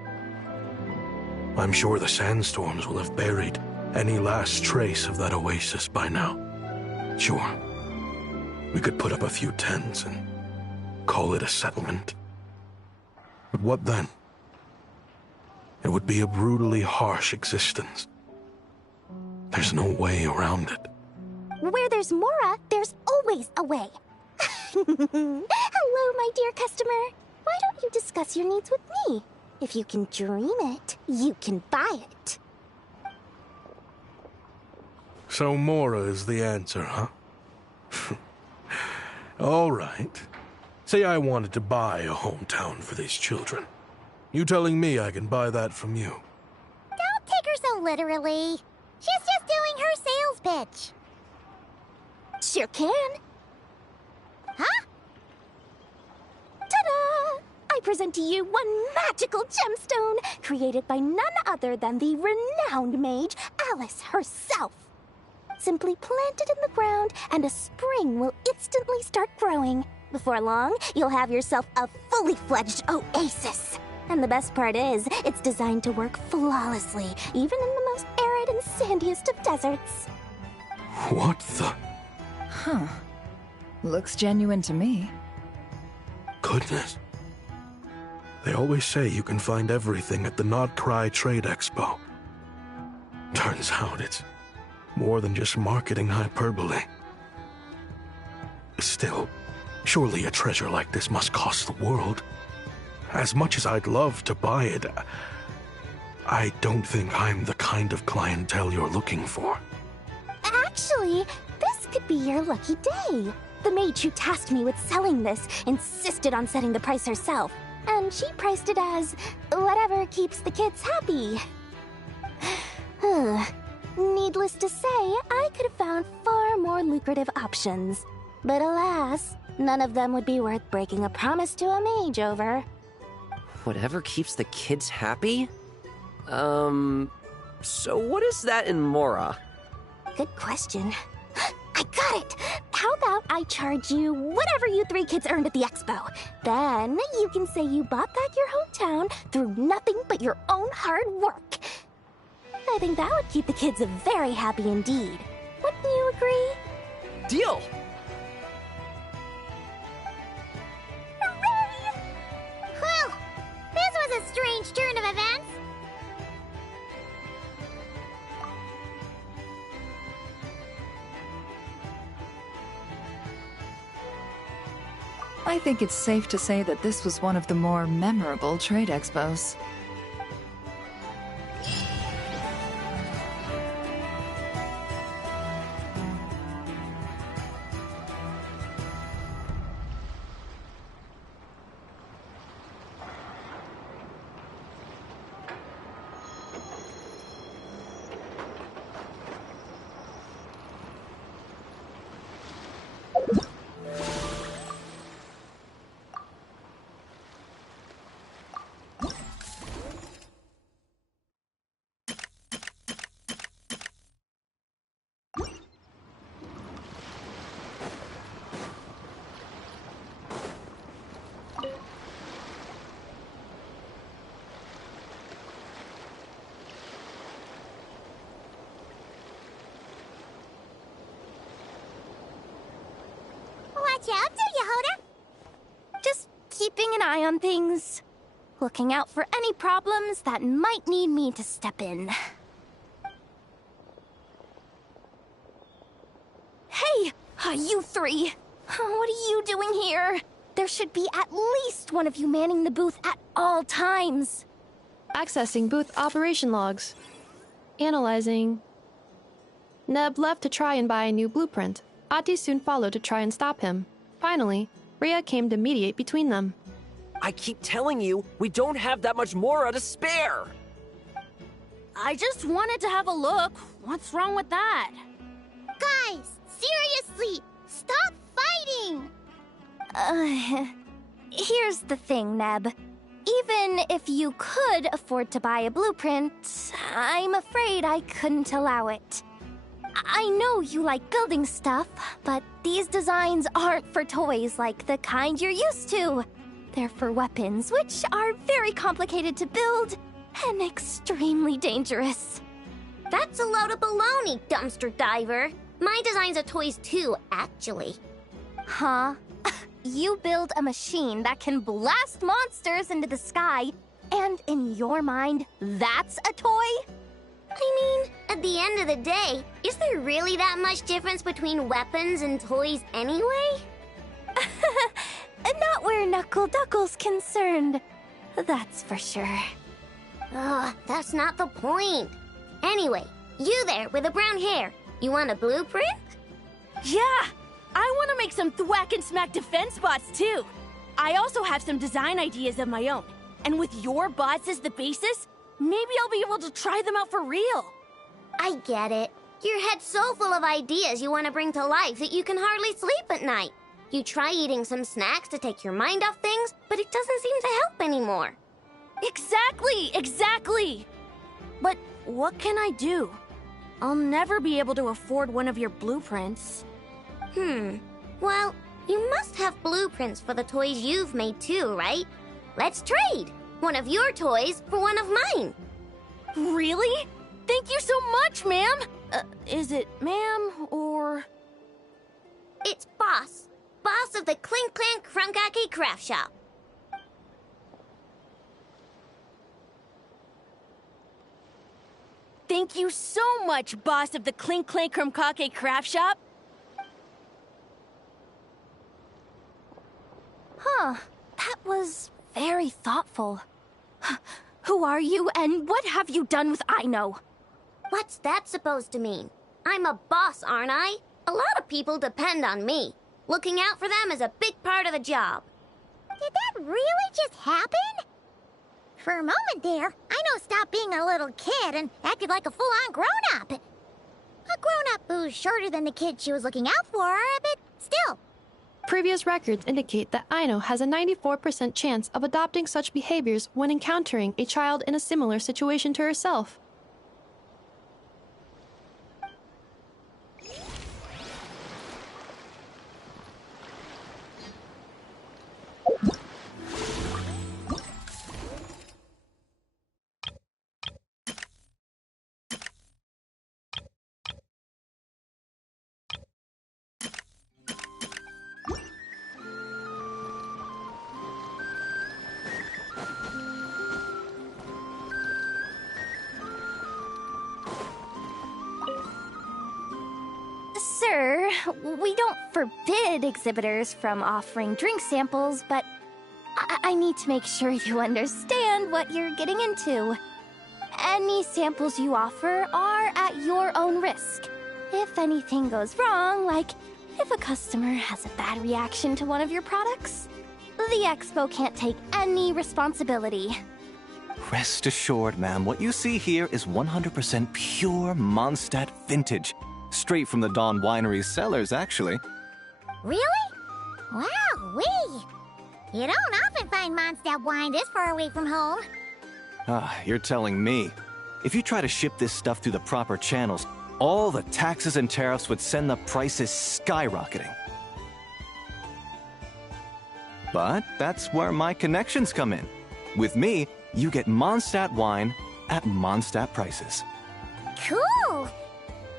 I'm sure the sandstorms will have buried any last trace of that oasis by now. Sure, we could put up a few tents and call it a settlement. But what then? It would be a brutally harsh existence. There's no way around it. Where there's Mora, there's always a way. Hello, my dear customer. Why don't you discuss your needs with me? If you can dream it, you can buy it. So Mora is the answer, huh? All right. Say I wanted to buy a hometown for these children. You telling me I can buy that from you? Don't take her so literally. She's just doing her sales pitch. Sure can. Huh? Ta-da! I present to you one magical gemstone created by none other than the renowned mage Alice herself. Simply plant it in the ground and a spring will instantly start growing. Before long, you'll have yourself a fully fledged oasis. And the best part is, it's designed to work flawlessly, even in the most arid and sandiest of deserts. What the? Huh. Looks genuine to me. Goodness. They always say you can find everything at the Not Cry Trade Expo. Turns out it's more than just marketing hyperbole. Still, surely a treasure like this must cost the world. As much as I'd love to buy it, I don't think I'm the kind of clientele you're looking for. Actually, this could be your lucky day. The mage who tasked me with selling this insisted on setting the price herself, and she priced it as whatever keeps the kids happy. Needless to say, I could have found far more lucrative options. But alas, none of them would be worth breaking a promise to a mage over. Whatever keeps the kids happy? So what is that in Mora? Good question. I got it! How about I charge you whatever you 3 kids earned at the expo? Then you can say you bought back your hometown through nothing but your own hard work. I think that would keep the kids very happy indeed. Wouldn't you agree? Deal! Hooray! Whew! This was a strange turn of events. I think it's safe to say that this was one of the more memorable trade expos. Watch out there, Yehoda! Just keeping an eye on things. Looking out for any problems that might need me to step in. Hey! You 3! What are you doing here? There should be at least one of you manning the booth at all times. Accessing booth operation logs. Analyzing. Neb left to try and buy a new blueprint. Ati soon followed to try and stop him. Finally, Rhea came to mediate between them. I keep telling you, we don't have that much Mora to spare! I just wanted to have a look. What's wrong with that? Guys, seriously, stop fighting! Here's the thing, Neb. Even if you could afford to buy a blueprint, I'm afraid I couldn't allow it. I know you like building stuff, but these designs aren't for toys like the kind you're used to. They're for weapons, which are very complicated to build and extremely dangerous. That's a load of baloney, dumpster diver. My designs are toys too, actually. Huh? You build a machine that can blast monsters into the sky, and in your mind, that's a toy? I mean, at the end of the day, is there really that much difference between weapons and toys anyway? Not where Knuckle Duckle's concerned. That's for sure. Ugh, that's not the point. Anyway, you there with the brown hair, you want a blueprint? Yeah! I want to make some thwack and smack defense bots too. I also have some design ideas of my own. And with your bots as the basis, maybe I'll be able to try them out for real. I get it. Your head's so full of ideas you want to bring to life that you can hardly sleep at night. You try eating some snacks to take your mind off things, but it doesn't seem to help anymore. Exactly! But what can I do? I'll never be able to afford one of your blueprints. Well, you must have blueprints for the toys you've made too, right? Let's trade! One of your toys for one of mine. Really? Thank you so much, ma'am! Is it ma'am or... It's boss. boss of the Clink Clank Crunkake Craft Shop. Thank you so much, boss of the Clink Clank Crunkake Craft Shop. Huh. That was very thoughtful. Who are you, and what have you done with Aino? What's that supposed to mean? I'm a boss, aren't I? A lot of people depend on me. Looking out for them is a big part of the job. Did that really just happen? For a moment there, Aino stopped being a little kid and acted like a full-on grown-up. A grown-up who's shorter than the kid she was looking out for, but still. Previous records indicate that Aino has a 94% chance of adopting such behaviors when encountering a child in a similar situation to herself. Sir, we don't forbid exhibitors from offering drink samples, but I need to make sure you understand what you're getting into. Any samples you offer are at your own risk. If anything goes wrong, like if a customer has a bad reaction to one of your products, the expo can't take any responsibility. Rest assured, ma'am, what you see here is 100% pure Mondstadt vintage. Straight from the Dawn Winery's cellars, actually. Really? Wow-wee! You don't often find Mondstadt wine this far away from home. Ah, you're telling me. If you try to ship this stuff through the proper channels, all the taxes and tariffs would send the prices skyrocketing. But that's where my connections come in. With me, you get Mondstadt wine at Mondstadt prices. Cool!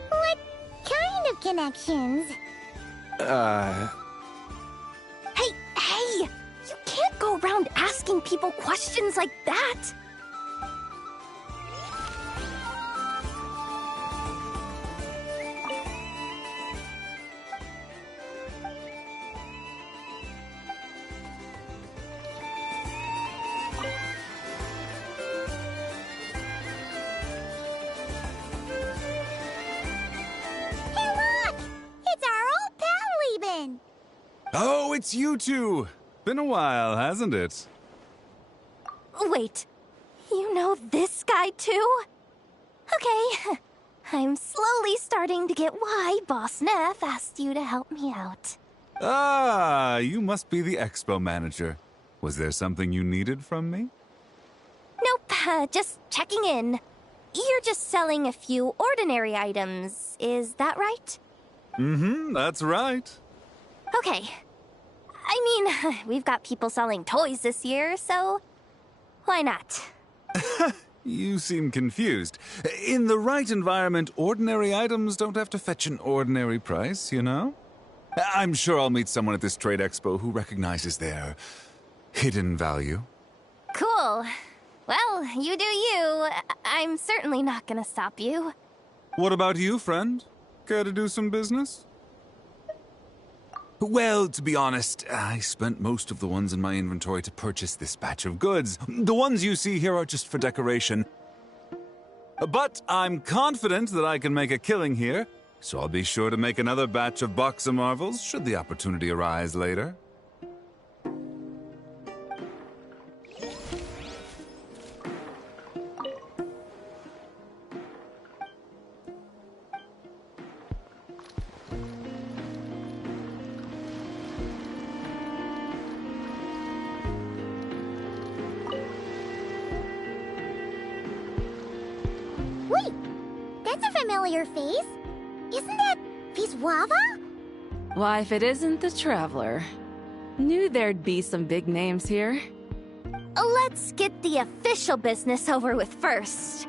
What kind of connections? Hey! You can't go around asking people questions like that! Oh, it's you two! Been a while, hasn't it? Wait, you know this guy too? Okay, I'm slowly starting to get why Boss Neff asked you to help me out. Ah, you must be the expo manager. Was there something you needed from me? Nope, just checking in. You're just selling a few ordinary items, is that right? Mm-hmm, that's right. Okay. I mean, we've got people selling toys this year, so why not? You seem confused. In the right environment, ordinary items don't have to fetch an ordinary price, you know? I'm sure I'll meet someone at this trade expo who recognizes their hidden value. Cool. Well, you do you. I'm certainly not gonna stop you. What about you, friend? Care to do some business? Well, to be honest, I spent most of the ones in my inventory to purchase this batch of goods. The ones you see here are just for decoration. But I'm confident that I can make a killing here, so I'll be sure to make another batch of Box of Marvels should the opportunity arise later. Wait, that's a familiar face. Isn't that Viswava? Why, if it isn't the Traveler. Knew there'd be some big names here. Let's get the official business over with first.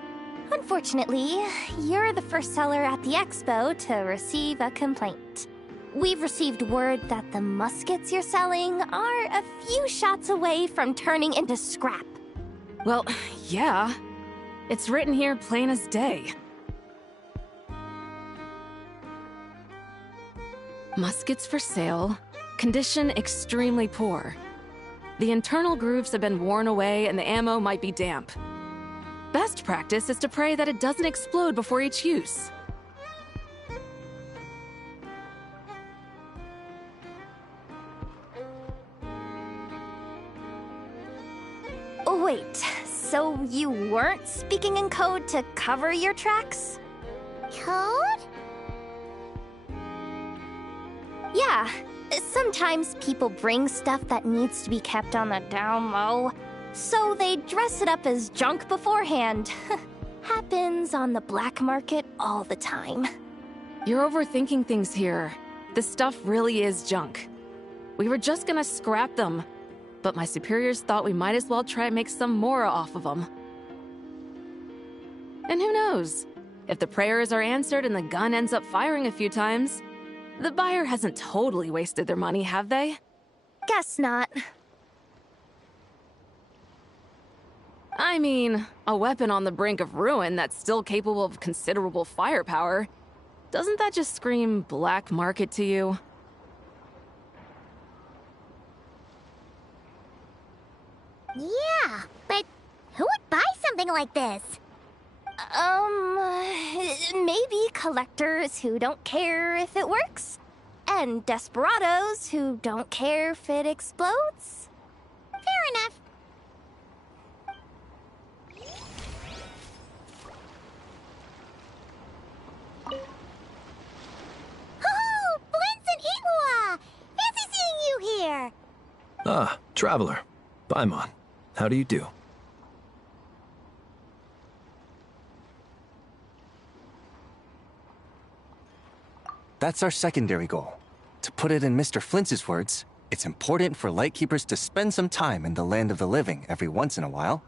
Unfortunately, you're the first seller at the expo to receive a complaint. we've received word that the muskets you're selling are a few shots away from turning into scrap. Well, yeah. It's written here plain as day. Muskets for sale. Condition extremely poor. The internal grooves have been worn away and the ammo might be damp. Best practice is to pray that it doesn't explode before each use. Wait, so you weren't speaking in code to cover your tracks? Code? Yeah. Sometimes people bring stuff that needs to be kept on the down low, so they dress it up as junk beforehand. Happens on the black market all the time. You're overthinking things here. This stuff really is junk. We were just gonna scrap them, but my superiors thought we might as well try and make some more off of them. And who knows? If the prayers are answered and the gun ends up firing a few times, the buyer hasn't totally wasted their money, have they? Guess not. I mean, a weapon on the brink of ruin that's still capable of considerable firepower. Doesn't that just scream black market to you? Yeah, but who would buy something like this? Maybe collectors who don't care if it works, and desperados who don't care if it explodes. Fair enough. Oh, Blintz and Itlua! Fancy seeing you here! Ah, Traveler. Paimon. How do you do? That's our secondary goal. To put it in Mr. Flintz's words, it's important for Lightkeepers to spend some time in the land of the living every once in a while.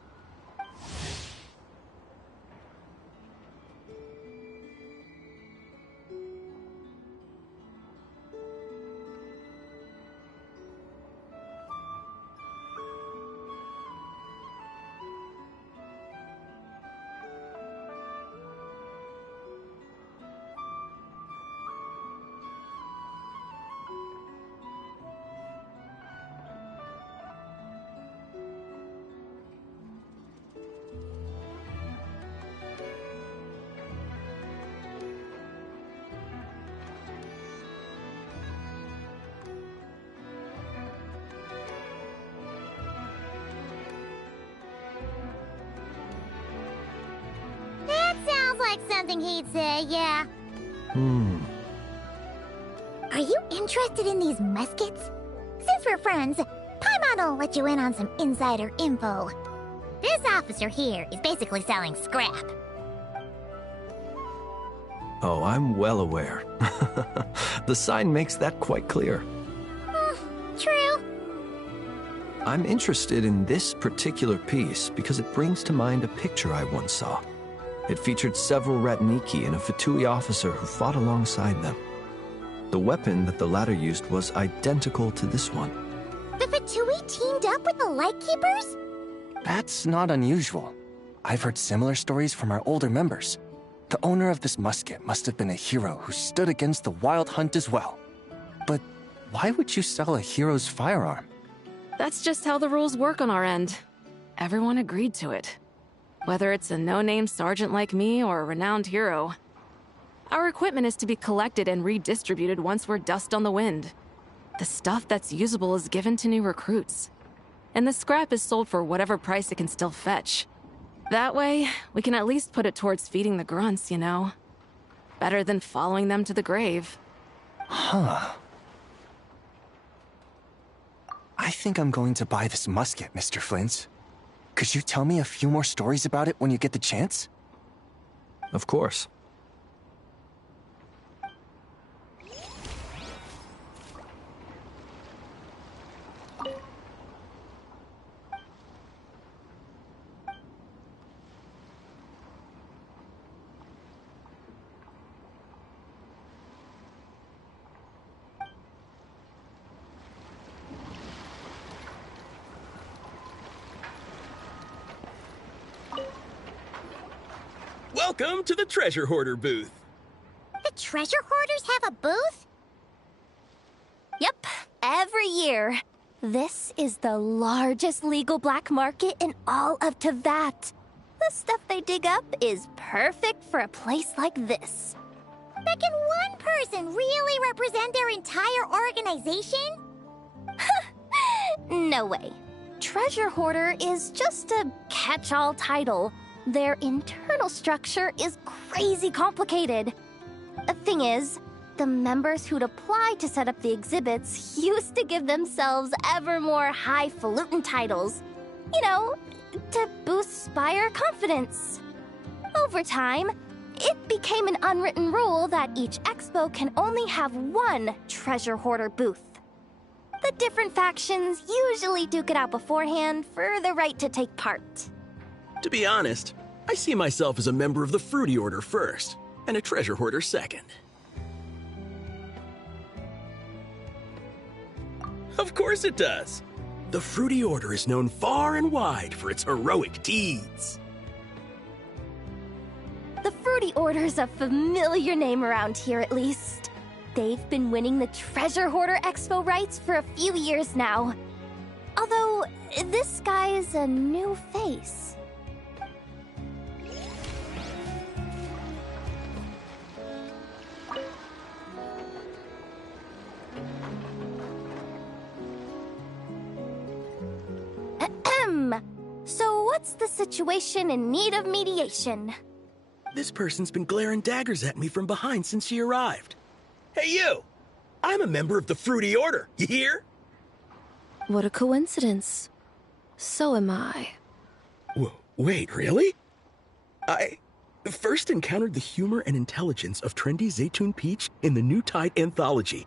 Like something he'd say, yeah. Are you interested in these muskets? Since we're friends, Paimon will let you in on some insider info. This officer here is basically selling scrap. Oh, I'm well aware. The sign makes that quite clear. True. I'm interested in this particular piece because it brings to mind a picture I once saw. It featured several Ratniki and a Fatui officer who fought alongside them. The weapon that the latter used was identical to this one. The Fatui teamed up with the Lightkeepers? That's not unusual. I've heard similar stories from our older members. The owner of this musket must have been a hero who stood against the Wild Hunt as well. But why would you sell a hero's firearm? That's just how the rules work on our end. Everyone agreed to it. Whether it's a no-name sergeant like me or a renowned hero. Our equipment is to be collected and redistributed once we're dust on the wind. The stuff that's usable is given to new recruits. And the scrap is sold for whatever price it can still fetch. That way, we can at least put it towards feeding the grunts, you know? Better than following them to the grave. Huh. I think I'm going to buy this musket, Mr. Flintz. Could you tell me a few more stories about it when you get the chance? Of course. Welcome to the Treasure Hoarder booth. The treasure hoarders have a booth? Yep, every year. This is the largest legal black market in all of Teyvat. The stuff they dig up is perfect for a place like this. But can one person really represent their entire organization? No way. Treasure Hoarder is just a catch-all title. Their internal structure is crazy complicated. The thing is, the members who'd apply to set up the exhibits used to give themselves ever more highfalutin titles. You know, to boost Spire confidence. Over time, it became an unwritten rule that each expo can only have one Treasure Hoarder booth. The different factions usually duke it out beforehand for the right to take part. To be honest, I see myself as a member of the Fruity Order first, and a Treasure Hoarder second. Of course it does. The Fruity Order is known far and wide for its heroic deeds. The Fruity Order's a familiar name around here, at least. They've been winning the Treasure Hoarder Expo rights for a few years now. Although, this guy's a new face. Ahem. So what's the situation in need of mediation? This person's been glaring daggers at me from behind since she arrived. Hey, you! I'm a member of the Fruity Order, you hear? What a coincidence. So am I. Wait, really? I first encountered the humor and intelligence of trendy Zaytun Peach in the New Tide anthology.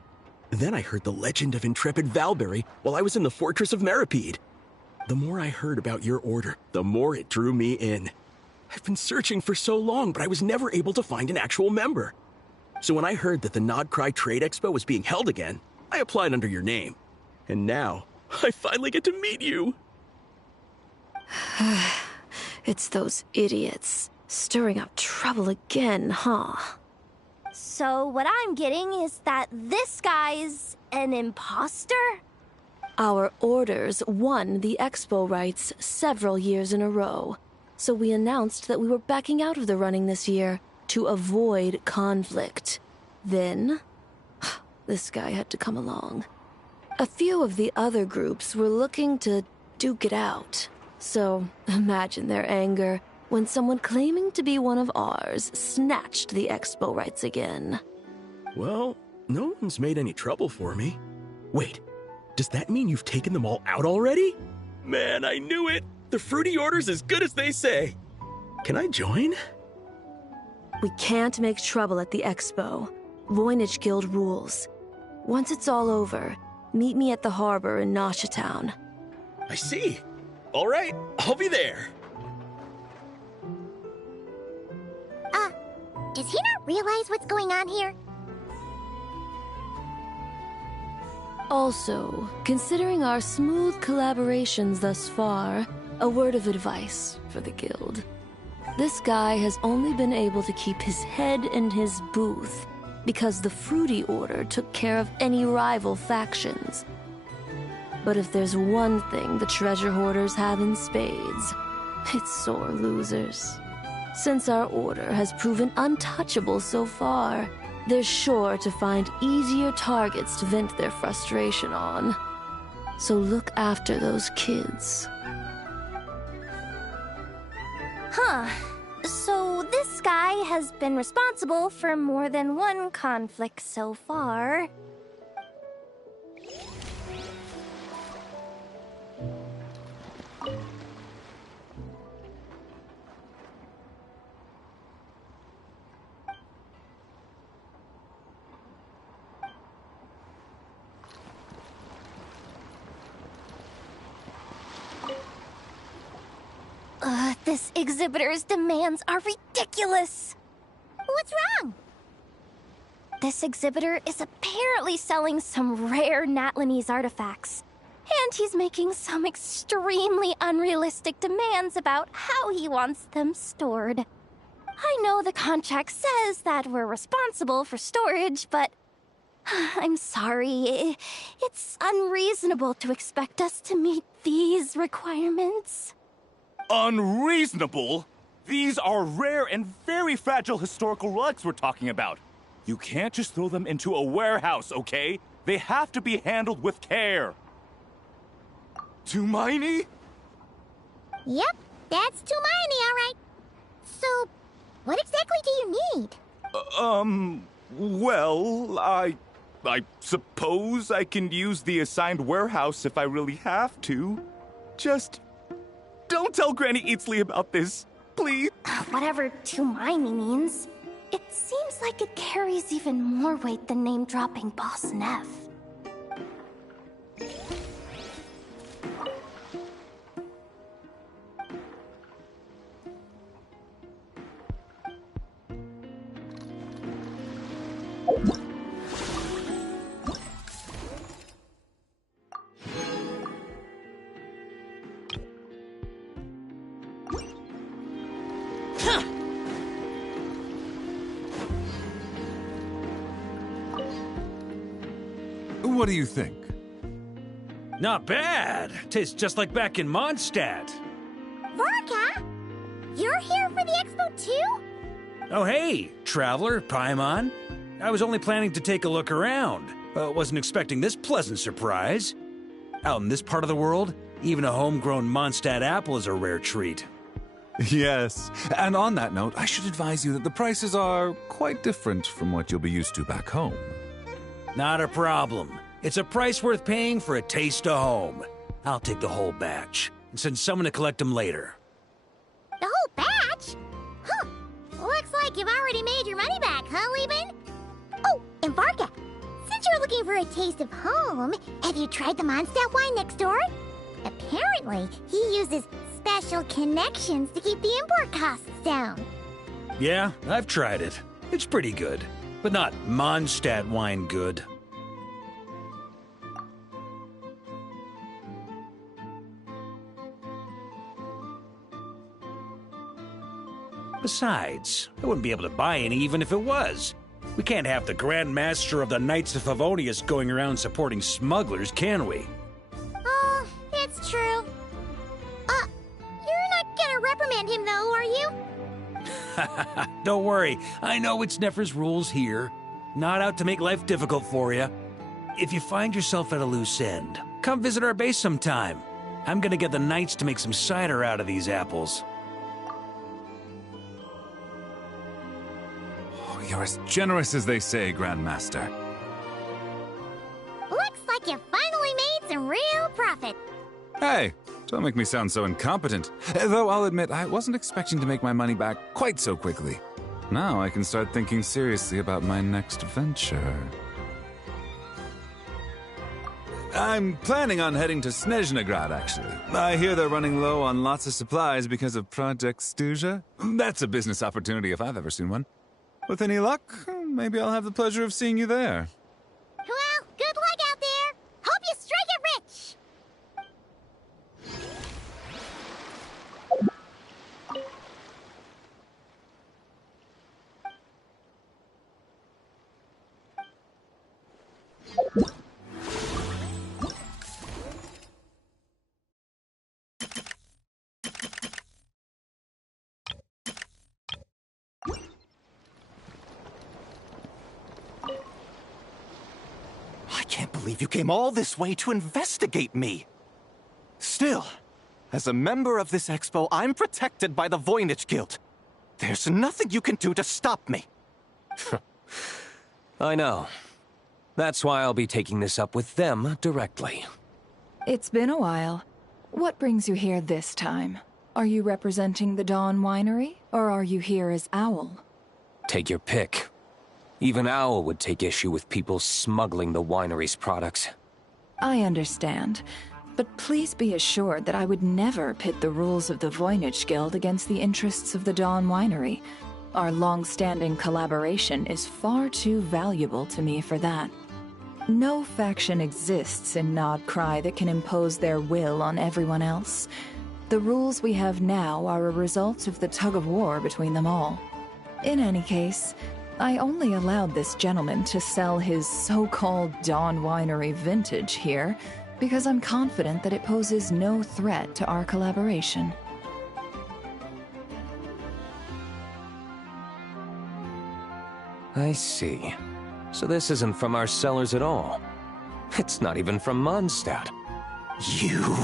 Then I heard the legend of intrepid Valberry while I was in the Fortress of Meripede. The more I heard about your order, the more it drew me in. I've been searching for so long, but I was never able to find an actual member. So when I heard that the Nodcry Trade Expo was being held again, I applied under your name. And now, I finally get to meet you. It's those idiots. Stirring up trouble again, huh? So what I'm getting is that this guy's an imposter? Our orders won the expo rights several years in a row. So we announced that we were backing out of the running this year to avoid conflict. Then, this guy had to come along. A few of the other groups were looking to duke it out. So imagine their anger when someone claiming to be one of ours snatched the expo rights again. Well, no one's made any trouble for me. Wait, does that mean you've taken them all out already? Man, I knew it! The Fruity Order's as good as they say. Can I join? We can't make trouble at the expo. Voynich Guild rules. Once it's all over, meet me at the harbor in Nasha Town. I see. All right, I'll be there. Does he not realize what's going on here? Also, considering our smooth collaborations thus far, a word of advice for the guild. This guy has only been able to keep his head in his booth because the Fruity Order took care of any rival factions. But if there's one thing the treasure hoarders have in spades, it's sore losers. Since our order has proven untouchable so far, they're sure to find easier targets to vent their frustration on. So look after those kids. Huh. So this guy has been responsible for more than one conflict so far. This exhibitor's demands are ridiculous. What's wrong? This exhibitor is apparently selling some rare Natlanese artifacts. And he's making some extremely unrealistic demands about how he wants them stored. I know the contract says that we're responsible for storage, but I'm sorry. It's unreasonable to expect us to meet these requirements. Unreasonable? These are rare and very fragile historical relics we're talking about. You can't just throw them into a warehouse, okay? They have to be handled with care. Tumaini? Yep, that's Tumaini, all right. So, what exactly do you need? Well, I suppose I can use the assigned warehouse if I really have to. Just don't tell Granny Eatsley about this, please. Whatever Tumaini means, it seems like it carries even more weight than name-dropping Boss Neff. What do you think? Not bad. Tastes just like back in Mondstadt. Vorka? You're here for the expo too? Oh hey, Traveler, Paimon. I was only planning to take a look around. Wasn't expecting this pleasant surprise. Out in this part of the world, even a homegrown Mondstadt apple is a rare treat. Yes, and on that note, I should advise you that the prices are quite different from what you'll be used to back home. Not a problem. It's a price worth paying for a taste of home. I'll take the whole batch and send someone to collect them later. The whole batch? Huh. Looks like you've already made your money back, huh, Lieben? Oh, and Varka, since you're looking for a taste of home, have you tried the Mondstadt wine next door? Apparently, he uses special connections to keep the import costs down. Yeah, I've tried it. It's pretty good, but not Mondstadt wine good. Besides, I wouldn't be able to buy any even if it was. We can't have the Grand Master of the Knights of Favonius going around supporting smugglers, can we? Oh, that's true. You're not gonna reprimand him though, are you? Don't worry, I know it's Nefer's rules here. Not out to make life difficult for you. If you find yourself at a loose end, come visit our base sometime. I'm gonna get the Knights to make some cider out of these apples. You're as generous as they say, Grandmaster. Looks like you finally made some real profit. Hey, don't make me sound so incompetent. Though I'll admit, I wasn't expecting to make my money back quite so quickly. Now I can start thinking seriously about my next venture. I'm planning on heading to Snezhnegrad, actually. I hear they're running low on lots of supplies because of Project Stuja. That's a business opportunity if I've ever seen one. With any luck, maybe I'll have the pleasure of seeing you there. Well, good luck out there. Hope you strike it rich. I can't believe you came all this way to investigate me. Still, as a member of this expo, I'm protected by the Voynich Guild. There's nothing you can do to stop me. I know. That's why I'll be taking this up with them directly. It's been a while. What brings you here this time? Are you representing the Dawn Winery, or are you here as Owl? Take your pick. Even Owl would take issue with people smuggling the winery's products. I understand, but please be assured that I would never pit the rules of the Voynich Guild against the interests of the Dawn Winery. Our long-standing collaboration is far too valuable to me for that. No faction exists in Nodcry that can impose their will on everyone else. The rules we have now are a result of the tug-of-war between them all. In any case, I only allowed this gentleman to sell his so-called Dawn Winery vintage here because I'm confident that it poses no threat to our collaboration. I see. So this isn't from our cellars at all. It's not even from Mondstadt. You...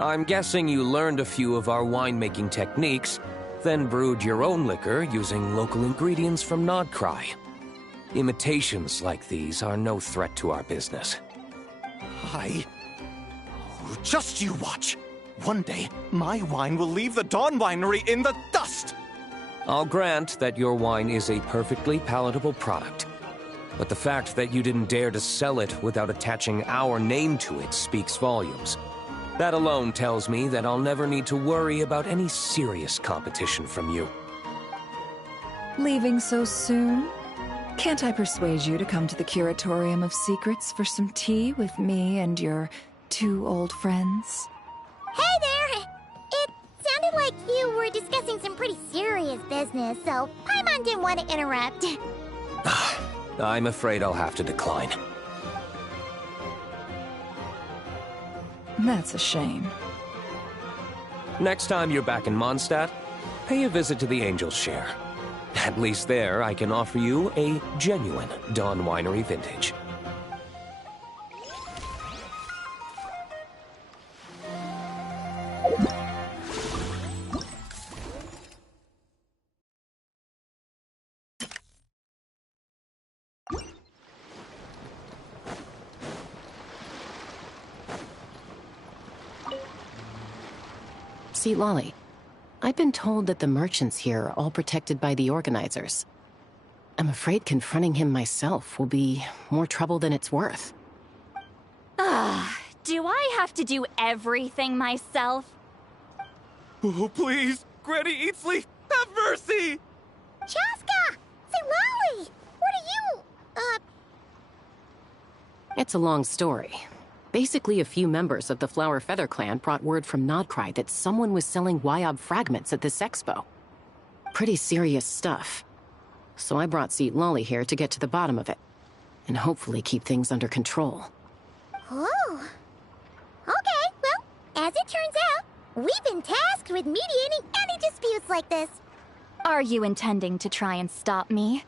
I'm guessing you learned a few of our winemaking techniques, then brewed your own liquor using local ingredients from Nodcry. Imitations like these are no threat to our business. Just you watch. One day, my wine will leave the Dawn Winery in the dust! I'll grant that your wine is a perfectly palatable product. But the fact that you didn't dare to sell it without attaching our name to it speaks volumes. That alone tells me that I'll never need to worry about any serious competition from you. Leaving so soon? Can't I persuade you to come to the Curatorium of Secrets for some tea with me and your 2 old friends? Hey there! It sounded like you were discussing some pretty serious business, so Paimon didn't want to interrupt. I'm afraid I'll have to decline. That's a shame. Next time you're back in Mondstadt, pay a visit to the Angel's Share. At least there, I can offer you a genuine Dawn Winery vintage. See, Lolly, I've been told that the merchants here are all protected by the organizers. I'm afraid confronting him myself will be more trouble than it's worth. Do I have to do everything myself? Oh, please! Granny Eatsley, have mercy! Chaska! Say, Lolly! What are you... It's a long story. Basically, a few members of the Flower Feather clan brought word from Nodcry that someone was selling Wyob fragments at this expo. Pretty serious stuff. So I brought Seat Lolly here to get to the bottom of it, and hopefully keep things under control. Oh. Okay, well, as it turns out, we've been tasked with mediating any disputes like this. Are you intending to try and stop me?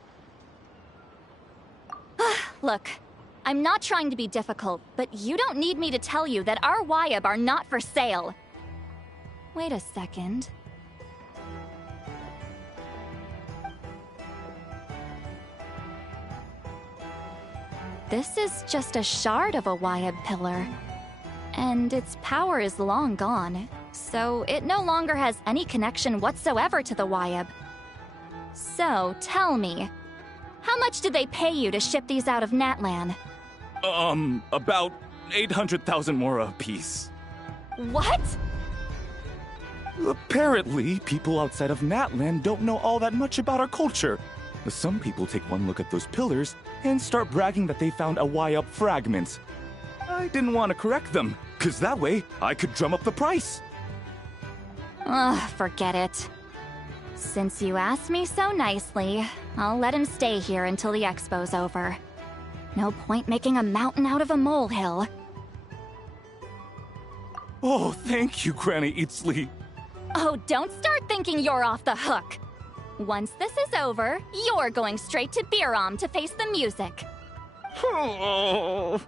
Look, I'm not trying to be difficult, but you don't need me to tell you that our Wyob are not for sale. Wait a second. This is just a shard of a Wyob pillar, and its power is long gone, so it no longer has any connection whatsoever to the Wyob. So, tell me, how much did they pay you to ship these out of Natlan? About 800,000 more apiece. What? Apparently, people outside of Natlan don't know all that much about our culture. Some people take one look at those pillars and start bragging that they found a Wyob fragment. I didn't want to correct them, because that way I could drum up the price. Ugh, forget it. Since you asked me so nicely, I'll let him stay here until the expo's over. No point making a mountain out of a molehill. Oh, thank you, Granny Eatsley. Oh, don't start thinking you're off the hook. Once this is over, you're going straight to Biram to face the music. Oh.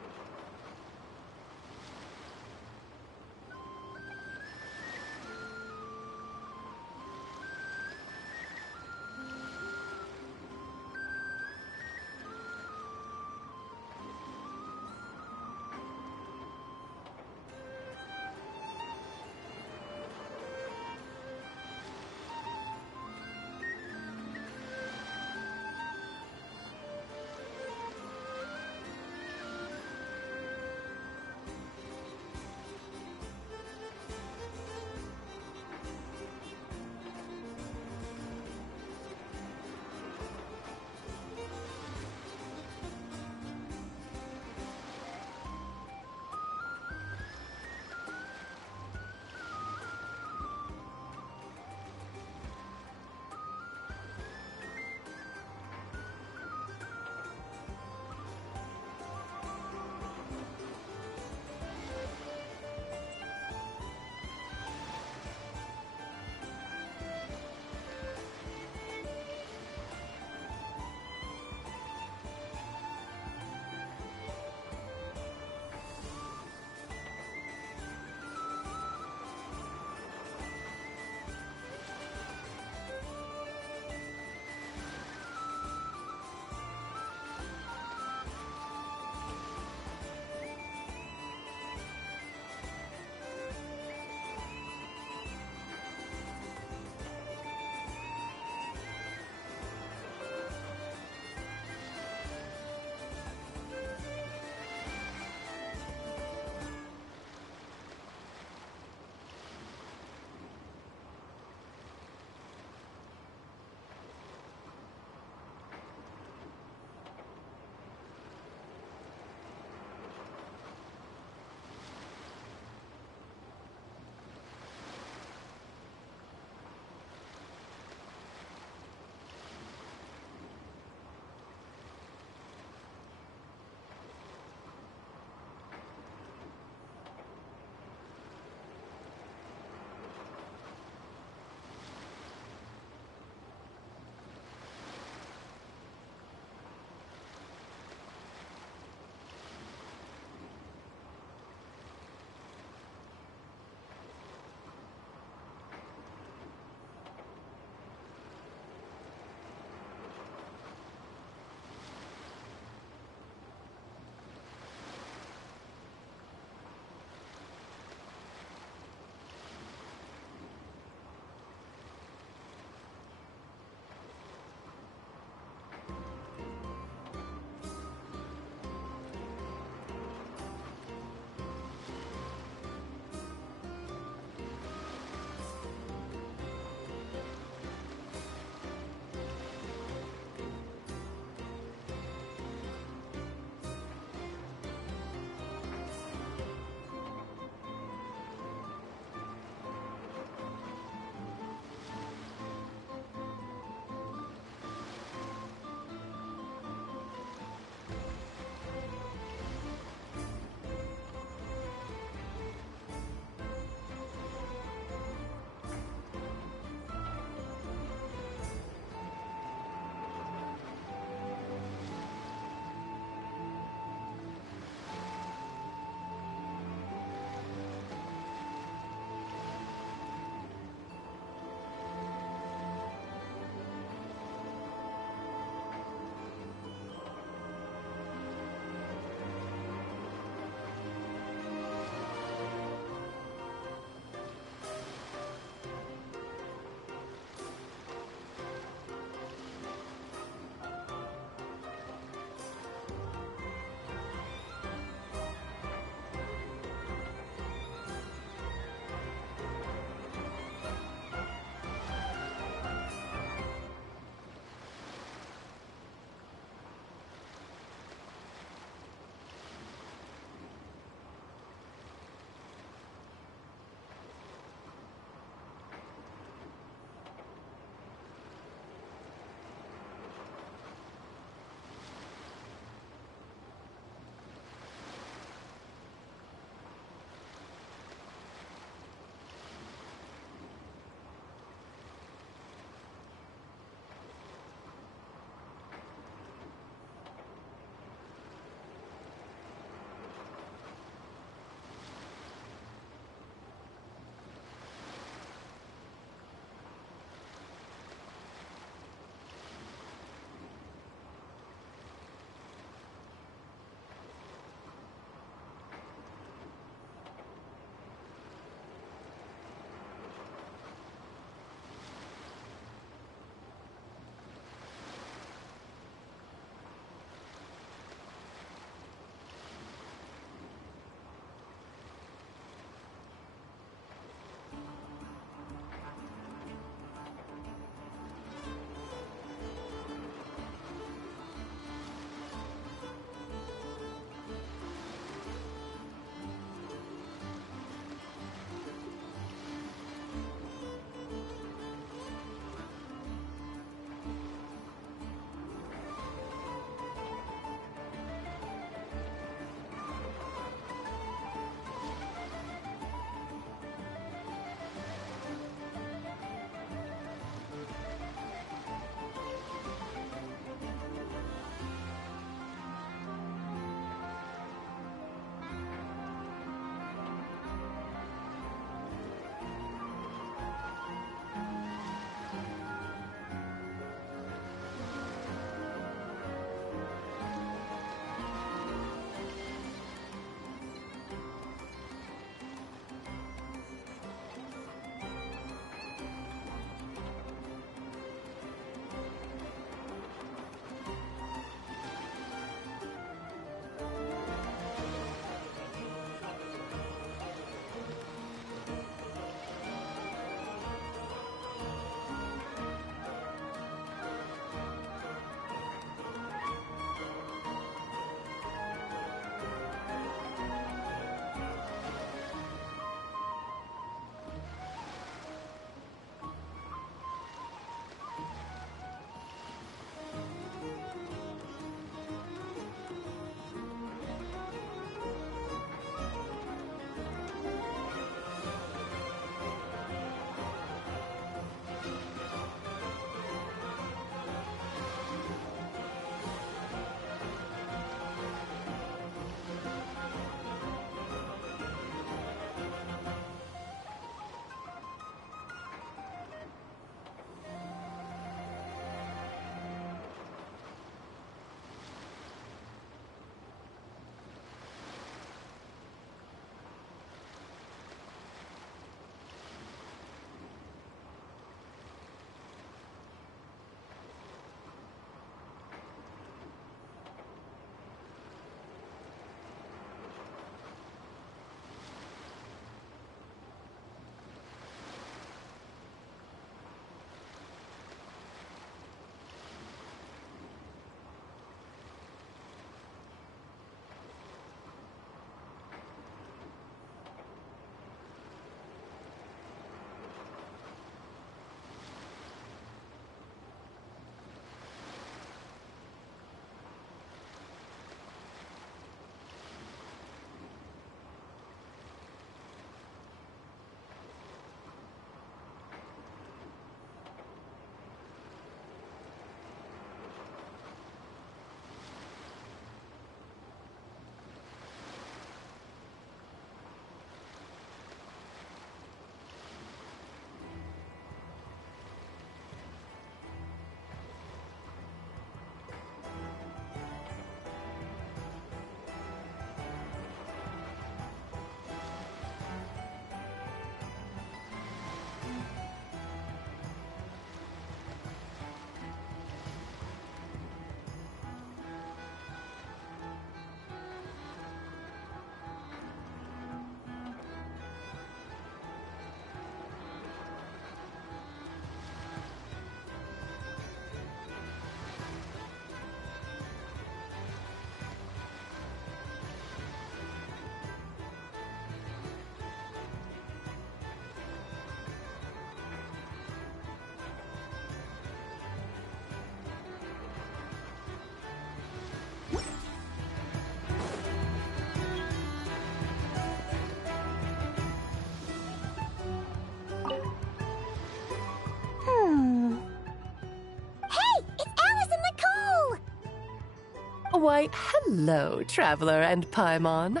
Why, hello, Traveler and Paimon.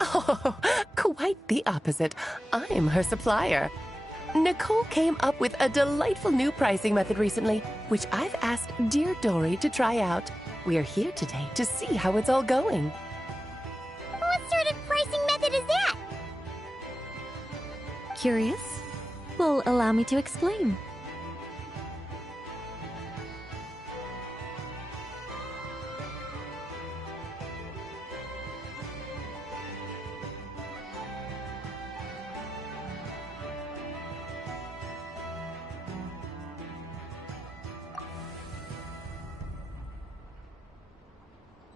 Oh, quite the opposite. I'm her supplier. Nicole came up with a delightful new pricing method recently, which I've asked dear Dory to try out. We're here today to see how it's all going. What sort of pricing method is that? Curious? Well, allow me to explain.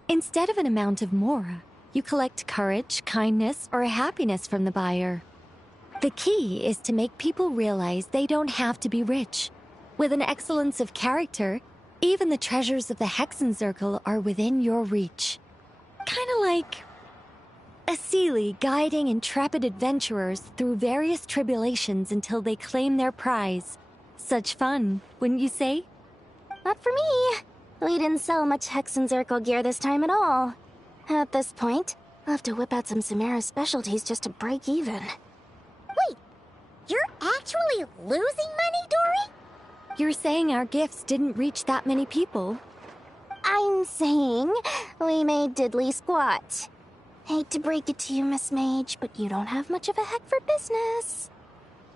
Instead of an amount of mora, you collect courage, kindness, or happiness from the buyer. The key is to make people realize they don't have to be rich. With an excellence of character, even the treasures of the Hexen Circle are within your reach. Kinda like a Seelie guiding intrepid adventurers through various tribulations until they claim their prize. Such fun, wouldn't you say? Not for me. We didn't sell much Hexen Circle gear this time at all. At this point, I'll have to whip out some Samara specialties just to break even. Wait, you're actually losing money, Dory? You're saying our gifts didn't reach that many people? I'm saying we made diddly squat. Hate to break it to you, Miss Mage, but you don't have much of a heck for business.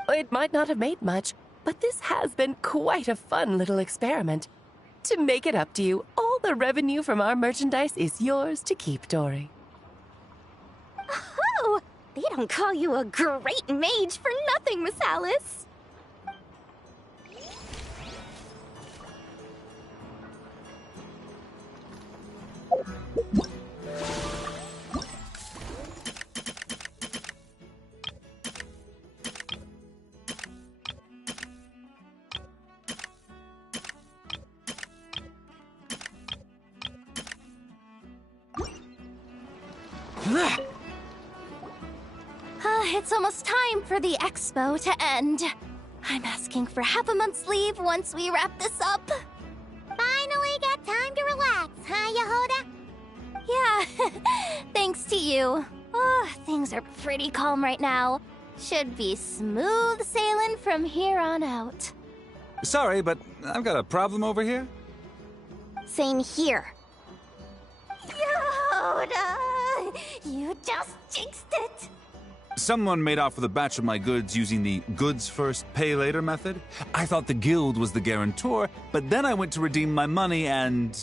It might not have made much, but this has been quite a fun little experiment. To make it up to you, all the revenue from our merchandise is yours to keep, Dory. Oh, they don't call you a great mage for nothing, Miss Alice. It's almost time for the expo to end. I'm asking for half a month's leave once we wrap this up. Finally got time to relax, huh, Yehoda? Yeah, thanks to you. Oh, things are pretty calm right now. Should be smooth sailing from here on out. Sorry, but I've got a problem over here. Same here. Yehoda! You just jinxed it! Someone made off with a batch of my goods using the goods first, pay later method. I thought the guild was the guarantor, but then I went to redeem my money and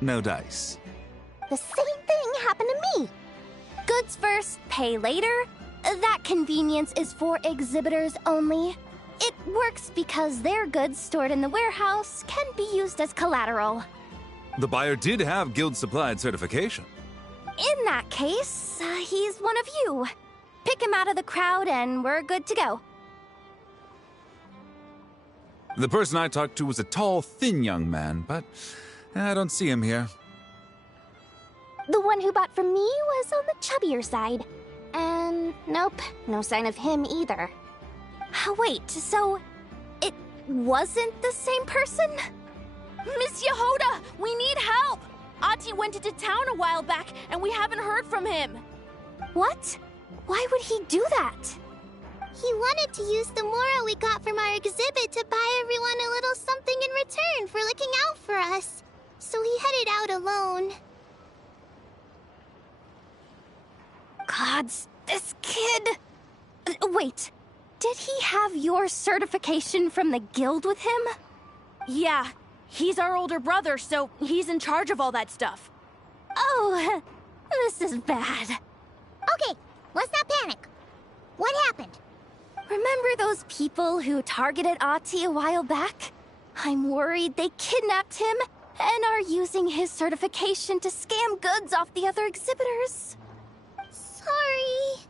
no dice. The same thing happened to me. Goods first, pay later? That convenience is for exhibitors only. It works because their goods stored in the warehouse can be used as collateral. The buyer did have guild supplied certification. In that case, he's one of you. Pick him out of the crowd and we're good to go. The person I talked to was a tall, thin young man, but I don't see him here. The one who bought from me was on the chubbier side. And nope, no sign of him either. Wait, so it wasn't the same person? Miss Yehoda, we need help! Ahti went into town a while back and we haven't heard from him. What? Why would he do that? He wanted to use the mora we got from our exhibit to buy everyone a little something in return for looking out for us. So he headed out alone. Gods, this kid... Wait, did he have your certification from the guild with him? Yeah, he's our older brother, so he's in charge of all that stuff. Oh, this is bad. Okay, let's not panic. What happened? Remember those people who targeted Ahti a while back? I'm worried they kidnapped him and are using his certification to scam goods off the other exhibitors. Sorry.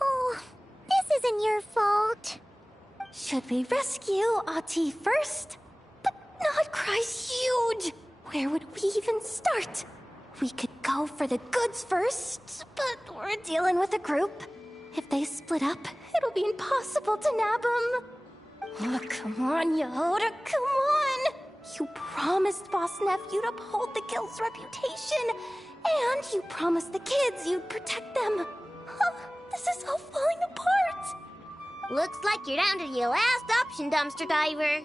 Oh, this isn't your fault. Should we rescue Ahti first? But Nodcry's huge. Where would we even start? We could go for the goods first, but we're dealing with a group. If they split up, it'll be impossible to nab them. Oh, come on, Yehoda, come on! You promised Boss Nephew to uphold the guild's reputation, and you promised the kids you'd protect them. This is all falling apart. Looks like you're down to your last option, dumpster diver.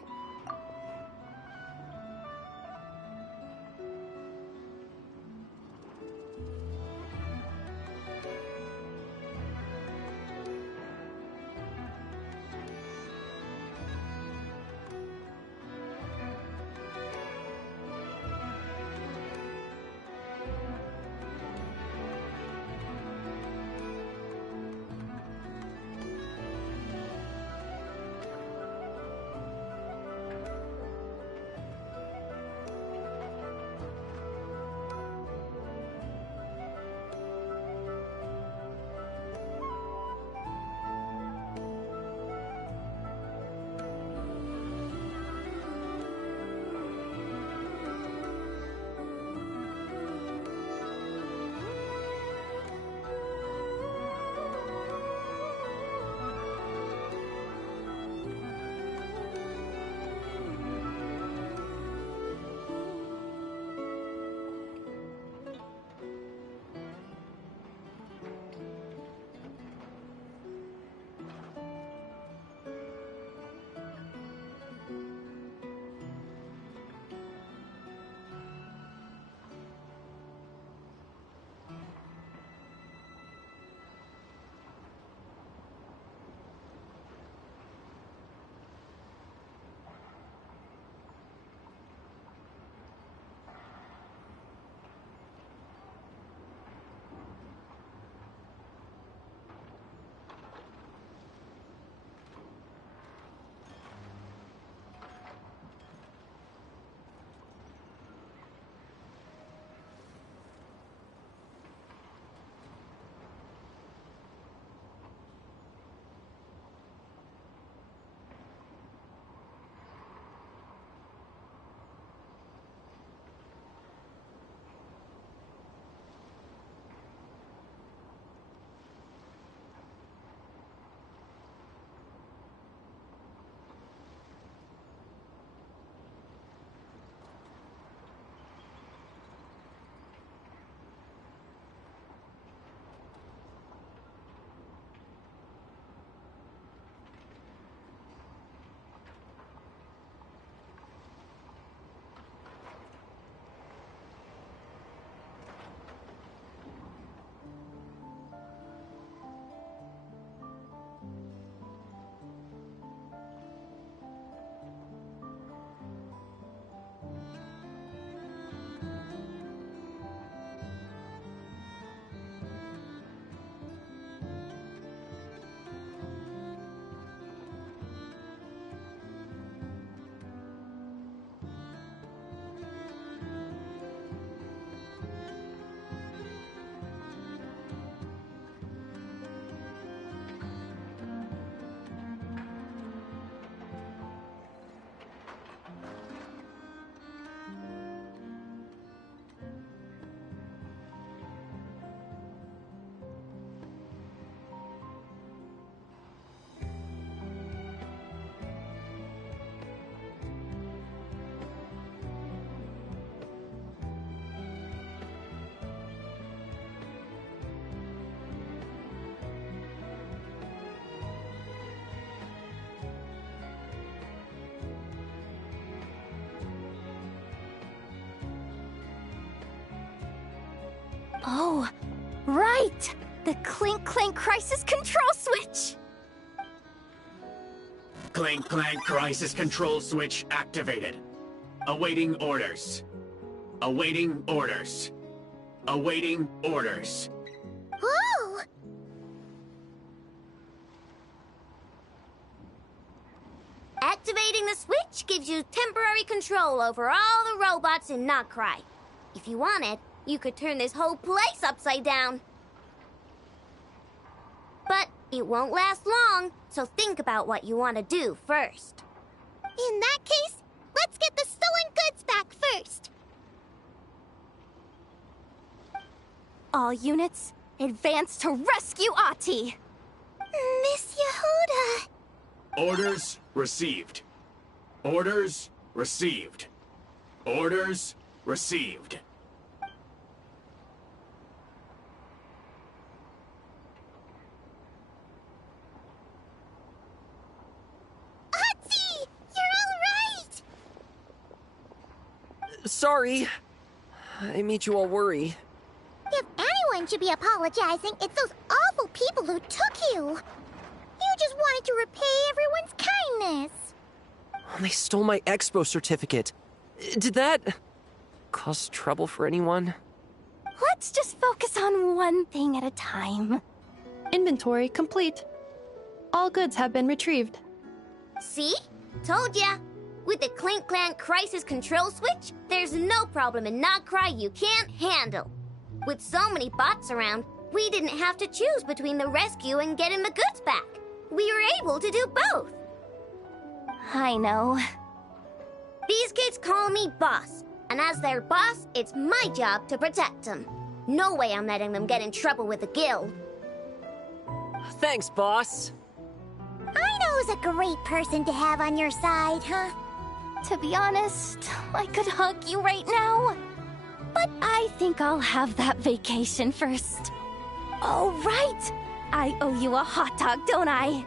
Oh, right! The Clink Clank Crisis Control Switch! Clank Clank Crisis Control Switch activated. Awaiting orders. Awaiting orders. Awaiting orders. Whoa! Activating the switch gives you temporary control over all the robots in Nokrai. If you wanted, you could turn this whole place upside down. But it won't last long, so think about what you want to do first. In that case, let's get the stolen goods back first. All units, advance to rescue Ahti! Miss Yehuda! Orders received. Orders received. Orders received. Ahti! You're all right! Sorry. I made you all worry. If anyone should be apologizing, it's those awful people who took you. You just wanted to repay everyone's kindness. They stole my expo certificate. Did that cause trouble for anyone? Let's just focus on one thing at a time. Inventory complete. All goods have been retrieved. See? Told ya! With the Clink Clank Crisis Control Switch, there's no problem in Nogcry you can't handle. With so many bots around, we didn't have to choose between the rescue and getting the goods back. We were able to do both. I know. These kids call me boss, and as their boss, it's my job to protect them. No way I'm letting them get in trouble with the guild. Thanks, boss. Aino's a great person to have on your side, huh? To be honest, I could hug you right now. But I think I'll have that vacation first. Oh, right! I owe you a hot dog, don't I?